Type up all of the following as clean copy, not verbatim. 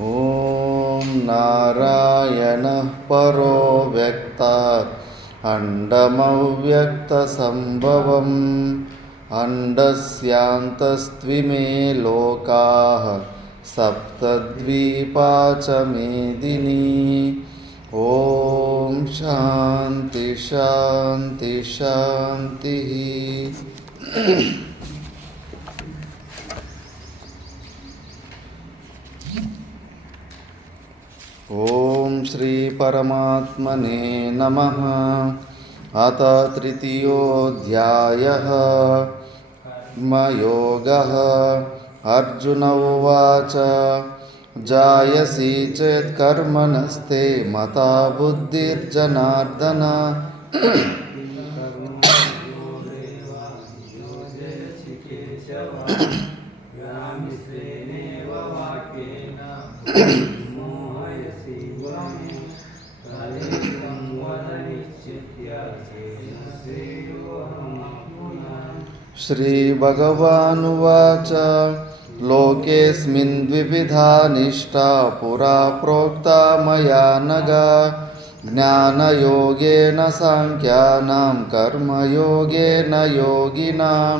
ॐ नारायणः परो व्यक्तात् अण्डमव्यक्तसम्भवम् अण्डस्यान्तस्त्विमे लोकाः सप्तद्वीपा च मेदिनी। ॐ शान्ति शान्ति शान्तिः। ॐ श्री परमात्मने नमः। अथ तृतीयोऽध्यायः कर्मयोगः। अर्जुन उवाच जायसी चेत् कर्मणस्ते मता बुद्धिर्जनार्दन। श्रीभगवानुवाच लोकेऽस्मिन् द्विविधा निष्ठा पुरा प्रोक्ता मया नघ। ज्ञानयोगेन साङ्ख्यानां कर्मयोगेन योगिनां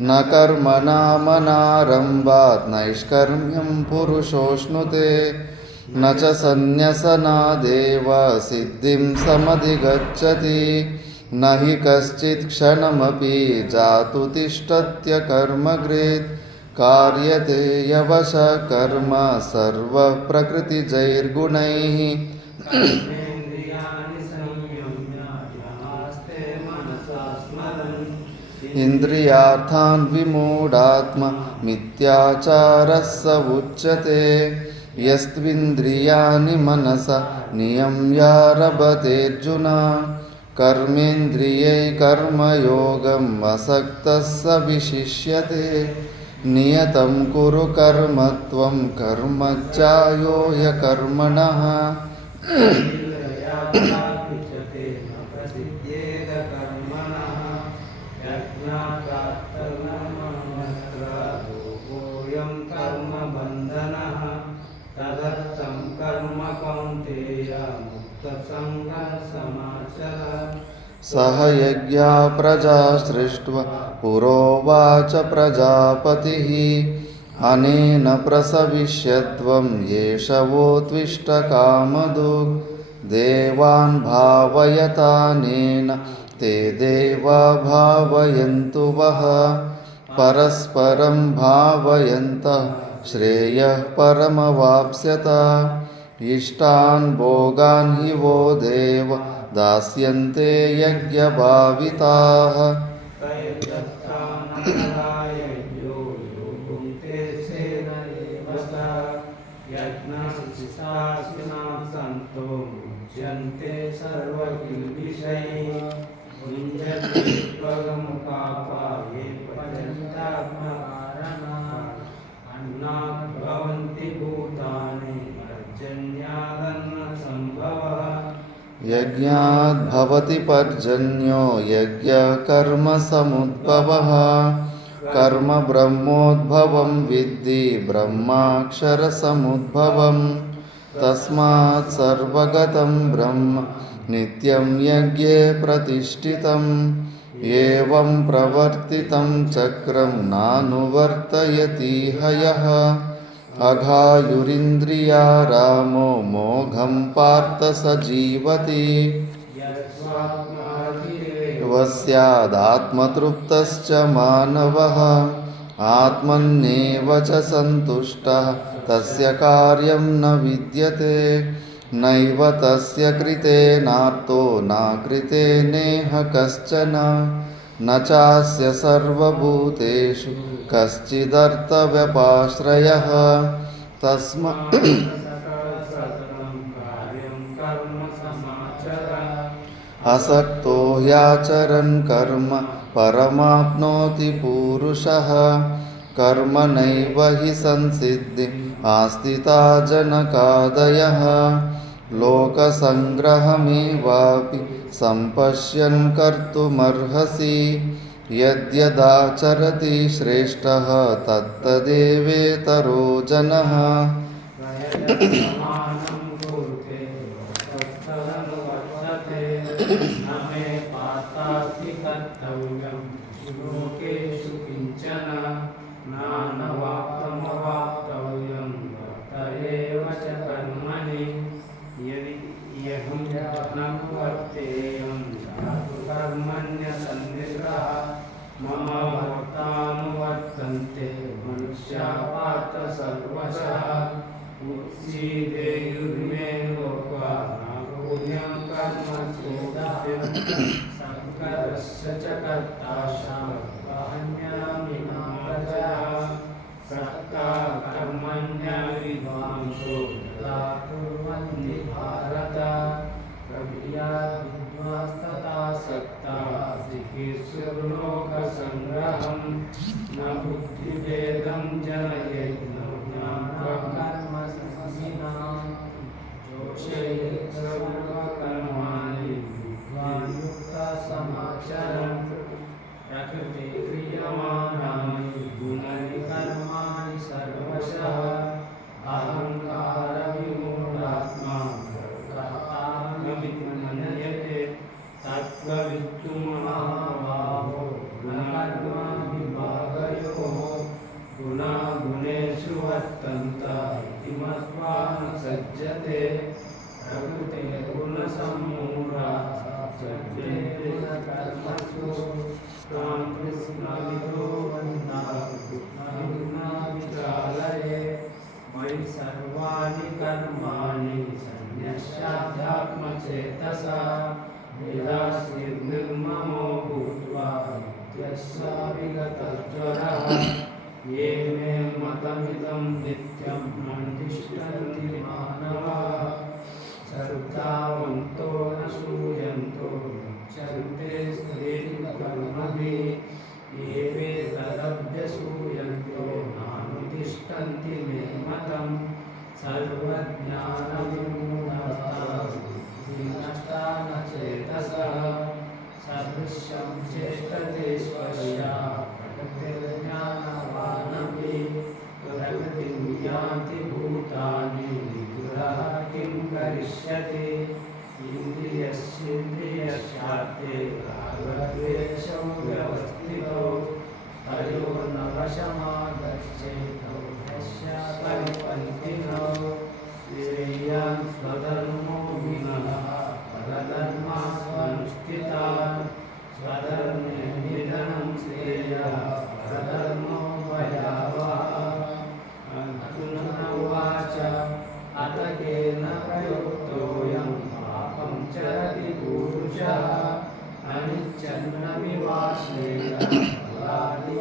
न कर्मणामनारम्भात् नैष्कर्म्यं पुरुषोऽश्नुते न च सन्न्यसनादेव सिद्धिं समधिगच्छति न हि कश्चित् क्षणमपि जातु तिष्ठत्य कर्मकृत् कार्यते यवशः कर्म सर्वप्रकृतिजैर्गुणैः। इन्द्रियार्थान् विमूढात्मा मिथ्याचारः स उच्यते यस्त्विन्द्रियाणि मनसा नियम्यारभतेऽर्जुन कर्मेन्द्रियै कर्मयोगम् असक्तः स विशिष्यते नियतं कुरु कर्म त्वं कर्म ज्यायो ह्यकर्मणः। सह यज्ञा प्रजा सृष्ट्वा पुरोवाच प्रजापतिः अनेन प्रसविष्यत्वं येषवो त्विष्टकामधुक् देवान् भावयतानेन ते देवा भावयन्तु वः परस्परं भावयन्तः श्रेयः परमवाप्स्यत इष्टान् भोगान् हि वो देव दास्यन्ते यज्ञभाविताः। यज्ञाद् भवति पर्जन्यो यज्ञकर्मसमुद्भवः कर्म ब्रह्मोद्भवं विद्धि ब्रह्माक्षरसमुद्भवं तस्मात् सर्वगतं ब्रह्म नित्यं यज्ञे प्रतिष्ठितम् एवं प्रवर्तितं चक्रं नानुवर्तयति यः अघायुरिन्द्रिया रामो मोघं पार्थ स जीवति स्यादात्मतृप्तश्च मानवः आत्मन्येव च सन्तुष्टः तस्य कार्यं न विद्यते नैव तस्य कृतेनार्तो न कृतेनेह कश्चन न चास्य सर्वभूतेषु कश्चिदर्थव्यपाश्रयः असक्तो ह्याचरन् कर्म परमाप्नोति पूरुषः कर्मणैव हि संसिद्धिम् आस्थिता जनकादयः लोकसङ्ग्रहमेवापि सम्पश्यन् कर्तुमर्हसि यद्यदाचरति श्रेष्ठः तत्तदेवेतरो जनः यत्समानं कुरुते तदनुवर्तते न मे पार्थास्ति कर्तव्यं लोकेषु किञ्चन नानवाप्तमवाप्तव्यं वर्त एव च कर्मणि यदि यहं वर्तेयं जातु कर्मण्यसन्निग्रहः मम वर्तानुवर्तन्ते मनुष्या पार्थ सर्वशः उत्सीदेयुर्मे लोका न पुण्यं कर्म चेदहं संकरस्य च कर्ताशः वहन्यामिना प्रजः सक्ता कर्मण्यविद्वांसो यदा कुर्वन्ति भारत प्रक्रिया विद्वांस्तथा सक्ता जिगीषुर्लोकसङ्ग्रहं न बुद्धिभेदं जनयेत् न ज्ञानकर्म संसिनां जोषयेत् सर्वकर्माणि विद्वान् युक्तसमाचरन् प्रकृते क्रियमाणानि गुणानि कर्माणि सर्वशः अहङ्कारविमूढात्मा कर्तारमविमन्यते तत्त्ववित्तु महाभावो गुणकर्मविभागयोः गुणागुणेषु वर्तन्त इति मत्वा न सज्जते प्रकृते गुणसम्मूढा सज्जते गुणकर्मसु तां कृष्णविदो वन्दा कृष्णविचालये मयि सर्वाणि कर्माणि सन्न्यस्याध्यात्मचेतसा निराशीर्निर्ममो भूत्वा नित्यस्य विगतज्वरः ये मे मतमिदं नित्यं मन्तिष्ठन्ति मानवाः श्रद्धावन्तो न सूयन्तो मुच्यन्ते स्त्रीकर्मभिः ये वेदमभ्यसूयन्तो नानुतिष्ठन्ति मे मतं सर्वज्ञानविमूढास्ता न चेतसः सदृशं चेष्टते स्वस्या प्रकृतिर्ज्ञानवानपि प्रकृतिं यान्ति भूतानि निग्रहः किं करिष्यति इन्द्रियस्येन्द्रियस्यार्थे रागद्वेषौ व्यवस्थितौ तयोर्न वशमागच्छेतौ यस्य परिपन्थिनौ श्रेयान् स्वधर्मो विनः परधर्मास्वनुष्ठितान् स्वधर्मे निधनं श्रेयः परधर्मो भयावहः अर्जुन उवाच अथ केन प्रयुक्तोऽयं पापं चरति पुरुषः अनिच्छन्नविवाश्रेयः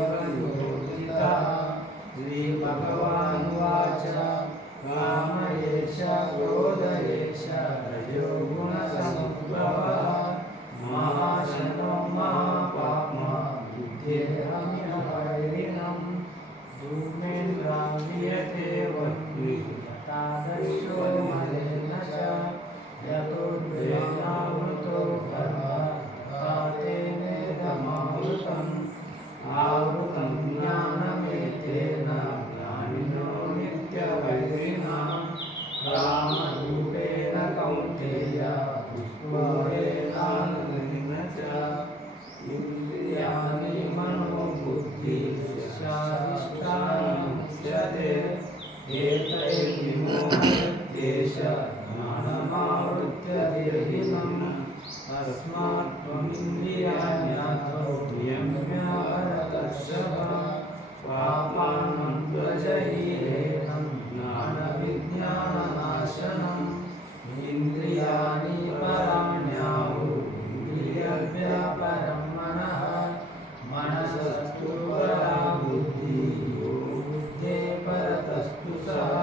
फलादिवयोजितः श्रीभगवानुवाच काम एष क्रोध एष रजो गुणसमुद्भवः महाशनो महापाप्मा विद्धेऽहमिह वैरिणं धूमेन्द्राव्रियते वह्निः तादृशो मलेन च यतोऽद्वैतावृतो कर्ता तेनेदमावृतम् आवृतं ज्ञानमेतेन ज्ञानिनो नित्यवैरिणा रामरूपेण कौन्तेय पुष्पेणानलेन च इन्द्रियाणि मनोबुद्धिश्चाधिष्ठानमुच्यते एतैर्विमोहयत्येष ज्ञानमावृत्य देहिनम् तस्मात् त्वमिन्द्रियाण्याथो नियम्य भरतर्षभ पापानं त्वजहीरेणं ज्ञानविज्ञाननाशनम् इन्द्रियाणि पराण्याहुः इन्द्रियभ्यः परं मनः मनसस्तु परा बुद्धिः यो बुद्धे परतस्तु सः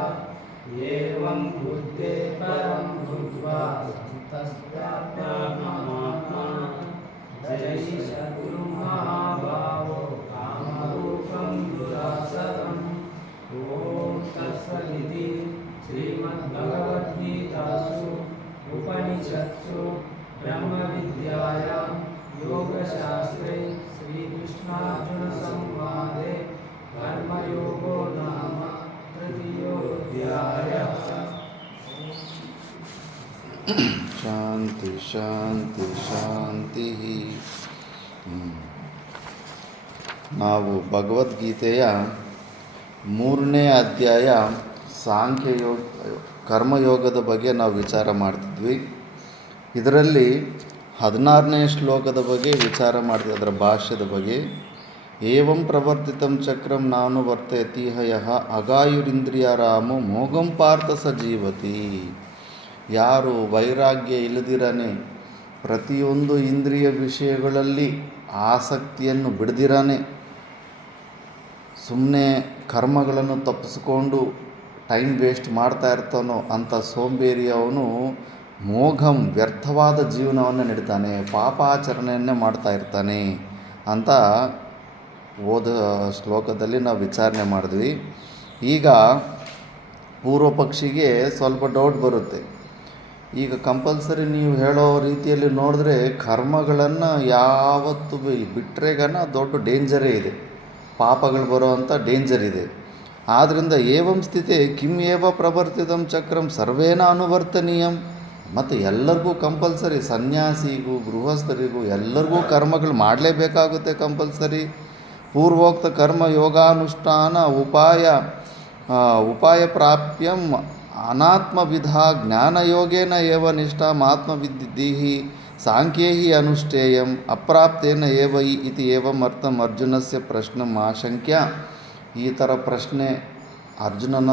एवं बुद्धे परं बुद्ध्वा तस्यात्मात्मनः जयि शत्रुमहाभावो कामरूपं दुरासदम् ॐ तत्सदिति श्रीमद्भगवद्गीतासु उपनिषत्सु ब्रह्मविद्यायां योगशास्त्रे श्रीकृष्णार्जुनसंवादे कर्मयोगो नाम तृतीयोऽध्यायः। ಶಾಂತಿ ಶಾಂತಿ ಶಾಂತಿ. ನಾವು ಭಗವದ್ಗೀತೆಯ 3ನೇ ಅಧ್ಯಾಯ ಸಾಂಖ್ಯಯೋಗ ಕರ್ಮಯೋಗದ ಬಗ್ಗೆ ನಾವು ವಿಚಾರ ಮಾಡ್ತಿದ್ವಿ. ಇದರಲ್ಲಿ 16ನೇ ಶ್ಲೋಕದ ಬಗ್ಗೆ ವಿಚಾರ ಮಾಡ್ತಿದ್ವಿ, ಅದರ ಭಾಷ್ಯದ ಬಗ್ಗೆ. ಏವಂ ಪ್ರವರ್ತಿತಂ ಚಕ್ರಂ ನಾನು ವರ್ತಯತೀಹ ಯಃ ಅಗಾಯುರಿಂದ್ರಿಯರಾಮೋ ಮೋಘಂ ಪಾರ್ಥ ಸ ಜೀವತಿ. ಯಾರು ವೈರಾಗ್ಯ ಇಲ್ಲದಿರನೆ, ಪ್ರತಿಯೊಂದು ಇಂದ್ರಿಯ ವಿಷಯಗಳಲ್ಲಿ ಆಸಕ್ತಿಯನ್ನು ಬಿಡದಿರನೆ, ಸುಮ್ಮನೆ ಕರ್ಮಗಳನ್ನು ತಪ್ಪಿಸ್ಕೊಂಡು ಟೈಮ್ ವೇಸ್ಟ್ ಮಾಡ್ತಾ ಇರ್ತಾನೋ ಅಂಥ ಸೋಂಬೇರಿ ಅವನು ಮೋಘಂ ವ್ಯರ್ಥವಾದ ಜೀವನವನ್ನು ನಡೀತಾನೆ, ಪಾಪಾಚರಣೆಯನ್ನೇ ಮಾಡ್ತಾ ಇರ್ತಾನೆ ಅಂತ ಓದ ಶ್ಲೋಕದಲ್ಲಿ ನಾವು ವಿಚಾರಣೆ ಮಾಡಿದ್ವಿ. ಈಗ ಪೂರ್ವ ಪಕ್ಷಿಗೆ ಸ್ವಲ್ಪ ಡೌಟ್ ಬರುತ್ತೆ. ಈಗ ಕಂಪಲ್ಸರಿ ನೀವು ಹೇಳೋ ರೀತಿಯಲ್ಲಿ ನೋಡಿದ್ರೆ ಕರ್ಮಗಳನ್ನು ಯಾವತ್ತು ಬಿಟ್ಟರೆಗನ ದೊಡ್ಡ ಡೇಂಜರೇ ಇದೆ, ಪಾಪಗಳು ಬರೋ ಅಂಥ ಡೇಂಜರ್ ಇದೆ. ಆದ್ದರಿಂದ ಏವಂ ಸ್ಥಿತಿ ಕಿಂ ಏವ ಪ್ರವರ್ತಿತಂ ಚಕ್ರಂ ಸರ್ವೇನ ಅನುವರ್ತನೀಯಂ. ಮತ್ತು ಎಲ್ಲರಿಗೂ ಕಂಪಲ್ಸರಿ, ಸನ್ಯಾಸಿಗೂ ಗೃಹಸ್ಥರಿಗೂ ಎಲ್ಲರಿಗೂ ಕರ್ಮಗಳು ಮಾಡಲೇಬೇಕಾಗುತ್ತೆ ಕಂಪಲ್ಸರಿ. ಪೂರ್ವೋಕ್ತ ಕರ್ಮ ಯೋಗಾನುಷ್ಠಾನ ಉಪಾಯ ಪ್ರಾಪ್ಯಂ ಅನಾತ್ಮವಿಧ ಜ್ಞಾನಯೋಗೇನ ಏವ ನಿಷ್ಠಾಂ ಆತ್ಮವಿದ್ಧಿ ಸಾಂಖ್ಯೈಹಿ ಅನುಷ್ಠೇಯಂ ಅಪ್ರಾಪ್ತೇನ ಏವ ಇತಿ ಏವಂ ಅರ್ಥಂ ಅರ್ಜುನಸ್ಯ ಪ್ರಶ್ನಂ ಆಶಂಕ್ಯ. ಈ ಥರ ಪ್ರಶ್ನೆ ಅರ್ಜುನನ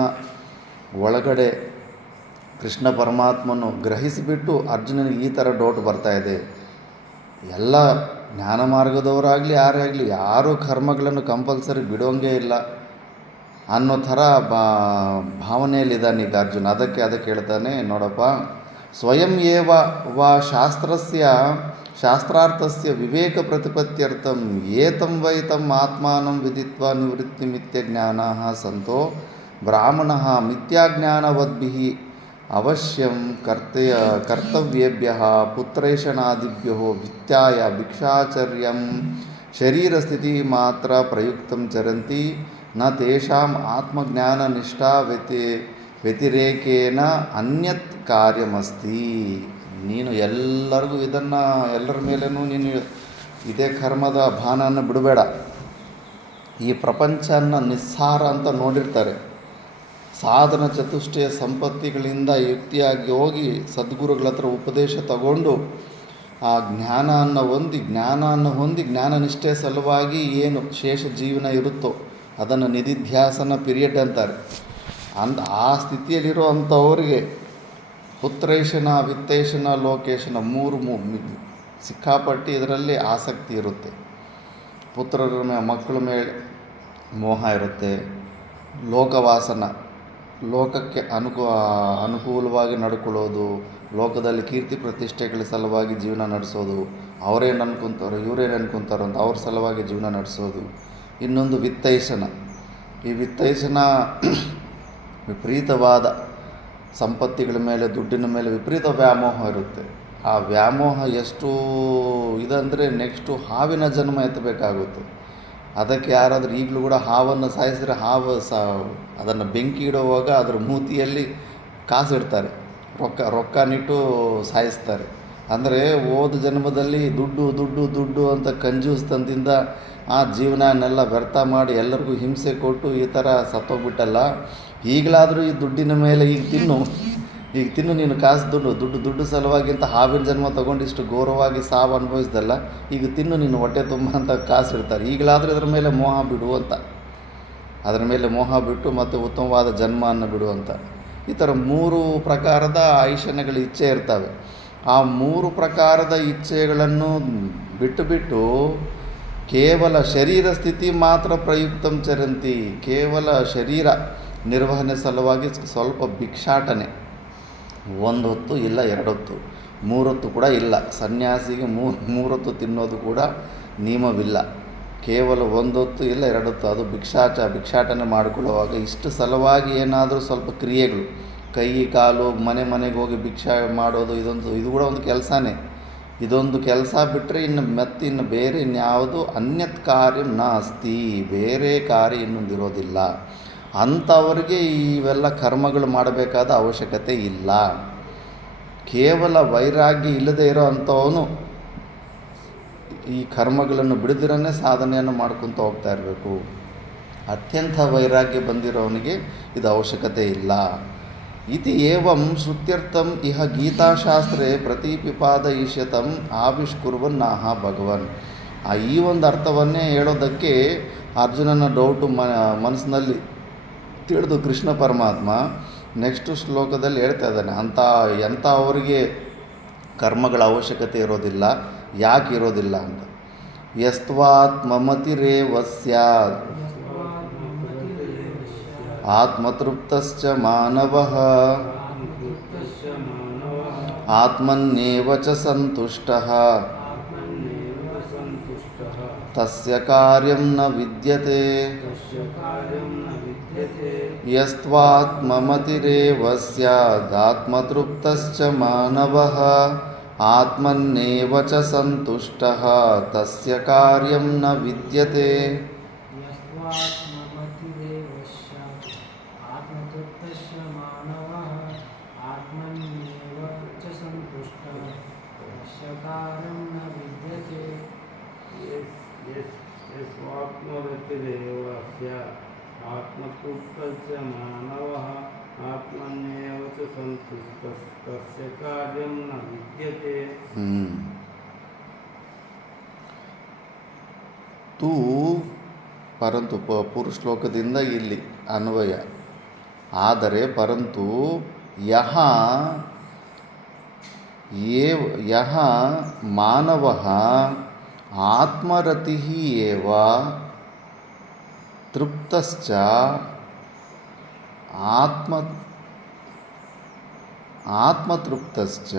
ಒಳಗಡೆ ಕೃಷ್ಣ ಪರಮಾತ್ಮನು ಗ್ರಹಿಸಿಬಿಟ್ಟು ಅರ್ಜುನನಿಗೆ ಈ ಥರ ಡೌಟ್ ಬರ್ತಾಯಿದೆ. ಎಲ್ಲ ಜ್ಞಾನ ಮಾರ್ಗದವರಾಗಲಿ ಯಾರೇ ಆಗಲಿ ಯಾರೂ ಕರ್ಮಗಳನ್ನು ಕಂಪಲ್ಸರಿ ಬಿಡೋಂಗೇ ಇಲ್ಲ ಅನ್ನೋ ಥರ ಭಾವನೆಯಲ್ಲಿದ್ದಾನೆ ಈಗ ಅರ್ಜುನ. ಅದಕ್ಕೆ ಹೇಳ್ತಾನೆ, ನೋಡಪ್ಪ, ಸ್ವಯಂ ಏವ ವಾ ಶಾಸ್ತ್ರಾರ್ಥಸ್ಯ ವಿವೇಕ ಪ್ರತಿಪತ್ತ್ಯರ್ಥಂ ಏತಂ ವೈ ತಮ್ ಆತ್ಮಾನಂ ವಿದಿತ್ವಾ ನಿವೃತ್ತಿಮಿತ್ಯ ಜ್ಞಾನಾಃ ಸಂತೋ ಬ್ರಾಹ್ಮಣಃ ಮಿಥ್ಯಾಜ್ಞಾನವದ್ಭಿಃ ಅವಶ್ಯಂ ಕರ್ತವ್ಯೇಭ್ಯಃ ಪುತ್ರೈಷಣಾದಿಭ್ಯೋ ವಿತ್ಯಾಯ ಭಿಕ್ಷಾಚರ್ಯಂ ಶರೀರಸ್ಥಿತಿ ಮಾತ್ರ ಪ್ರಯುಕ್ತಂ ಚರಂತಿ ನ ತೇಷಾಂ ಆತ್ಮಜ್ಞಾನನಿಷ್ಠಾ ವ್ಯತಿರೇಕೇನ ಅನ್ಯತ್ ಕಾರ್ಯಮಸ್ತಿ. ನೀನು ಎಲ್ಲರಿಗೂ ಇದನ್ನು ಎಲ್ಲರ ಮೇಲೂ ನೀನು ಇದೇ ಕರ್ಮದ ಭಾನವನ್ನು ಬಿಡಬೇಡ. ಈ ಪ್ರಪಂಚನ ನಿಸ್ಸಾರ ಅಂತ ನೋಡಿರ್ತಾರೆ. ಸಾಧನ ಚತುಷ್ಟಯ ಸಂಪತ್ತಿಗಳಿಂದ ಯುಕ್ತಿಯಾಗಿ ಹೋಗಿ ಸದ್ಗುರುಗಳ ಹತ್ರ ಉಪದೇಶ ತಗೊಂಡು ಆ ಜ್ಞಾನವನ್ನು ಹೊಂದಿ ಜ್ಞಾನನಿಷ್ಠೆ ಸಲುವಾಗಿ ಏನು ಶೇಷ ಜೀವನ ಇರುತ್ತೋ ಅದನ್ನು ನಿಧಿಧ್ಯಾಸನ ಪಿರಿಯಡ್ ಅಂತಾರೆ. ಆ ಸ್ಥಿತಿಯಲ್ಲಿರೋ ಅಂಥವ್ರಿಗೆ ಪುತ್ರೈಷಣ ವಿತ್ತೈಷಣ ಲೋಕೇಶನ ಮೂರು ಸಿಕ್ಕಾಪಟ್ಟಿ ಇದರಲ್ಲಿ ಆಸಕ್ತಿ ಇರುತ್ತೆ. ಪುತ್ರರ ಮಕ್ಕಳ ಮೇಲೆ ಮೋಹ ಇರುತ್ತೆ. ಲೋಕವಾಸನ, ಲೋಕಕ್ಕೆ ಅನುಕೂಲವಾಗಿ ನಡ್ಕೊಳ್ಳೋದು, ಲೋಕದಲ್ಲಿ ಕೀರ್ತಿ ಪ್ರತಿಷ್ಠೆಗಳ ಸಲುವಾಗಿ ಜೀವನ ನಡೆಸೋದು, ಅವರೇನು ಅನ್ಕೊತಾರೋ ಇವರೇನು ಅನ್ಕೊತಾರೋ ಅಂತ ಅವ್ರ ಸಲುವಾಗಿ ಜೀವನ ನಡೆಸೋದು. ಇನ್ನೊಂದು ವಿತ್ತೈಷಣ. ಈ ವಿತ್ತೈಷಣ ವಿಪರೀತವಾದ ಸಂಪತ್ತಿಗಳ ಮೇಲೆ, ದುಡ್ಡಿನ ಮೇಲೆ ವಿಪರೀತ ವ್ಯಾಮೋಹ ಇರುತ್ತೆ. ಆ ವ್ಯಾಮೋಹ ಎಷ್ಟು ಇದಂದರೆ ನೆಕ್ಸ್ಟು ಹಾವಿನ ಜನ್ಮ ಎತ್ತಬೇಕಾಗುತ್ತೆ. ಅದಕ್ಕೆ ಯಾರಾದರೂ ಈಗಲೂ ಕೂಡ ಹಾವನ್ನು ಸಾಯಿಸಿದ್ರೆ ಹಾವು ಅದನ್ನು ಬೆಂಕಿ ಇಡುವಾಗ ಅದರ ಮೂತಿಯಲ್ಲಿ ಕಾಸಿಡ್ತಾರೆ, ರೊಕ್ಕನಿಟ್ಟು ಸಾಯಿಸ್ತಾರೆ. ಅಂದರೆ ಹೋದ ಜನ್ಮದಲ್ಲಿ ದುಡ್ಡು ಅಂತ ಕಂಜೂಸ್ ತಂದಿಂದ ಆ ಜೀವನನೆಲ್ಲ ವ್ಯರ್ಥ ಮಾಡಿ ಎಲ್ಲರಿಗೂ ಹಿಂಸೆ ಕೊಟ್ಟು ಈ ಥರ ಸತ್ತೋಗ್ಬಿಟ್ಟಲ್ಲ. ಈಗಲಾದರೂ ಈ ದುಡ್ಡಿನ ಮೇಲೆ ಈಗ ತಿನ್ನು ನೀನು ಕಾಸು ದುಡ್ಡು ಸಲುವಾಗಿಂತ ಹಾವಿನ ಜನ್ಮ ತೊಗೊಂಡು ಇಷ್ಟು ಗೌರವವಾಗಿ ಸಾವು ಅನುಭವಿಸ್ದಲ್ಲ, ಈಗ ತಿನ್ನು ನೀನು ಹೊಟ್ಟೆ ತುಂಬ ಅಂತ ಕಾಸು ಇಡ್ತಾರೆ. ಈಗಲಾದರೂ ಇದರ ಮೇಲೆ ಮೋಹ ಬಿಡು ಅಂತ, ಅದರ ಮೇಲೆ ಮೋಹ ಬಿಟ್ಟು ಮತ್ತು ಉತ್ತಮವಾದ ಜನ್ಮವನ್ನು ಬಿಡು ಅಂತ. ಈ ಥರ 3 ಪ್ರಕಾರದ ಐಷಣೆಗಳ ಇಚ್ಛೆ ಇರ್ತವೆ. ಆ 3 ಪ್ರಕಾರದ ಇಚ್ಛೆಗಳನ್ನು ಬಿಟ್ಟು ಕೇವಲ ಶರೀರ ಸ್ಥಿತಿ ಮಾತ್ರ ಪ್ರಯುಕ್ತಂ ಚರಂತಿ. ಕೇವಲ ಶರೀರ ನಿರ್ವಹಣೆ ಸಲುವಾಗಿ ಸ್ವಲ್ಪ ಭಿಕ್ಷಾಟನೆ, 1 ಹೊತ್ತು ಇಲ್ಲ 2 ಹೊತ್ತು, 3 ಹೊತ್ತು ಕೂಡ ಇಲ್ಲ. ಸನ್ಯಾಸಿಗೆ 3 ಹೊತ್ತು ತಿನ್ನೋದು ಕೂಡ ನಿಯಮವಿಲ್ಲ. ಕೇವಲ 1 ಹೊತ್ತು ಇಲ್ಲ 2 ಹೊತ್ತು, ಅದು ಭಿಕ್ಷಾಟನೆ ಮಾಡಿಕೊಳ್ಳುವಾಗ ಇಷ್ಟು ಸಲುವಾಗಿ ಏನಾದರೂ ಸ್ವಲ್ಪ ಕ್ರಿಯೆಗಳು, ಕೈ ಕಾಲು ಮನೆಗೆ ಹೋಗಿ ಭಿಕ್ಷಾ ಮಾಡೋದು, ಇದು ಕೂಡ ಒಂದು ಕೆಲಸನೇ. ಇದೊಂದು ಕೆಲಸ ಬಿಟ್ಟರೆ ಇನ್ನು ಬೇರೆ ಇನ್ಯಾವುದು ಅನ್ಯತ್ ಕಾರ್ಯ ನಾಸ್ತಿ, ಬೇರೆ ಕಾರ್ಯ ಇನ್ನೊಂದಿರೋದಿಲ್ಲ. ಅಂಥವ್ರಿಗೆ ಇವೆಲ್ಲ ಕರ್ಮಗಳು ಮಾಡಬೇಕಾದ ಅವಶ್ಯಕತೆ ಇಲ್ಲ. ಕೇವಲ ವೈರಾಗ್ಯ ಇಲ್ಲದೆ ಇರೋ ಅಂಥವನು ಈ ಕರ್ಮಗಳನ್ನು ಬಿಡದಿರನೇ ಸಾಧನೆಯನ್ನು ಮಾಡ್ಕೊತ ಹೋಗ್ತಾ ಇರಬೇಕು. ಅತ್ಯಂತ ವೈರಾಗ್ಯ ಬಂದಿರೋವನಿಗೆ ಇದು ಅವಶ್ಯಕತೆ ಇಲ್ಲ. ಇತಿ ಏವಂ ಶ್ರುತ್ಯರ್ಥಂ ಇಹ ಗೀತಾಶಾಸ್ತ್ರೇ ಪ್ರತಿಪಿಪಾದಯಿಷ್ಯತಂ ಆವಿಷ್ಕುರ್ವನ್ನಾಹ ಭಗವನ್. ಈ ಒಂದು ಅರ್ಥವನ್ನೇ ಹೇಳೋದಕ್ಕೆ ಅರ್ಜುನನ ಡೌಟು ಮನಸ್ಸಿನಲ್ಲಿ ತಿಳಿದು ಕೃಷ್ಣ ಪರಮಾತ್ಮ ನೆಕ್ಸ್ಟ್ ಶ್ಲೋಕದಲ್ಲಿ ಹೇಳ್ತಾ ಇದ್ದಾನೆ, ಎಂಥವರಿಗೆ ಕರ್ಮಗಳ ಅವಶ್ಯಕತೆ ಇರೋದಿಲ್ಲ, ಯಾಕೆ ಇರೋದಿಲ್ಲ ಅಂತ. ಯಸ್ತ್ವಾತ್ಮಮತಿರೇವ ಸ್ಯಾತ್ ಆತ್ಮತೃಪ್ತಶ್ಚ ಮಾನವಃ ಆತ್ಮನ್ನೇವ ಚ ಸಂತುಷ್ಟಃ ತಸ್ಯ ಕಾರ್ಯಂ ನ ವಿದ್ಯತೆ. ಯಸ್ತ್ವಾತ್ಮಮತಿರೇವ ಸ್ಯಾದ್ ಆತ್ಮತೃಪ್ತಶ್ಚ ಮಾನವಃ ಆತ್ಮನ್ನೇವ ಚ ಸಂತುಷ್ಟಃ ತಸ್ಯ ಕಾರ್ಯಂ ನ ವಿದ್ಯತೆ. ಆತ್ಮತೃಪ್ತಶ್ಚ ಮಾನವಃ ಆತ್ಮನ್ನೇವ ಚ ಸಂತುಷ್ಟಃ ತಸ್ಯ ಕಾರ್ಯಂ ನ ವಿದ್ಯತೆ. ತೂ ಪರಂತು ಪೂರ್ವ ಶ್ಲೋಕದಿಂದ ಇಲ್ಲಿ ಅನ್ವಯ. ಆದರೆ ಪರಂತು ಯಹ ಮಾನವಃ ಆತ್ಮರತಿಃ ಏವ ತೃಪ್ತಶ್ಚ ಆತ್ಮತೃಪ್ತಶ್ಚ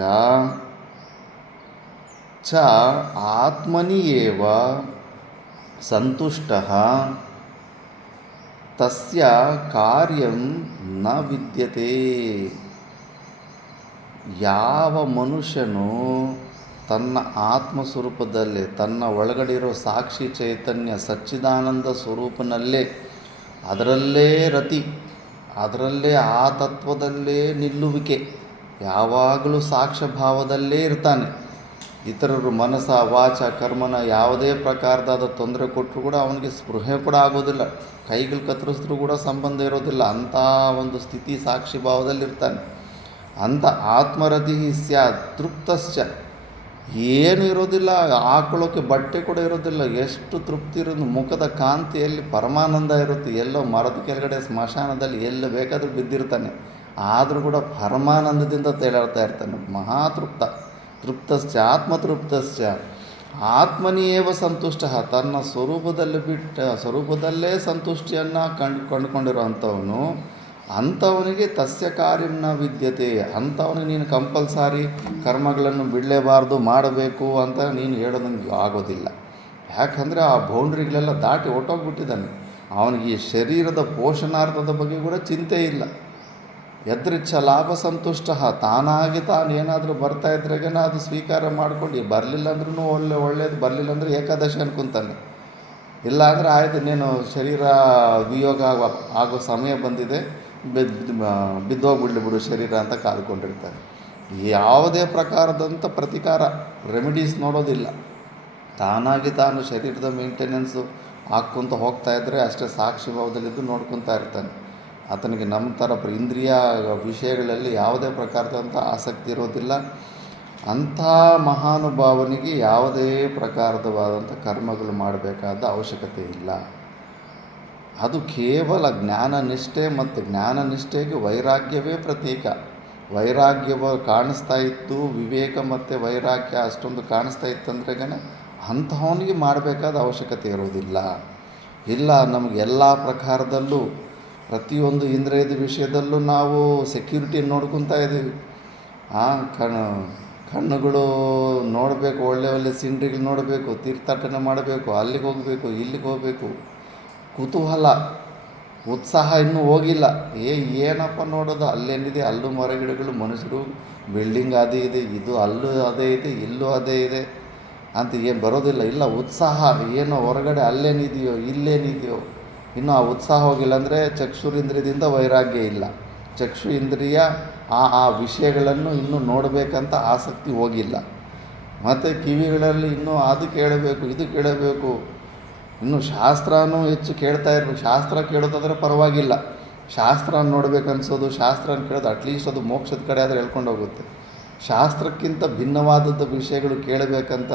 ಚ ಆತ್ಮನಿ ಏವ ಸಂತುಷ್ಟಃ ತಸ್ಯ ಕಾರ್ಯಂ ನ ವಿದ್ಯತೆ. ಯಾವ ಮನುಷ್ಯನು ತನ್ನ ಆತ್ಮಸ್ವರೂಪದಲ್ಲೇ ತನ್ನ ಒಳಗಡೆ ಇರೋ ಸಾಕ್ಷಿ ಚೈತನ್ಯ ಸಚ್ಚಿದಾನಂದ ಸ್ವರೂಪನಲ್ಲೇ ಅದರಲ್ಲೇ ರತಿ, ಅದರಲ್ಲೇ ಆ ತತ್ವದಲ್ಲೇ ನಿಲ್ಲುವಿಕೆ, ಯಾವಾಗಲೂ ಸಾಕ್ಷ್ಯ ಭಾವದಲ್ಲೇ ಇರ್ತಾನೆ. ಇತರರು ಮನಸ್ಸ ವಾಚ ಕರ್ಮನ ಯಾವುದೇ ಪ್ರಕಾರದಾದ ತೊಂದರೆ ಕೊಟ್ಟರು ಕೂಡ ಅವನಿಗೆ ಸ್ಪೃಹೆ ಕೂಡ ಆಗೋದಿಲ್ಲ, ಕೈಗಳು ಕತ್ತರಿಸಿದ್ರೂ ಕೂಡ ಸಂಬಂಧ ಇರೋದಿಲ್ಲ. ಅಂಥ ಒಂದು ಸ್ಥಿತಿ ಸಾಕ್ಷಿ ಭಾವದಲ್ಲಿರ್ತಾನೆ. ಅಂಥ ಆತ್ಮರತಿ ಸ್ಯಾತ್ ತೃಪ್ತಶ್ಚ, ಏನು ಇರೋದಿಲ್ಲ, ಹಾಕೊಳ್ಳೋಕ್ಕೆ ಬಟ್ಟೆ ಕೂಡ ಇರೋದಿಲ್ಲ, ಎಷ್ಟು ತೃಪ್ತಿ ಇರೋದು, ಮುಖದ ಕಾಂತಿಯಲ್ಲಿ ಪರಮಾನಂದ ಇರುತ್ತೆ. ಎಲ್ಲೋ ಮರದ ಕೆಳಗಡೆ ಸ್ಮಶಾನದಲ್ಲಿ ಎಲ್ಲಿ ಬೇಕಾದರೂ ಬಿದ್ದಿರ್ತಾನೆ, ಆದರೂ ಕೂಡ ಪರಮಾನಂದದಿಂದ ತೇಲಾಡ್ತಾ ಇರ್ತಾನೆ. ಮಹಾತೃಪ್ತ. ತೃಪ್ತಶ್ಚ ಆತ್ಮತೃಪ್ತಶ್ಚ ಆತ್ಮನಿಯೇವ ಸಂತುಷ್ಟ, ತನ್ನ ಸ್ವರೂಪದಲ್ಲೇ ಸಂತುಷ್ಟಿಯನ್ನು ಕಂಡುಕೊಂಡಿರೋ ಅಂಥವನು, ಅಂಥವನಿಗೆ ತಸ್ಯ ಕಾರ್ಯಂನ ವಿದ್ಯತೆ. ಅಂಥವನಿಗೆ ನೀನು ಕಂಪಲ್ಸಾರಿ ಕರ್ಮಗಳನ್ನು ಬಿಡಲೇಬಾರ್ದು, ಮಾಡಬೇಕು ಅಂತ ನೀನು ಹೇಳೋದಂಗೆ ಆಗೋದಿಲ್ಲ. ಯಾಕಂದರೆ ಆ ಬೌಂಡ್ರಿಗಳೆಲ್ಲ ದಾಟಿ ಹೊಟ್ಟೋಗ್ಬಿಟ್ಟಿದ್ದಾನೆ. ಅವನಿಗೆ ಈ ಶರೀರದ ಪೋಷಣಾರ್ಥದ ಬಗ್ಗೆ ಕೂಡ ಚಿಂತೆ ಇಲ್ಲ. ಯದೃಚ್ಛ ಲಾಭ ಸಂತುಷ್ಟ, ತಾನಾಗಿ ತಾನು ಏನಾದರೂ ಬರ್ತಾಯಿದ್ರಾಗನ ಅದು ಸ್ವೀಕಾರ ಮಾಡ್ಕೊಂಡು, ಬರಲಿಲ್ಲ ಅಂದ್ರೂ ಒಳ್ಳೇದು, ಬರಲಿಲ್ಲ ಅಂದರೆ ಏಕಾದಶಿ ಅನ್ಕೊತಾನೆ. ಇಲ್ಲ ಅಂದರೆ ಆಯಿತು, ನೀನು ಶರೀರ ವಿಯೋಗ ಆಗೋ ಸಮಯ ಬಂದಿದೆ, ಬಿದ್ದೋಗ್ಬಿಡ್ಲಿ ಬಿಡು ಶರೀರ ಅಂತ ಕಾದ್ಕೊಂಡಿರ್ತಾನೆ. ಯಾವುದೇ ಪ್ರಕಾರದಂಥ ಪ್ರತಿಕಾರ ರೆಮಿಡೀಸ್ ನೋಡೋದಿಲ್ಲ. ತಾನಾಗಿ ತಾನು ಶರೀರದ ಮೇಂಟೆನೆನ್ಸು ಹಾಕ್ಕೊತ ಹೋಗ್ತಾಯಿದ್ರೆ ಅಷ್ಟೇ ಸಾಕ್ಷಿ ಭಾವದಲ್ಲಿದ್ದು ನೋಡ್ಕೊತಾ ಇರ್ತಾನೆ. ಆತನಿಗೆ ನಮ್ಮ ಥರ ಇಂದ್ರಿಯ ವಿಷಯಗಳಲ್ಲಿ ಯಾವುದೇ ಪ್ರಕಾರದಂಥ ಆಸಕ್ತಿ ಇರೋದಿಲ್ಲ. ಅಂಥ ಮಹಾನುಭಾವನಿಗೆ ಯಾವುದೇ ಪ್ರಕಾರದವಾದಂಥ ಕರ್ಮಗಳು ಮಾಡಬೇಕಾದ ಅವಶ್ಯಕತೆ ಇಲ್ಲ. ಅದು ಕೇವಲ ಜ್ಞಾನನಿಷ್ಠೆ, ಮತ್ತು ಜ್ಞಾನನಿಷ್ಠೆಗೆ ವೈರಾಗ್ಯವೇ ಪ್ರತೀಕ. ವೈರಾಗ್ಯವ ಕಾಣಿಸ್ತಾ ಇತ್ತು, ವಿವೇಕ ಮತ್ತು ವೈರಾಗ್ಯ ಅಷ್ಟೊಂದು ಕಾಣಿಸ್ತಾ ಇತ್ತಂದ್ರೆಗನ ಅಂಥವನಿಗೆ ಮಾಡಬೇಕಾದ ಅವಶ್ಯಕತೆ ಇರೋದಿಲ್ಲ. ಇಲ್ಲ, ನಮಗೆ ಎಲ್ಲ ಪ್ರಕಾರದಲ್ಲೂ ಪ್ರತಿಯೊಂದು ಇಂದ್ರಿಯದ ವಿಷಯದಲ್ಲೂ ನಾವು ಸೆಕ್ಯೂರಿಟಿ ನೋಡ್ಕೊತಾ ಇದ್ದೀವಿ. ಕಣ್ಣುಗಳು ನೋಡಬೇಕು, ಒಳ್ಳೆ ಸೀನ್ರಿಗಳು ನೋಡಬೇಕು, ತೀರ್ಥಾಟನೆ ಮಾಡಬೇಕು, ಅಲ್ಲಿಗೆ ಹೋಗಬೇಕು, ಇಲ್ಲಿಗೆ ಹೋಗಬೇಕು, ಕುತೂಹಲ ಉತ್ಸಾಹ ಇನ್ನೂ ಹೋಗಿಲ್ಲ. ಏನಪ್ಪ ನೋಡೋದು, ಅಲ್ಲೇನಿದೆ, ಅಲ್ಲೂ ಮರಗಿಡಗಳು, ಮನುಷ್ಯರು, ಬಿಲ್ಡಿಂಗ್ ಅದೇ ಇದೆ, ಇದು ಅಲ್ಲೂ ಅದೇ ಇದೆ, ಇಲ್ಲೂ ಅದೇ ಇದೆ ಅಂತ ಏನು ಬರೋದಿಲ್ಲ. ಇಲ್ಲ, ಉತ್ಸಾಹ ಏನೋ ಹೊರಗಡೆ ಅಲ್ಲೇನಿದೆಯೋ ಇಲ್ಲೇನಿದೆಯೋ, ಇನ್ನೂ ಆ ಉತ್ಸಾಹ ಹೋಗಿಲ್ಲ ಅಂದರೆ ಚಕ್ಷುರಿಂದ್ರಿಯದಿಂದ ವೈರಾಗ್ಯ ಇಲ್ಲ. ಚಕ್ಷು ಇಂದ್ರಿಯ ಆ ವಿಷಯಗಳನ್ನು ಇನ್ನೂ ನೋಡಬೇಕಂತ ಆಸಕ್ತಿ ಹೋಗಿಲ್ಲ. ಮತ್ತು ಕಿವಿಗಳಲ್ಲಿ ಇನ್ನೂ ಅದು ಕೇಳಬೇಕು ಇದು ಕೇಳಬೇಕು, ಇನ್ನು ಶಾಸ್ತ್ರನೂ ಹೆಚ್ಚು ಕೇಳ್ತಾ ಇರಬೇಕು. ಶಾಸ್ತ್ರ ಕೇಳೋದಾದರೆ ಪರವಾಗಿಲ್ಲ, ಶಾಸ್ತ್ರ ನೋಡ್ಬೇಕನ್ಸೋದು, ಶಾಸ್ತ್ರ ಕೇಳೋದು ಅಟ್ಲೀಸ್ಟ್ ಅದು ಮೋಕ್ಷದ ಕಡೆ ಆದರೆ ಹೇಳ್ಕೊಂಡು ಹೋಗುತ್ತೆ. ಶಾಸ್ತ್ರಕ್ಕಿಂತ ಭಿನ್ನವಾದದ್ದು ವಿಷಯಗಳು ಕೇಳಬೇಕಂತ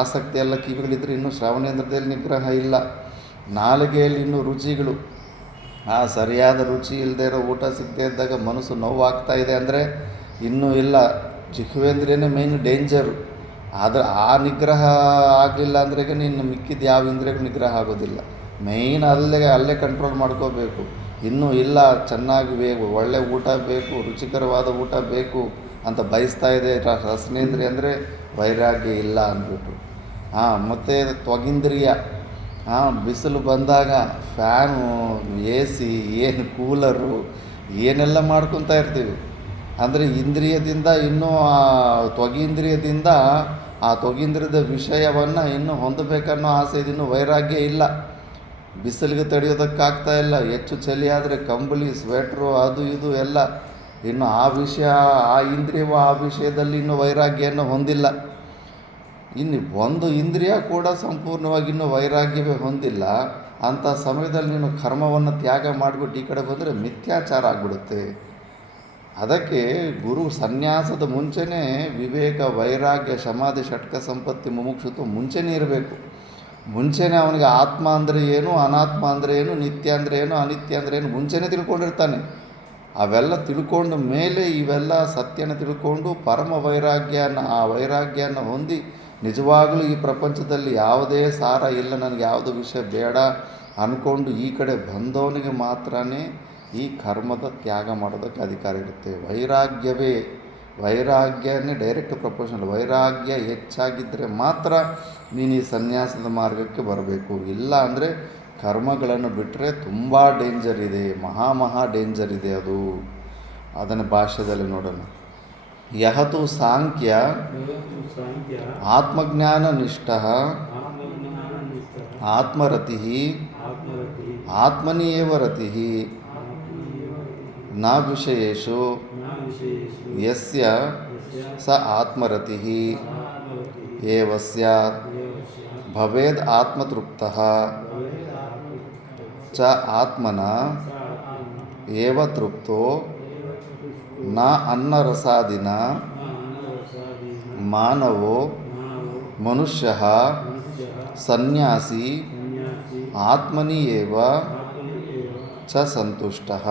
ಆಸಕ್ತಿ ಎಲ್ಲ ಕಿವಿಗಳಿದ್ದರೆ ಇನ್ನೂ ಶ್ರವಣೇಂದ್ರದಲ್ಲಿ ನಿಗ್ರಹ ಇಲ್ಲ. ನಾಲಿಗೆಯಲ್ಲಿ ಇನ್ನೂ ರುಚಿಗಳು, ಸರಿಯಾದ ರುಚಿ ಇಲ್ಲದೆ ಇರೋ ಊಟ ಸಿಗದೇ ಇದ್ದಾಗ ಮನಸ್ಸು ನೋವಾಗ್ತಾ ಇದೆ ಅಂದರೆ ಇನ್ನೂ ಇಲ್ಲ. ಜಿಹ್ವೇಂದ್ರಿಯನೇ ಮೇಯ್ನ್ ಡೇಂಜರು. ಆದರೆ ಆ ನಿಗ್ರಹ ಆಗಲಿಲ್ಲ ಅಂದ್ರೆ ನೀನು ಮಿಕ್ಕಿದ ಯಾವ ಇಂದ್ರಿಯಗೂ ನಿಗ್ರಹ ಆಗೋದಿಲ್ಲ. ಮೇಯ್ನ್ ಅಲ್ಲೇ ಕಂಟ್ರೋಲ್ ಮಾಡ್ಕೋಬೇಕು. ಇನ್ನೂ ಇಲ್ಲ, ಚೆನ್ನಾಗಿ ಬೇಕು, ಒಳ್ಳೆ ಊಟ ಬೇಕು, ರುಚಿಕರವಾದ ಊಟ ಬೇಕು ಅಂತ ಬಯಸ್ತಾ ಇದೆ ರಸನೇಂದ್ರಿಯ ಅಂದರೆ ವೈರಾಗ್ಯ ಇಲ್ಲ ಅಂದ್ಬಿಟ್ಟು. ಮತ್ತು ತ್ವಗಿಂದ್ರಿಯ, ಬಿಸಿಲು ಬಂದಾಗ ಫ್ಯಾನು, ಎ ಸಿ, ಏನು ಕೂಲರು ಏನೆಲ್ಲ ಮಾಡ್ಕೊತಾ ಇರ್ತೀವಿ. ಅಂದರೆ ಇಂದ್ರಿಯದಿಂದ ಇನ್ನೂ ತ್ವಗೀಂದ್ರಿಯದಿಂದ ಆ ತ್ವಗೀಂದ್ರಿಯದ ವಿಷಯವನ್ನು ಇನ್ನೂ ಹೊಂದಬೇಕನ್ನೋ ಆಸೆ ಇದೆ. ಇನ್ನೂ ವೈರಾಗ್ಯ ಇಲ್ಲ. ಬಿಸಿಲಿಗೆ ತಡೆಯೋದಕ್ಕಾಗ್ತಾ ಇಲ್ಲ. ಹೆಚ್ಚು ಚಳಿ ಆದರೆ ಕಂಬಳಿ, ಸ್ವೆಟ್ರು, ಅದು ಇದು ಎಲ್ಲ. ಇನ್ನು ಆ ವಿಷಯ, ಆ ಇಂದ್ರಿಯವು ಆ ವಿಷಯದಲ್ಲಿ ಇನ್ನೂ ವೈರಾಗ್ಯವನ್ನು ಹೊಂದಿಲ್ಲ. ಇನ್ನು ಒಂದು ಇಂದ್ರಿಯ ಕೂಡ ಸಂಪೂರ್ಣವಾಗಿ ಇನ್ನೂ ವೈರಾಗ್ಯವೇ ಹೊಂದಿಲ್ಲ. ಅಂಥ ಸಮಯದಲ್ಲಿ ನೀನು ಕರ್ಮವನ್ನು ತ್ಯಾಗ ಮಾಡಿಬಿಟ್ಟು ಈ ಕಡೆ ಬಂದರೆ ಮಿಥ್ಯಾಚಾರ ಆಗಿಬಿಡುತ್ತೆ. ಅದಕ್ಕೆ ಗುರು ಸನ್ಯಾಸದ ಮುಂಚೆನೇ ವಿವೇಕ, ವೈರಾಗ್ಯ, ಸಮಾಧಿ, ಷಟ್ಕ ಸಂಪತ್ತಿ, ಮುಮುಕ್ಷುತ್ವ ಮುಂಚೆನೇ ಇರಬೇಕು. ಮುಂಚೆನೇ ಅವನಿಗೆ ಆತ್ಮ ಅಂದರೆ ಏನು, ಅನಾತ್ಮ ಅಂದರೆ ಏನು, ನಿತ್ಯ ಅಂದರೆ ಏನು, ಅನಿತ್ಯ ಅಂದರೆ ಏನು ಮುಂಚೆನೇ ತಿಳ್ಕೊಂಡಿರ್ತಾನೆ. ಅವೆಲ್ಲ ತಿಳ್ಕೊಂಡ ಮೇಲೆ ಇವೆಲ್ಲ ಸತ್ಯನ ತಿಳ್ಕೊಂಡು ಪರಮ ಆ ವೈರಾಗ್ಯನ ಹೊಂದಿ ನಿಜವಾಗಲೂ ಈ ಪ್ರಪಂಚದಲ್ಲಿ ಯಾವುದೇ ಸಾರ ಇಲ್ಲ, ನನಗೆ ಯಾವುದೋ ವಿಷಯ ಬೇಡ ಅಂದ್ಕೊಂಡು ಈ ಕಡೆ ಬಂದವನಿಗೆ ಮಾತ್ರನೇ ಈ ಕರ್ಮದ ತ್ಯಾಗ ಮಾಡೋದಕ್ಕೆ ಅಧಿಕಾರ ಇರುತ್ತೆ. ವೈರಾಗ್ಯನೇ ಡೈರೆಕ್ಟ್ ಪ್ರಪೋರ್ಷನಲ್. ವೈರಾಗ್ಯ ಹೆಚ್ಚಾಗಿದ್ದರೆ ಮಾತ್ರ ನೀನು ಈ ಸನ್ಯಾಸದ ಮಾರ್ಗಕ್ಕೆ ಬರಬೇಕು. ಇಲ್ಲ ಅಂದರೆ ಕರ್ಮಗಳನ್ನು ಬಿಟ್ಟರೆ ತುಂಬ ಡೇಂಜರ್ ಇದೆ, ಮಹಾ ಡೇಂಜರ್ ಇದೆ ಅದು. ಅದನ್ನು ಭಾಷ್ಯದಲ್ಲಿ ನೋಡೋಣ. ಯಹತು ಸಾಂಖ್ಯ ಆತ್ಮಜ್ಞಾನನಿಷ್ಠ ಆತ್ಮರತಿ ಆತ್ಮನಿ ಏವ ರತಿ ನ ವಿಷಯೇಷು ಯಸ್ಯ ಸ ಆತ್ಮರತಿ ಏವ ಸ್ಯಾತ್ ಭವೇದ್ ಆತ್ಮತೃಪ್ತಃ ಚ ಆತ್ಮನ ಏವ ತೃಪ್ತೋ ನ ಅನ್ನರಸಾದಿನ ಮಾನವೋ ಮನುಷ್ಯಃ ಸನ್ಯಾಸಿ ಆತ್ಮನಿ ಏವ ಚ ಸಂತುಷ್ಟಃ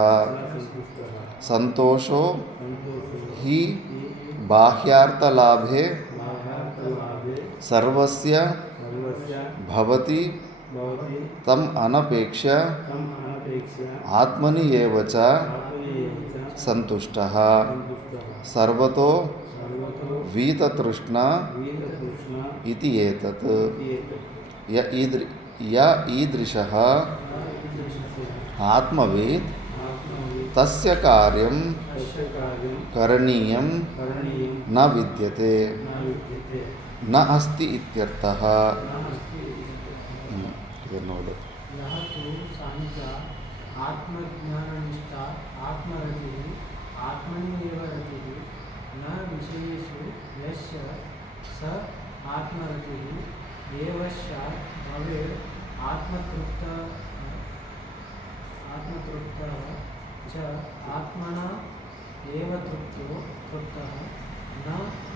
ಸಂತೋಷೋ ಹಿ ಬಾಹ್ಯಾರ್ಥಲಾಭೆ ಸರ್ವಸ್ಯ ಭವತಿ ತಮ್ ಅನಪೇಕ್ಷ್ಯ ಆತ್ಮನಿ ಏವ ಚ ಸಂತುಷ್ಟಃ ಸರ್ವತೋ ವೀತತೃಷ್ಣ ಇತಿ ಏತತ್ ಯ ಈದೃಶಃ ಆತ್ಮವೇದ್ ತಸ್ಯ ಕಾರ್ಯಂ ಕರಣೀಯಂ ನ ವಿದ್ಯತೆ ನ ಅಸ್ತಿ ಇತ್ಯರ್ಥಃ. ನೋಡು, ಯಹತು ಸಾಂಖ್ಯ ಆತ್ಮಜ್ಞಾನನಿಷ್ಠ ಆತ್ಮರತಿ ಆತ್ಮನಿ ಏವ ರತಿ ನ ವಿಷಯೇಷು ಯಸ್ಯ ಸ ಆತ್ಮರತಿ ಏವ ಸ್ಯಾತ್ ಭವೇತ್ ಆತ್ಮತೃಪ್ತಃ ಚ ಆತ್ಮನ ಏವ ತೃಪ್ತಃ ನ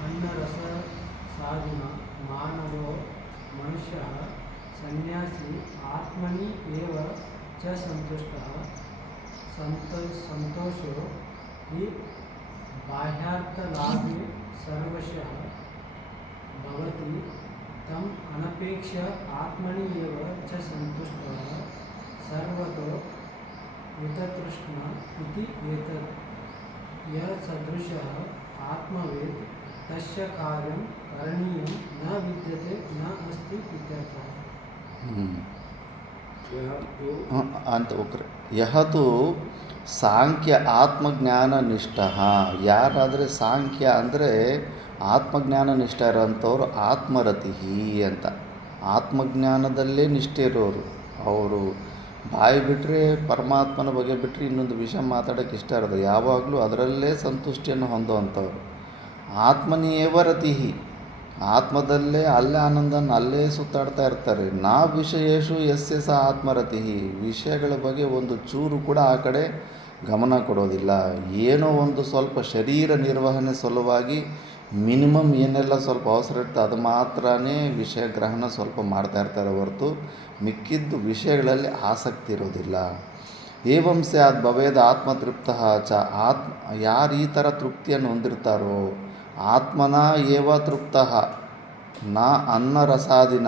ಅನ್ನರಸಸಾದಿನ ಮಾನವೋ ಮನುಷ್ಯಃ ಸನ್ಯಾಸಿ ಆತ್ಮನಿ ಏವ ಚ ಸಂತುಷ್ಟಃ ಸಂತೋಷೋ ಹಿ ಬಾಹ್ಯಾರ್ಥಲಾಭೆ ಸರ್ವಶಃ ಭವತಿ ತಮ್ ಅನಪೇಕ್ಷ್ಯ ಆತ್ಮನಿ ಏವ ಚ ಸಂತುಷ್ಟಃ ಸರ್ವತೋ ವಿತತೃಷ್ಣ ಇತಿ ಏತತ್ ಯ ಸದೃಶಃ ಆತ್ಮವೇದ್ ತಸ್ಯ ಕಾರ್ಯಂ ಕರಣೀಯಂ ನ ವಿದ್ಯತೆ ನ ಅಸ್ತಿ ಇತ್ಯರ್ಥಃ. ಅಂತ ಹೋಗ್ರೆ ಯಹತು ಸಾಂಖ್ಯ ಆತ್ಮಜ್ಞಾನ ನಿಷ್ಠ. ಯಾರಾದರೆ ಸಾಂಖ್ಯ ಅಂದರೆ ಆತ್ಮಜ್ಞಾನ ನಿಷ್ಠ ಇರೋಂಥವ್ರು ಆತ್ಮರತಿ ಅಂತ, ಆತ್ಮಜ್ಞಾನದಲ್ಲೇ ನಿಷ್ಠೆ ಇರೋರು ಅವರು. ಬಾಯಿ ಬಿಟ್ಟರೆ ಪರಮಾತ್ಮನ ಬಗ್ಗೆ ಬಿಟ್ಟರೆ ಇನ್ನೊಂದು ವಿಷಯ ಮಾತಾಡೋಕ್ಕೆ ಇಷ್ಟ ಇರೋದು. ಯಾವಾಗಲೂ ಅದರಲ್ಲೇ ಸಂತುಷ್ಟಿಯನ್ನು ಹೊಂದುವಂಥವ್ರು. ಆತ್ಮನಿಯೇವ ರತಿಹಿ, ಆತ್ಮದಲ್ಲೇ ಅಲ್ಲೇ ಆನಂದನ ಅಲ್ಲೇ ಸುತ್ತಾಡ್ತಾ ಇರ್ತಾರೆ. ನಾ ವಿಷಯೇಶು ಯಸ್ಯ ಸ ಆತ್ಮರತಿಹಿ, ವಿಷಯಗಳ ಬಗ್ಗೆ ಒಂದು ಚೂರು ಕೂಡ ಆ ಕಡೆ ಗಮನ ಕೊಡೋದಿಲ್ಲ. ಏನೋ ಒಂದು ಸ್ವಲ್ಪ ಶರೀರ ನಿರ್ವಹಣೆ ಸಲುವಾಗಿ ಮಿನಿಮಮ್ ಏನೆಲ್ಲ ಸ್ವಲ್ಪ ಅವಸರ ಇರ್ತದೆ ಅದು ಮಾತ್ರನೇ ವಿಷಯ ಗ್ರಹಣ ಸ್ವಲ್ಪ ಮಾಡ್ತಾ ಇರ್ತಾರೆ ಹೊರತು ಮಿಕ್ಕಿದ್ದು ವಿಷಯಗಳಲ್ಲಿ ಆಸಕ್ತಿ ಇರೋದಿಲ್ಲ. ಏವಂ ಸ್ಯಾತ್ ಭವೇದ ಆತ್ಮತೃಪ್ತಃ ಚ, ಯಾರು ಈ ಥರ ತೃಪ್ತಿಯನ್ನು ಹೊಂದಿರ್ತಾರೋ, ಆತ್ಮನ ಏವ ತೃಪ್ತಃ ನಾ ಅನ್ನರಸಾದಿನ,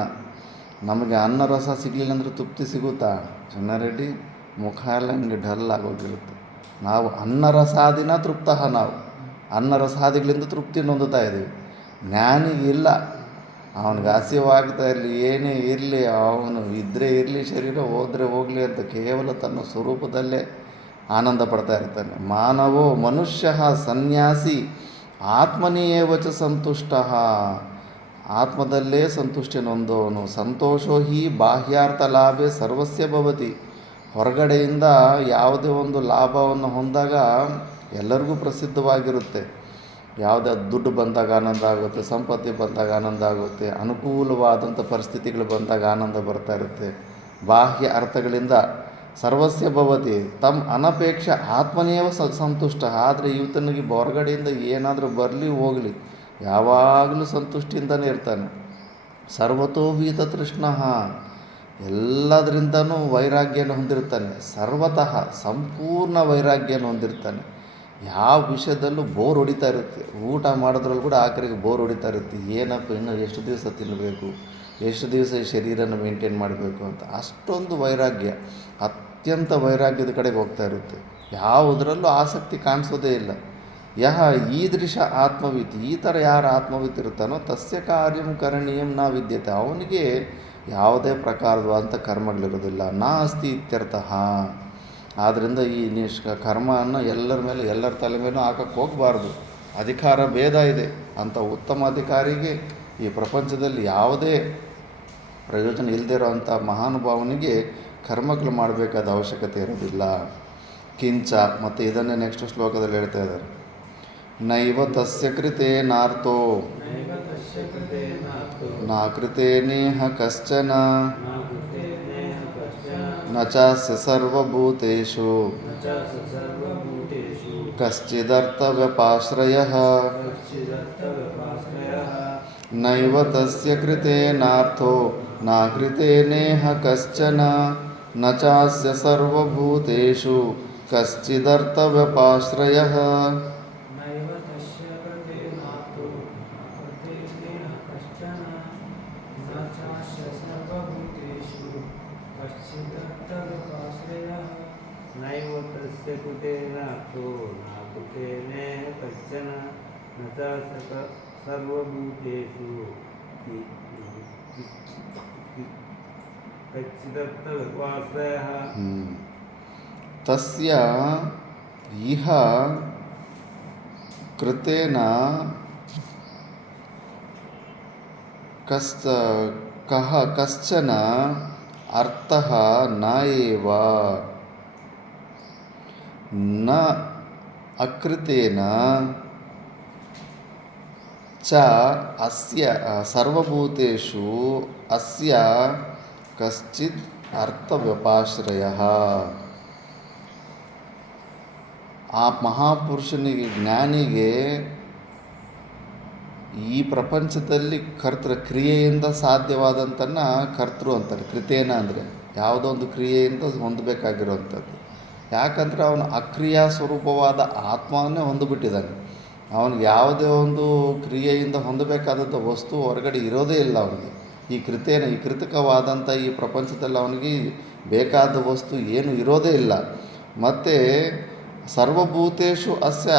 ನಮಗೆ ಅನ್ನರಸ ಸಿಗಲಿಲ್ಲ ಅಂದರೆ ತೃಪ್ತಿ ಸಿಗುತ್ತಾ ಚೆನ್ನಾರೆಡ್ಡಿ? ಮುಖ ಎಲ್ಲ ಹಿಂಗೆ ಡಲ್ ಆಗೋಗಿರುತ್ತೆ. ನಾವು ಅನ್ನರಸಾದಿನ ತೃಪ್ತಃ, ನಾವು ಅನ್ನರಸಾದಿಗಳಿಂದ ತೃಪ್ತಿಯನ್ನು ಹೊಂದುತ್ತಾ ಇದ್ದೀವಿ. ಜ್ಞಾನಿಗಿಲ್ಲ, ಅವನಿಗೆ ಹಸಿವಾಗ್ತಾ ಇರಲಿ ಏನೇ ಇರಲಿ, ಅವನು ಇದ್ದರೆ ಇರಲಿ ಶರೀರ, ಹೋದರೆ ಹೋಗಲಿ ಅಂತ ಕೇವಲ ತನ್ನ ಸ್ವರೂಪದಲ್ಲೇ ಆನಂದ ಪಡ್ತಾ ಇರ್ತಾನೆ. ಮಾನವೋ ಮನುಷ್ಯ ಸನ್ಯಾಸಿ ಆತ್ಮನಿಯೇವ ಚ ಸಂತುಷ್ಟ, ಆತ್ಮದಲ್ಲೇ ಸಂತುಷ್ಟಿಯನ್ನು ಹೊಂದೋನು. ಸಂತೋಷೋ ಹಿ ಬಾಹ್ಯಾರ್ಥ ಲಾಭೆ ಸರ್ವಸ್ಯ ಭವತಿ, ಹೊರಗಡೆಯಿಂದ ಯಾವುದೇ ಒಂದು ಲಾಭವನ್ನು ಹೊಂದಾಗ ಎಲ್ಲರಿಗೂ ಪ್ರಸಿದ್ಧವಾಗಿರುತ್ತೆ. ಯಾವುದೇ ದುಡ್ಡು ಬಂದಾಗ ಆನಂದ ಆಗುತ್ತೆ, ಸಂಪತ್ತಿ ಬಂದಾಗ ಆನಂದ ಆಗುತ್ತೆ, ಅನುಕೂಲವಾದಂಥ ಪರಿಸ್ಥಿತಿಗಳು ಬಂದಾಗ ಆನಂದ ಬರ್ತಾ ಇರುತ್ತೆ. ಬಾಹ್ಯ ಅರ್ಥಗಳಿಂದ ಸರ್ವಸ್ಯ ಭವತಿ ತಮ್ಮ ಅನಪೇಕ್ಷ ಆತ್ಮನೇವ ಸಂತುಷ್ಟ. ಆದರೆ ಇವತನಿಗೆ ಹೊರಗಡೆಯಿಂದ ಏನಾದರೂ ಬರಲಿ ಹೋಗಲಿ ಯಾವಾಗಲೂ ಸಂತುಷ್ಟಿಯಿಂದನೇ ಇರ್ತಾನೆ. ಸರ್ವತೋಭೀತ ತೃಷ್ಣ, ಎಲ್ಲದರಿಂದನೂ ವೈರಾಗ್ಯನ ಹೊಂದಿರ್ತಾನೆ. ಸರ್ವತಃ ಸಂಪೂರ್ಣ ವೈರಾಗ್ಯನ ಹೊಂದಿರ್ತಾನೆ. ಯಾವ ವಿಷಯದಲ್ಲೂ ಬೋರ್ ಹೊಡಿತಾ ಇರುತ್ತೆ. ಊಟ ಮಾಡೋದ್ರಲ್ಲಿ ಕೂಡ ಆಖರಿಗೆ ಬೋರ್ ಹೊಡಿತಾ ಇರುತ್ತೆ. ಏನಪ್ಪ ಇನ್ನೂ ಎಷ್ಟು ದಿವಸ ತಿನ್ನಬೇಕು, ಎಷ್ಟು ದಿವಸ ಈ ಶರೀರನ ಮೇಂಟೈನ್ ಮಾಡಬೇಕು ಅಂತ ಅಷ್ಟೊಂದು ವೈರಾಗ್ಯ, ಅತ್ಯಂತ ವೈರಾಗ್ಯದ ಕಡೆಗೆ ಹೋಗ್ತಾ ಇರುತ್ತೆ. ಯಾವುದರಲ್ಲೂ ಆಸಕ್ತಿ ಕಾಣಿಸೋದೇ ಇಲ್ಲ. ಯಹ ಈದೃಶ ಆತ್ಮವಿತ್, ಈ ಥರ ಯಾರು ಆತ್ಮವಿತ್ ಇರ್ತಾನೋ ತಸ್ಯ ಕಾರ್ಯಂ ಕರಣೀಯಂ ನ ವಿದ್ಯತೆ, ಅವನಿಗೆ ಯಾವುದೇ ಪ್ರಕಾರವಾದಂಥ ಕರ್ಮಗಳಿರೋದಿಲ್ಲ. ನಾ ಅಸ್ತಿ ಇತ್ಯರ್ಥಃ. ಆದ್ದರಿಂದ ಈ ಕರ್ಮವನ್ನು ಎಲ್ಲರ ಮೇಲೆ ಎಲ್ಲರ ತಲೆ ಮೇಲೂ ಹಾಕಕ್ಕೆ ಹೋಗಬಾರ್ದು. ಅಧಿಕಾರ ಭೇದ ಇದೆ ಅಂಥ ಉತ್ತಮ ಅಧಿಕಾರಿಗೆ ಈ ಪ್ರಪಂಚದಲ್ಲಿ ಯಾವುದೇ ಪ್ರಯೋಜನ ಇಲ್ಲದೇ ಇರೋವಂಥ ಮಹಾನುಭಾವನಿಗೆ ಕರ್ಮಗಳು ಮಾಡಬೇಕಾದ ಅವಶ್ಯಕತೆ ಇರೋದಿಲ್ಲ. ಕಿಂಚ, ಮತ್ತು ಇದನ್ನೇ ನೆಕ್ಸ್ಟ್ ಶ್ಲೋಕದಲ್ಲಿ ಹೇಳ್ತಾ ಇದ್ದಾರೆ. ನೈವ ತಸ್ಯ ಕೃತೆ ನಾರ್ಥೋ ನಾ ಕೃತೆ ನೇಹ ಕಶ್ಚನ ನ ಚಾಸ್ಯ ಸರ್ವಭೂತೇಷು ಕಶ್ಚಿದರ್ಥವ್ಯಪಾಶ್ರಯಃ. ನೈವ ತಸ್ಯ ಕೃತೆ ನಾರ್ಥೋ ನ ಕೃತೆ ನೇಹ ಕಶ್ಚನ ನ ಚಾಸ್ಯ ಸರ್ವಭೂತೇಷು ಕಶ್ಚಿದರ್ಥವ್ಯಪಾಶ್ರಯಃ. नैव तस्य कृते नार्थो न कृते नेह कश्चन न च सर्वभूतेषु कच्चिदर्थव्यपाश्रयः. ತಸ್ಯ ಇಹ ಕೃತೇನ ಕಶ್ಚನ ಅರ್ಥಃ ನ ಏವ ನ ಅಕೃತೇನ ಚ ಅಸ್ಯ ಸರ್ವಭೂತೇಷು ಅಸ್ಯ ಕಶ್ಚಿದ್ ಅರ್ಥವ್ಯಪಾಶ್ರಯಃ. ಆ ಮಹಾಪುರುಷನಿಗೆ, ಜ್ಞಾನಿಗೆ ಈ ಪ್ರಪಂಚದಲ್ಲಿ ಕ್ರಿಯೆಯಿಂದ ಸಾಧ್ಯವಾದಂಥನ್ನು ಕರ್ತೃ ಅಂತಾರೆ. ಕೃತೇನ ಅಂದರೆ ಯಾವುದೋ ಒಂದು ಕ್ರಿಯೆಯಿಂದ ಹೊಂದಬೇಕಾಗಿರುವಂಥದ್ದು. ಯಾಕಂದರೆ ಅವನು ಅಕ್ರಿಯಾ ಸ್ವರೂಪವಾದ ಆತ್ಮವನ್ನೇ ಹೊಂದಿಬಿಟ್ಟಿದ್ದಾನೆ. ಅವನಿಗೆ ಯಾವುದೇ ಒಂದು ಕ್ರಿಯೆಯಿಂದ ಹೊಂದಬೇಕಾದಂಥ ವಸ್ತು ಹೊರಗಡೆ ಇರೋದೇ ಇಲ್ಲ ಅವನಿಗೆ. ಈ ಕೃತಕವಾದಂಥ ಈ ಪ್ರಪಂಚದಲ್ಲಿ ಅವನಿಗೆ ಬೇಕಾದ ವಸ್ತು ಏನು ಇರೋದೇ ಇಲ್ಲ. ಮತ್ತು ಸರ್ವಭೂತೇಷು ಅಸ್ಯ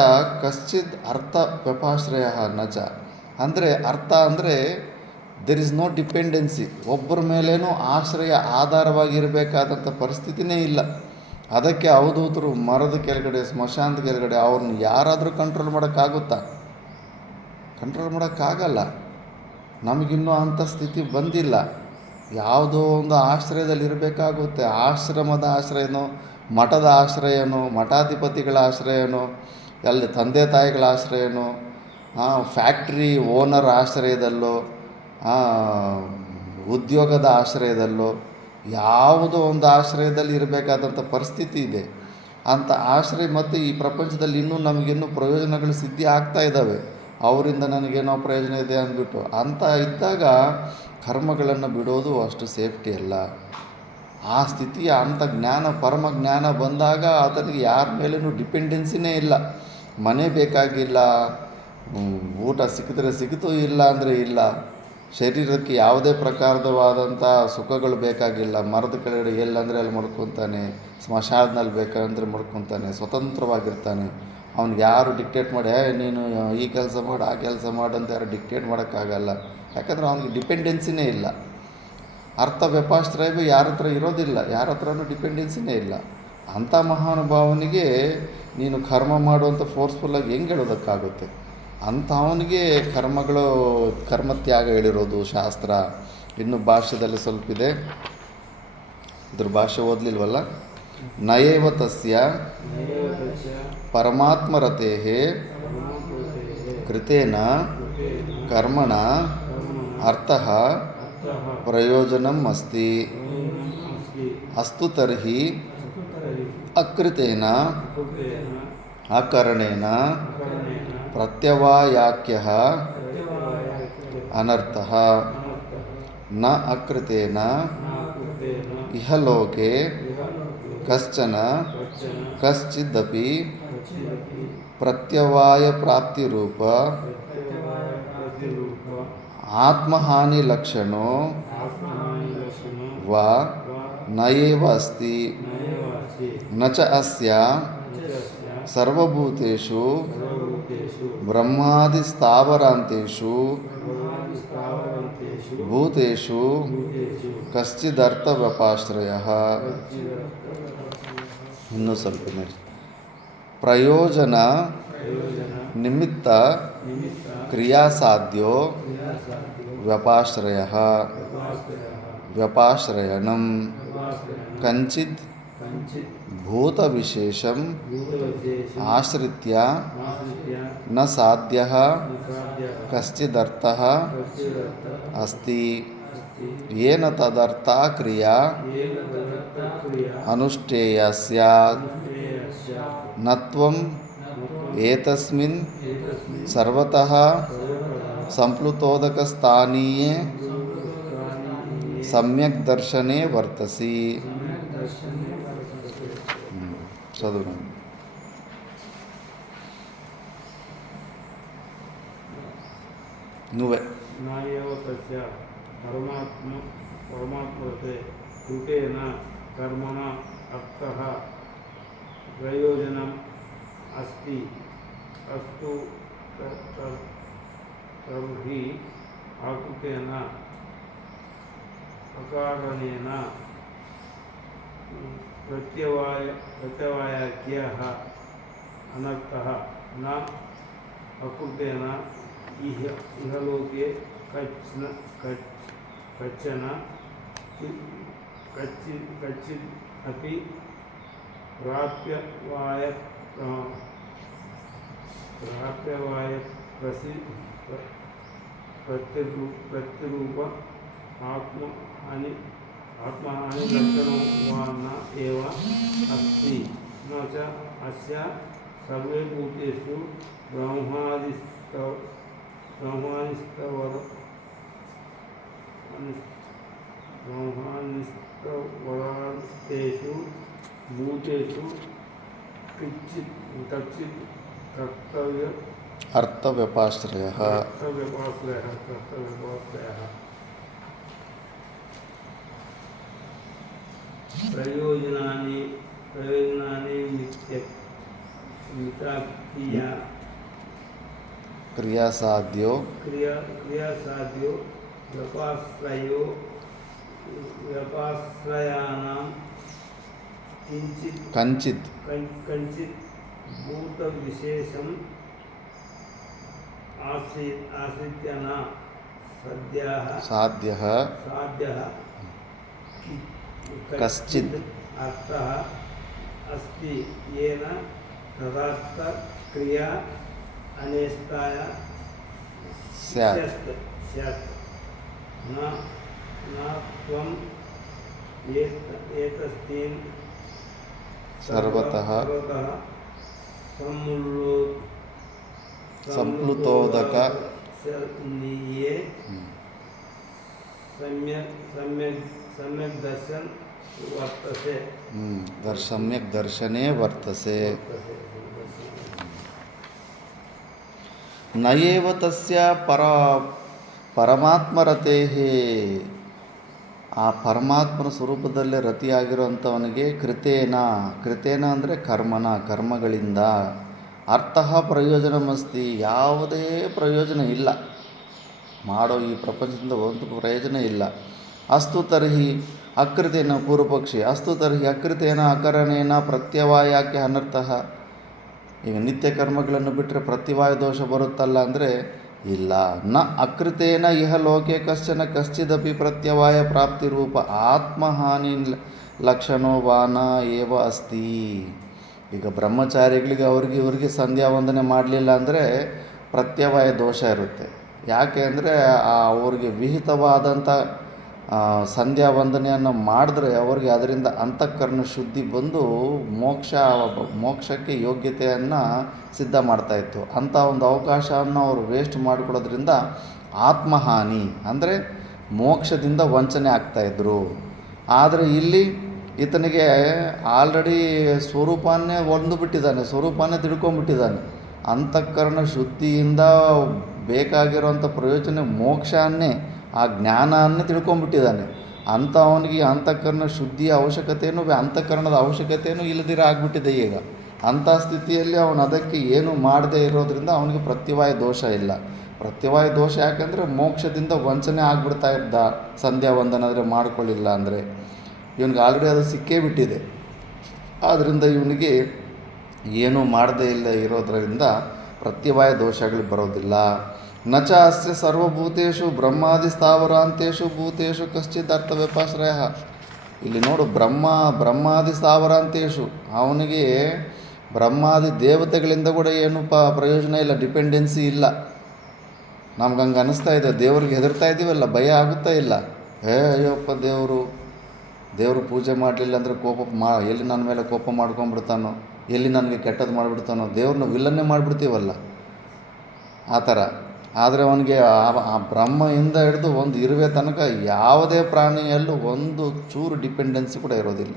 ಕಶ್ಚಿದ್ ಅರ್ಥ ವ್ಯಪಾಶ್ರಯ ನಚ, ಅಂದರೆ ಅರ್ಥ ಅಂದರೆ ದೇರ್ ಇಸ್ ನೋ ಡಿಪೆಂಡೆನ್ಸಿ, ಒಬ್ಬರ ಮೇಲೇನೂ ಆಶ್ರಯ ಆಧಾರವಾಗಿರಬೇಕಾದಂಥ ಪರಿಸ್ಥಿತಿನೇ ಇಲ್ಲ. ಅದಕ್ಕೆ ಅವಧೂತರು ಮರದ ಕೆಳಗಡೆ, ಸ್ಮಶಾನದ ಕೆಳಗಡೆ ಅವ್ರನ್ನ ಯಾರಾದರೂ ಕಂಟ್ರೋಲ್ ಮಾಡೋಕ್ಕಾಗುತ್ತಾ? ಕಂಟ್ರೋಲ್ ಮಾಡೋಕ್ಕಾಗಲ್ಲ. ನಮಗಿನ್ನೂ ಅಂಥ ಸ್ಥಿತಿ ಬಂದಿಲ್ಲ. ಯಾವುದೋ ಒಂದು ಆಶ್ರಯದಲ್ಲಿ ಇರಬೇಕಾಗುತ್ತೆ. ಆಶ್ರಮದ ಆಶ್ರಯನೋ, ಮಠದ ಆಶ್ರಯನೋ, ಮಠಾಧಿಪತಿಗಳ ಆಶ್ರಯನೋ, ಅಲ್ಲಿ ತಂದೆ ತಾಯಿಗಳ ಆಶ್ರಯನೋ, ಫ್ಯಾಕ್ಟ್ರಿ ಓನರ್ ಆಶ್ರಯದಲ್ಲೋ, ಉದ್ಯೋಗದ ಆಶ್ರಯದಲ್ಲೋ, ಯಾವುದೋ ಒಂದು ಆಶ್ರಯದಲ್ಲಿ ಇರಬೇಕಾದಂಥ ಪರಿಸ್ಥಿತಿ ಇದೆ. ಅಂಥ ಆಶ್ರಯ ಮತ್ತು ಈ ಪ್ರಪಂಚದಲ್ಲಿ ನಮಗಿನ್ನೂ ಪ್ರಯೋಜನಗಳು ಸಿದ್ಧಿ ಆಗ್ತಾ ಇದ್ದಾವೆ. ಅವರಿಂದ ನನಗೇನೋ ಪ್ರಯೋಜನ ಇದೆ ಅಂದ್ಬಿಟ್ಟು ಅಂತ ಇದ್ದಾಗ ಕರ್ಮಗಳನ್ನು ಬಿಡೋದು ಅಷ್ಟು ಸೇಫ್ಟಿ ಅಲ್ಲ. ಆ ಸ್ಥಿತಿಯ ಅಂಥ ಜ್ಞಾನ, ಪರಮ ಜ್ಞಾನ ಬಂದಾಗ ಆತನಿಗೆ ಯಾರ ಮೇಲೂ ಡಿಪೆಂಡೆನ್ಸಿನೇ ಇಲ್ಲ. ಮನೆ ಬೇಕಾಗಿಲ್ಲ, ಊಟ ಸಿಕ್ಕಿದ್ರೆ ಸಿಕ್ಕಿತು, ಇಲ್ಲ ಅಂದರೆ ಇಲ್ಲ. ಶರೀರಕ್ಕೆ ಯಾವುದೇ ಪ್ರಕಾರವಾದಂಥ ಸುಖಗಳು ಬೇಕಾಗಿಲ್ಲ. ಮರದ ಕೆಳಗಡೆ ಎಲ್ಲಂದರೆ ಅಲ್ಲಿ ಮಡ್ಕೊತಾನೆ, ಸ್ಮಶಾನದಲ್ಲಿ ಬೇಕಂದರೆ ಮಡ್ಕೊತಾನೆ, ಸ್ವತಂತ್ರವಾಗಿರ್ತಾನೆ. ಅವ್ನಿಗೆ ಯಾರು ಡಿಕ್ಟೇಟ್ ಮಾಡಿ ನೀನು ಈ ಕೆಲಸ ಮಾಡು, ಆ ಕೆಲಸ ಮಾಡು ಅಂತ ಯಾರು ಡಿಕ್ಟೇಟ್ ಮಾಡೋಕ್ಕಾಗಲ್ಲ. ಯಾಕಂದರೆ ಅವನಿಗೆ ಡಿಪೆಂಡೆನ್ಸಿನೇ ಇಲ್ಲ. ಅರ್ಥ ವ್ಯಪಾಶ್ರಯ ಯಾರ ಹತ್ರ ಇರೋದಿಲ್ಲ, ಯಾರ ಹತ್ರನೂ ಡಿಪೆಂಡೆನ್ಸಿನೇ ಇಲ್ಲ. ಅಂಥ ಮಹಾನುಭಾವನಿಗೆ ನೀನು ಕರ್ಮ ಮಾಡುವಂಥ ಫೋರ್ಸ್ಫುಲ್ಲಾಗಿ ಹೆಂಗೆ ಹೇಳೋದಕ್ಕಾಗುತ್ತೆ? ಅಂಥವನಿಗೆ ಕರ್ಮತ್ಯಾಗ ಹೇಳಿರೋದು ಶಾಸ್ತ್ರ. ಇನ್ನು ಭಾಷ್ಯದಲ್ಲಿ ಸ್ವಲ್ಪ ಇದೆ, ಇದ್ರ ಭಾಷೆ ಓದಲಿಲ್ವಲ್ಲ. ನಯೇವ ತಸ್ಯ ಪರಮಾತ್ಮರತೆ ಕೃತೇನ ಕರ್ಮಣ ಅರ್ಥಃ ಪ್ರಯೋಜನಂ ಅಸ್ತಿ. ಅಸ್ತು ತರ್ಹಿ ಅಕೃತೇನ ಅಕರಣೇನ ಪ್ರತ್ಯವಾಯಾಖ್ಯಃ ಅನರ್ಥಃ ನ ಅಕೃತೇನ ಇಹಲೋಕೆ ಕಶ್ಚನ ಕಶ್ಚಿದಪಿ ಪ್ರತ್ಯವಾಯ ಪ್ರಾಪ್ತಿರೂಪ ಆತ್ಮಹಾನಿ ಲಕ್ಷಣೋ ವಾ ನಯೇವ ಅಸ್ತಿ. ನ ಚ ಅಸ್ಯ ಸರ್ವಭೂತೇಷು ಬ್ರಹ್ಮಾದಿ ಸ್ಥಾವರಾಂತೇಷು ಭೂತೇಷು ಕಶ್ಚಿದರ್ಥ ವ್ಯಪಾಶ್ರಯಃ. ಇನ್ನೂ ಸ್ವಲ್ಪ ನೋಡಿ. ಪ್ರಯೋಜನ ನಿಮಿತ್ತ ಕ್ರಿಯಾಸಾಧ್ಯ ವ್ಯಪಾಶ್ರಯಃ ವ್ಯಪಾಶ್ರಯಣಂ ಕಂಚಿತ್ ಭೂತವಿಶೇಷಂ ಆಶ್ರಿತ್ಯ ನ ಸಾಧ್ಯಃ ಕಶ್ಚಿದರ್ಥಃ ಅಸ್ತಿ. ಯೇನ ತದರ್ಥ ಕ್ರಿಯಾ ಅನುಷ್ಠೇಯ ಸ್ಯಾತ್. ನತ್ವಂ ಏತಸ್ಮಿನ್ ಸರ್ವತಃ ಸಂಪ್ಲುತೋದಕಸ್ಥಾನೀಯೇ ಸಮ್ಯಕ್ ದರ್ಶನೇ ವರ್ತಸಿ. ಚದುರ ನುವೆ ನಾಯವ ತಸ್ಯ ಪರಮಾತ್ಮತೆ ಕೃತೇನ ಕರ್ಮಣ ಅರ್ಥಃ ಪ್ರಯೋಜನಂ ಅಸ್ತಿ. ಅಸ್ತು ತರ್ಹಿ ಆಕೃತೇನ ಅಕಾರಣೇನ ಪ್ರತ್ಯವಾಯಾಖ್ಯಃ ಅನರ್ಥಃ ನ ಅಕೃತೇನ ಇಹಲೋಕೆ ಕಚ್ಚನ ಕಚ್ಚಿದ್ ಅಪಿ ಪ್ರಾಪ್ಯವಾಯ ಪ್ರತಿರೂಪ ಆತ್ಮಹಾನಿ ಲಕ್ಷಣೋ ವಾ ನ ಏವ ಅಸ್ತಿ. ನ ಚ ಅಸ್ಯ ಸರ್ವೇ ಭೂತೇಷು ಬ್ರಹ್ಮಾನಿಸ್ತವರಾಂತೇಷು ಭೂತೇಷು ಕಚ್ಚಿತ್ ಕರ್ತವ್ಯ ಅರ್ಥವ್ಯಪಾಶ್ರಯಃ. ಪ್ರಯೋಜನಾನಿ ಮಿತಾಕ್ರಿಯಾ ಕ್ರಿಯಾಸಾಧ್ಯ ವ್ಯಪಾಶ್ರಯಾನಾಂ ಕಂಚಿತ್ ಭೂತವಿಶೇಷಂ ಆಶ್ರಿತ್ಯ ನ ಸಾಧ್ಯಃ कश्चित् अर्थः अस्ति येन तदार्थ क्रिया अनेष्टाय स्यात् स्यात् न त्वम् एतस्मिन् सर्वतः संप्लुतोदक संप्लुतोदक सम्यक् दर्शन वर्तते सम्यक् दर्शने वर्तसे ನಯೇವ ತಸ್ಯ ಪರಮಾತ್ಮರತೇಃ ಆ ಪರಮಾತ್ಮನ ಸ್ವರೂಪದಲ್ಲೇ ರತಿಯಾಗಿರುವಂಥವನಿಗೆ ಕೃತೇನ ಅಂದರೆ ಕರ್ಮಗಳಿಂದ ಅರ್ಥಃ ಪ್ರಯೋಜನಮಸ್ತಿ ಯಾವುದೇ ಪ್ರಯೋಜನ ಇಲ್ಲ, ಮಾಡೋ ಈ ಪ್ರಪಂಚದಿಂದ ಒಂದು ಪ್ರಯೋಜನ ಇಲ್ಲ. ಅಸ್ತು ತರ್ಹಿ ಅಕೃತೇನ ಪೂರ್ವಪಕ್ಷಿ ಅಸ್ತು ತರ್ಹಿ ಅಕೃತೇನ ಅಕರಣೇನ ಪ್ರತ್ಯವಾಯಾಕೆ ಅನರ್ಥಃ. ಈಗ ನಿತ್ಯ ಕರ್ಮಗಳನ್ನು ಬಿಟ್ಟರೆ ಪ್ರತಿವಾಯ ದೋಷ ಬರುತ್ತಲ್ಲ ಅಂದರೆ ಇಲ್ಲ. ನ ಅಕೃತೇನ ಇಹ ಲೋಕೆ ಕಶ್ಚಿದಪಿ ಪ್ರತ್ಯವಾಯ ಪ್ರಾಪ್ತಿರೂಪ ಆತ್ಮಹಾನಿ ಲಕ್ಷಣೋವಾನ ಏವ ಅಸ್ತಿ. ಈಗ ಬ್ರಹ್ಮಚಾರಿಗಳಿಗೆ ಇವ್ರಿಗೆ ಸಂಧ್ಯಾ ವಂದನೆ ಮಾಡಲಿಲ್ಲ ಅಂದರೆ ಪ್ರತ್ಯವಾಯ ದೋಷ ಇರುತ್ತೆ. ಯಾಕೆ ಅಂದರೆ ಅವ್ರಿಗೆ ವಿಹಿತವಾದಂಥ ಸಂಧ್ಯಾ ವಂದನೆಯನ್ನು ಮಾಡಿದ್ರೆ ಅವರಿಗೆ ಅದರಿಂದ ಅಂತಃಕರಣ ಶುದ್ಧಿ ಬಂದು ಮೋಕ್ಷಕ್ಕೆ ಯೋಗ್ಯತೆಯನ್ನು ಸಿದ್ಧ ಮಾಡ್ತಾಯಿತ್ತು. ಅಂಥ ಒಂದು ಅವಕಾಶವನ್ನು ಅವರು ವೇಸ್ಟ್ ಮಾಡಿಕೊಡೋದ್ರಿಂದ ಆತ್ಮಹಾನಿ ಅಂದರೆ ಮೋಕ್ಷದಿಂದ ವಂಚನೆ ಆಗ್ತಾಯಿದ್ರು. ಆದರೆ ಇಲ್ಲಿ ಈತನಿಗೆ ಆಲ್ರೆಡಿ ಸ್ವರೂಪನೇ ಸ್ವರೂಪನೇ ತಿಳ್ಕೊಂಬಿಟ್ಟಿದ್ದಾನೆ. ಅಂತಃಕರಣ ಶುದ್ಧಿಯಿಂದ ಬೇಕಾಗಿರೋಂಥ ಪ್ರಯೋಜನ ಮೋಕ್ಷವನ್ನೇ, ಆ ಜ್ಞಾನವನ್ನೇ ತಿಳ್ಕೊಂಬಿಟ್ಟಿದ್ದಾನೆ. ಅಂಥವನಿಗೆ ಅಂತಃಕರಣ ಶುದ್ಧಿಯ ಅವಶ್ಯಕತೆಯೂ ಅಂತಃಕರಣದ ಅವಶ್ಯಕತೆಯೂ ಇಲ್ಲದಿರ ಆಗಿಬಿಟ್ಟಿದೆ ಈಗ. ಅಂಥ ಸ್ಥಿತಿಯಲ್ಲಿ ಅವನು ಅದಕ್ಕೆ ಏನು ಮಾಡದೇ ಇರೋದ್ರಿಂದ ಅವನಿಗೆ ಪ್ರತ್ಯವಾಯ ದೋಷ ಇಲ್ಲ. ಪ್ರತ್ಯವಾಯ ದೋಷ ಯಾಕಂದರೆ ಮೋಕ್ಷದಿಂದ ವಂಚನೆ ಆಗಿಬಿಡ್ತಾ ಇದ್ದ, ಸಂಧ್ಯಾ ವಂದನಾದರೆ ಮಾಡ್ಕೊಳ್ಳಿಲ್ಲ ಅಂದರೆ. ಇವನಿಗೆ ಆಲ್ರೆಡಿ ಅದು ಸಿಕ್ಕೇ ಬಿಟ್ಟಿದೆ. ಆದ್ದರಿಂದ ಇವನಿಗೆ ಏನೂ ಮಾಡದೇ ಇಲ್ಲ ಇರೋದರಿಂದ ಪ್ರತ್ಯವಾಯ ದೋಷಗಳು ಬರೋದಿಲ್ಲ. ನಚ ಅಸ್ಯ ಸರ್ವಭೂತೇಷು ಬ್ರಹ್ಮಾದಿ ಸ್ಥಾವರಾಂತೇಷು ಭೂತೇಷು ಕಶ್ಚಿತ್ ಅರ್ಥ ವ್ಯಪಾಶ್ರಯ. ಇಲ್ಲಿ ನೋಡು, ಬ್ರಹ್ಮಾದಿ ಸ್ಥಾವರಾಂತೇಷು, ಅವನಿಗೆ ಬ್ರಹ್ಮಾದಿ ದೇವತೆಗಳಿಂದ ಕೂಡ ಏನು ಪ್ರಯೋಜನ ಇಲ್ಲ, ಡಿಪೆಂಡೆನ್ಸಿ ಇಲ್ಲ. ನಮ್ಗೆ ಹಂಗೆ ಅನ್ನಿಸ್ತಾ ಇದೆ, ದೇವ್ರಿಗೆ ಹೆದರ್ತಾ ಇದ್ದೀವಲ್ಲ, ಭಯ ಆಗುತ್ತಾ ಇಲ್ಲ. ಅಯ್ಯಪ್ಪ ದೇವರು ಪೂಜೆ ಮಾಡಲಿಲ್ಲ ಅಂದರೆ ಎಲ್ಲಿ ನನ್ನ ಮೇಲೆ ಕೋಪ ಮಾಡ್ಕೊಂಡ್ಬಿಡ್ತಾನೋ, ಎಲ್ಲಿ ನನಗೆ ಕೆಟ್ಟದ್ದು ಮಾಡಿಬಿಡ್ತಾನೋ, ದೇವ್ರನ್ನ ವಿಲ್ಲನ್ನೇ ಮಾಡಿಬಿಡ್ತೀವಲ್ಲ ಆ ಥರ. ಆದರೆ ಅವನಿಗೆ ಆ ಬ್ರಹ್ಮದಿಂದ ಹಿಡಿದು ಒಂದು ಇರುವೆ ತನಕ ಯಾವುದೇ ಪ್ರಾಣಿಯಲ್ಲೂ ಒಂದು ಚೂರು ಡಿಪೆಂಡೆನ್ಸಿ ಕೂಡ ಇರೋದಿಲ್ಲ.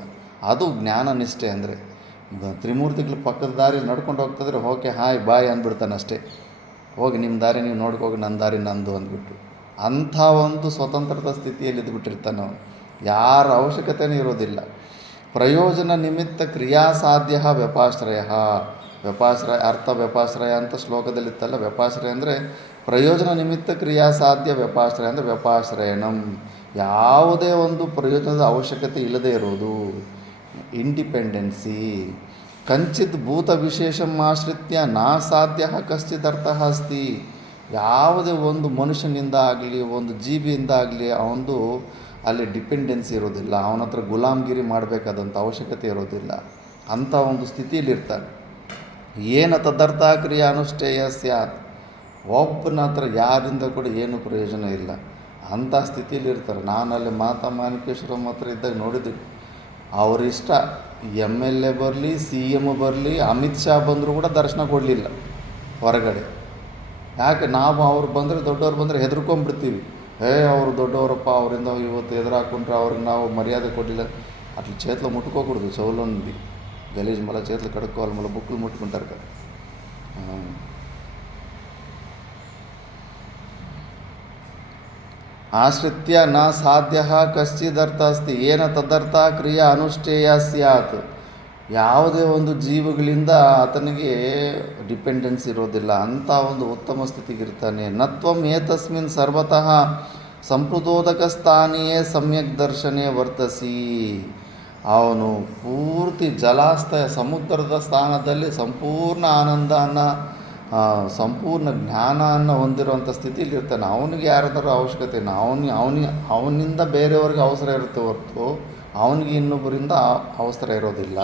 ಅದು ಜ್ಞಾನ ನಿಷ್ಠೆ ಅಂದರೆ. ತ್ರಿಮೂರ್ತಿಗಳ ಪಕ್ಕದ ದಾರಿ ನಡ್ಕೊಂಡು ಹೋಗ್ತಿದ್ರೆ ಓಕೆ ಹಾಯ್ ಬಾಯ್ ಅಂದ್ಬಿಡ್ತಾನೆ ಅಷ್ಟೇ. ಹೋಗಿ ನಿಮ್ಮ ದಾರಿ ನೀವು ನೋಡ್ಕೋಗಿ, ನನ್ನ ದಾರಿ ನಂದು ಅಂದ್ಬಿಟ್ಟು ಅಂಥ ಒಂದು ಸ್ವತಂತ್ರದ ಸ್ಥಿತಿಯಲ್ಲಿ ಇದ್ದುಬಿಟ್ಟಿರ್ತಾನೆ ಅವನು. ಯಾರ ಅವಶ್ಯಕತೆಯೂ ಇರೋದಿಲ್ಲ. ಪ್ರಯೋಜನ ನಿಮಿತ್ತ ಕ್ರಿಯಾಸಾಧ್ಯ ವ್ಯಪಾಶ್ರಯ. ಅರ್ಥ ವ್ಯಪಾಶ್ರಯ ಅಂತ ಶ್ಲೋಕದಲ್ಲಿತ್ತಲ್ಲ. ವ್ಯಪಾಶ್ರಯ ಅಂದರೆ ಪ್ರಯೋಜನ ನಿಮಿತ್ತ ಕ್ರಿಯಾಸಾಧ್ಯ, ವ್ಯಪಾಶ್ರಯ ಅಂದರೆ ವ್ಯಪಾಶ್ರಯಣಂ, ಯಾವುದೇ ಒಂದು ಪ್ರಯೋಜನದ ಅವಶ್ಯಕತೆ ಇಲ್ಲದೇ ಇರೋದು, ಇಂಡಿಪೆಂಡೆನ್ಸಿ. ಕಂಚಿತ್ ಭೂತ ವಿಶೇಷಂ ಆಶ್ರಿತ್ಯ ನಾ ಸಾಧ್ಯ ಕಶ್ಚಿತ್ ಅರ್ಥ ಅಸ್ತಿ. ಯಾವುದೇ ಒಂದು ಮನುಷ್ಯನಿಂದ ಆಗಲಿ ಒಂದು ಜೀವಿಯಿಂದ ಆಗಲಿ ಅವನದು ಅಲ್ಲಿ ಡಿಪೆಂಡೆನ್ಸಿ ಇರೋದಿಲ್ಲ. ಅವನ ಹತ್ರ ಗುಲಾಮ್ಗಿರಿ ಮಾಡಬೇಕಾದಂಥ ಅವಶ್ಯಕತೆ ಇರೋದಿಲ್ಲ. ಅಂಥ ಒಂದು ಸ್ಥಿತಿಯಲ್ಲಿರ್ತಾನೆ. ಏನ ತದರ್ಥ ಕ್ರಿಯಾ ಅನುಷ್ಠೇಯ ಸ್ಯಾತ್. ಒಬ್ಬನ ಹತ್ರ ಯಾರಿಂದ ಕೂಡ ಏನು ಪ್ರಯೋಜನ ಇಲ್ಲ. ಅಂಥ ಸ್ಥಿತಿಯಲ್ಲಿರ್ತಾರೆ. ನಾನಲ್ಲಿ ಮಾತಾ ಮಾಣಿಕೇಶ್ವರಮ್ಮ ಹತ್ರ ಇದ್ದಾಗ ನೋಡಿದ್ದೀನಿ. ಅವರಿಷ್ಟ MLA ಬರಲಿ, CM ಬರಲಿ, ಅಮಿತ್ ಶಾ ಬಂದರೂ ಕೂಡ ದರ್ಶನ ಕೊಡಲಿಲ್ಲ ಹೊರಗಡೆ. ಯಾಕೆ? ನಾವು ಅವ್ರು ಬಂದರೆ, ದೊಡ್ಡವ್ರು ಬಂದರೆ ಹೆದರ್ಕೊಂಡ್ಬಿಡ್ತೀವಿ. ಅವರು ದೊಡ್ಡವರಪ್ಪ, ಅವರಿಂದ ಇವತ್ತು ಎದುರಾಕೊಂಡ್ರೆ ಅವ್ರಿಗೆ ನಾವು ಮರ್ಯಾದೆ ಕೊಡಲಿಲ್ಲ. ಅಟ್ಲಿ ಚೇತ್ಲ ಮುಟ್ಕೋಕೂಡ್ದು, ಚೌಲೊಂದು ಗಲೀಜು ಮಲ ಚೇತ್ಲ ಕಡ್ಕೋಲ್ ಮಲ ಬುಕ್ಲು ಮುಟ್ಕೊಂತಾರೆ ಕಡೆ. ಆಶ್ರಿತ್ಯ ನ ಸಾಧ್ಯ ಕಶ್ಚಿದರ್ಥ ಅಸ್ತಿ ಏನ ತದರ್ಥ ಕ್ರಿಯಾ ಅನುಷ್ಠೇಯ ಸ್ಯಾತ್. ಯಾವುದೇ ಒಂದು ಜೀವಗಳಿಂದ ಆತನಿಗೆ ಡಿಪೆಂಡೆನ್ಸ್ ಇರೋದಿಲ್ಲ. ಅಂಥ ಒಂದು ಉತ್ತಮ ಸ್ಥಿತಿಗಿರ್ತಾನೆ. ನತ್ವಂ ಏತಸ್ಮಿನ್ ಸರ್ವತಃ ಸಂಪ್ಲುತೋದಕ ಸ್ಥಾನೀಯೇ ಸಮ್ಯಕ್ ದರ್ಶನೇ ವರ್ತಸಿ. ಅವನು ಪೂರ್ತಿ ಜಲಾಸ್ತಯ ಸಮುದ್ರದ ಸ್ಥಾನದಲ್ಲಿ ಸಂಪೂರ್ಣ ಆನಂದನ ಸಂಪೂರ್ಣ ಜ್ಞಾನವನ್ನು ಹೊಂದಿರುವಂಥ ಸ್ಥಿತಿಯಲ್ಲಿ ಇರ್ತಾನೆ. ಅವನಿಗೆ ಯಾರದಾರು ಅವಶ್ಯಕತೆ ಇಲ್ಲ. ಅವನಿಂದ ಬೇರೆಯವ್ರಿಗೆ ಅವಸರ ಇರುತ್ತೆ ಹೊರತು ಅವನಿಗೆ ಇನ್ನೊಬ್ಬರಿಂದ ಅವಸರ ಇರೋದಿಲ್ಲ.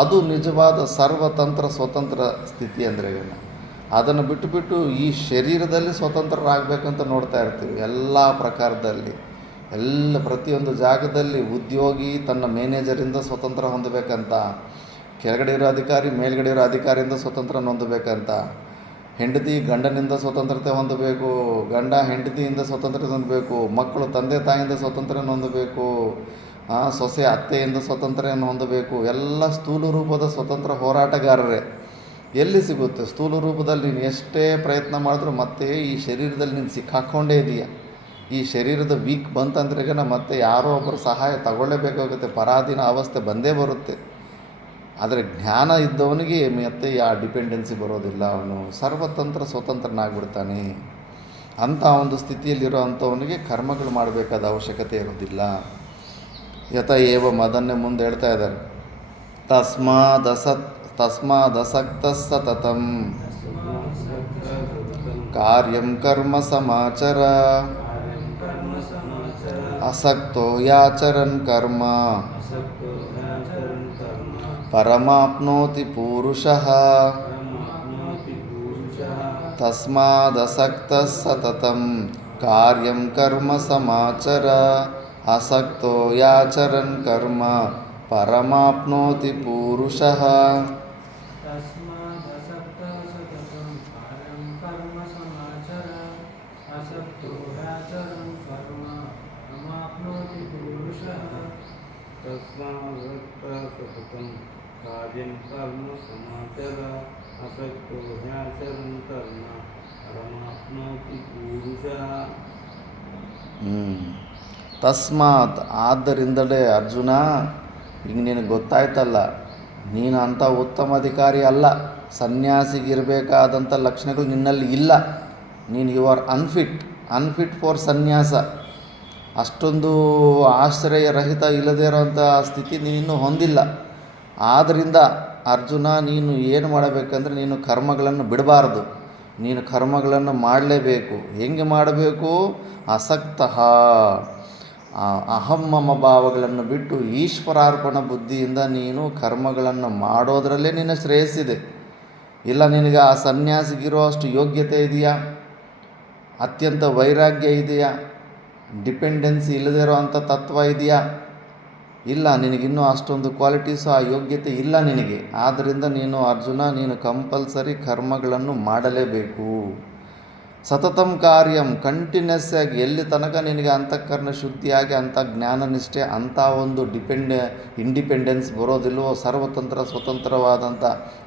ಅದು ನಿಜವಾದ ಸರ್ವತಂತ್ರ ಸ್ವತಂತ್ರ ಸ್ಥಿತಿ ಅಂದರೆ ಏನು. ಅದನ್ನು ಬಿಟ್ಟು ಈ ಶರೀರದಲ್ಲಿ ಸ್ವತಂತ್ರರಾಗಬೇಕಂತ ನೋಡ್ತಾ ಇರ್ತೀವಿ. ಎಲ್ಲ ಪ್ರಕಾರದಲ್ಲಿ ಪ್ರತಿಯೊಂದು ಜಾಗದಲ್ಲಿ ಉದ್ಯೋಗಿ ತನ್ನ ಮ್ಯಾನೇಜರಿಂದ ಸ್ವತಂತ್ರ ಹೊಂದಬೇಕಂತ, ಕೆಳಗಡೆ ಇರೋ ಅಧಿಕಾರಿ ಮೇಲ್ಗಡೆ ಇರೋ ಅಧಿಕಾರಿಯಿಂದ ಸ್ವತಂತ್ರ ಹೊಂದಬೇಕಂತ, ಹೆಂಡತಿ ಗಂಡನಿಂದ ಸ್ವತಂತ್ರತೆ ಹೊಂದಬೇಕು, ಗಂಡ ಹೆಂಡತಿಯಿಂದ ಸ್ವತಂತ್ರತೆ ಹೊಂದಬೇಕು, ಮಕ್ಕಳು ತಂದೆ ತಾಯಿಯಿಂದ ಸ್ವತಂತ್ರ ಹೊಂದಬೇಕು, ಸೊಸೆ ಅತ್ತೆಯಿಂದ ಸ್ವತಂತ್ರವನ್ನು ಹೊಂದಬೇಕು. ಎಲ್ಲ ಸ್ಥೂಲ ರೂಪದ ಸ್ವತಂತ್ರ ಹೋರಾಟಗಾರರೇ. ಎಲ್ಲಿ ಸಿಗುತ್ತೆ? ಸ್ಥೂಲ ರೂಪದಲ್ಲಿ ನೀನು ಎಷ್ಟೇ ಪ್ರಯತ್ನ ಮಾಡಿದ್ರೂ ಮತ್ತೆ ಈ ಶರೀರದಲ್ಲಿ ನೀನು ಸಿಕ್ಕಾಕ್ಕೊಂಡೇ ಇದೆಯಾ. ಈ ಶರೀರದ ವೀಕ್ ಬಂತಂದ್ರೆಗನ ಮತ್ತೆ ಯಾರೋ ಒಬ್ಬರು ಸಹಾಯ ತಗೊಳ್ಳೇಬೇಕಾಗುತ್ತೆ. ಪರಾಧೀನ ಅವಸ್ಥೆ ಬಂದೇ ಬರುತ್ತೆ. ಆದರೆ ಜ್ಞಾನ ಇದ್ದವನಿಗೆ ಮತ್ತೆ ಆ ಡಿಪೆಂಡೆನ್ಸಿ ಬರೋದಿಲ್ಲ. ಅವನು ಸರ್ವತಂತ್ರ ಸ್ವತಂತ್ರನಾಗ್ಬಿಡ್ತಾನೆ. ಅಂಥ ಒಂದು ಸ್ಥಿತಿಯಲ್ಲಿರೋ ಅಂಥವನಿಗೆ ಕರ್ಮಗಳು ಮಾಡಬೇಕಾದ ಅವಶ್ಯಕತೆ ಇರೋದಿಲ್ಲ. ಯಥ ಏವಂ ಅದನ್ನೇ ಮುಂದೆ ಹೇಳ್ತಾ ಇದ್ದಾರೆ. ತಸ್ಮಾದಸಕ್ತ ಸತತಂ ಕಾರ್ಯಂ ಕರ್ಮ ಸಮಾಚರ ಅಸಕ್ತೋ ಯಾಚರನ್ ಕರ್ಮ ಪರಮಾಪ್ನೋತಿ ಪೂರುಷಃ. ತಸ್ಮಾದಸಕ್ತ ಸತತಂ ಕಾರ್ಯಂ ಕರ್ಮ ಸಮಾಚರ ಅಸಕ್ತೋ ಯಾಚರನ್ ಕರ್ಮ ಪರಮಾಪ್ನೋತಿ ಪೂರುಷಃ. ತಸ್ಮಾತ್ ಆದ್ದರಿಂದಲೇ ಅರ್ಜುನ, ಈಗ ನಿನಗೆ ಗೊತ್ತಾಯ್ತಲ್ಲ, ನೀನು ಅಂಥ ಉತ್ತಮ ಅಧಿಕಾರಿ ಅಲ್ಲ. ಸನ್ಯಾಸಿಗಿರಬೇಕಾದಂಥ ಲಕ್ಷಣಗಳು ನಿನ್ನಲ್ಲಿ ಇಲ್ಲ. ನೀನು ಯು ಆರ್ ಅನ್ಫಿಟ್ ಫಾರ್ ಸನ್ಯಾಸ. ಅಷ್ಟೊಂದು ಆಶ್ರಯರಹಿತ ಇಲ್ಲದೇ ಇರೋವಂಥ ಸ್ಥಿತಿ ನೀನು ಹೊಂದಿಲ್ಲ. ಆದ್ದರಿಂದ ಅರ್ಜುನ, ನೀನು ಏನು ಮಾಡಬೇಕಂದ್ರೆ ನೀನು ಕರ್ಮಗಳನ್ನು ಬಿಡಬಾರ್ದು. ನೀನು ಕರ್ಮಗಳನ್ನು ಮಾಡಲೇಬೇಕು. ಹೆಂಗೆ ಮಾಡಬೇಕು? ಅಸಕ್ತಃ, ಅಹಂ ಮಮ ಭಾವಗಳನ್ನು ಬಿಟ್ಟು ಈಶ್ವರಾರ್ಪಣ ಬುದ್ಧಿಯಿಂದ ನೀನು ಕರ್ಮಗಳನ್ನು ಮಾಡೋದರಲ್ಲೇ ನಿನ್ನ ಶ್ರೇಯಸ್ಸಿದೆ. ಇಲ್ಲ ನಿನಗೆ ಆ ಸನ್ಯಾಸಿಗಿರೋ ಅಷ್ಟು ಯೋಗ್ಯತೆ ಇದೆಯಾ? ಅತ್ಯಂತ ವೈರಾಗ್ಯ ಇದೆಯಾ? ಡಿಪೆಂಡೆನ್ಸಿ ಇಲ್ಲದೇ ಇರೋ ಅಂಥ ತತ್ವ ಇದೆಯಾ? ಇಲ್ಲ, ನಿನಗಿನ್ನೂ ಅಷ್ಟೊಂದು ಕ್ವಾಲಿಟೀಸು ಆ ಯೋಗ್ಯತೆ ಇಲ್ಲ ನಿನಗೆ. ಆದ್ದರಿಂದ ನೀನು ಅರ್ಜುನ, ನೀನು ಕಂಪಲ್ಸರಿ ಕರ್ಮಗಳನ್ನು ಮಾಡಲೇಬೇಕು. ಸತತಂ ಕಾರ್ಯಂ, ಕಂಟಿನ್ಯೂಸ್ ಆಗಿ ಎಲ್ಲಿ ತನಕ ನಿನಗೆ ಅಂತಃಕರಣ ಶುದ್ಧಿಯಾಗಿ ಅಂಥ ಜ್ಞಾನನಿಷ್ಠೆ, ಅಂಥ ಒಂದು ಇಂಡಿಪೆಂಡೆನ್ಸ್ ಬರೋದಿಲ್ವೋ, ಸರ್ವತಂತ್ರ ಸ್ವತಂತ್ರವಾದಂಥ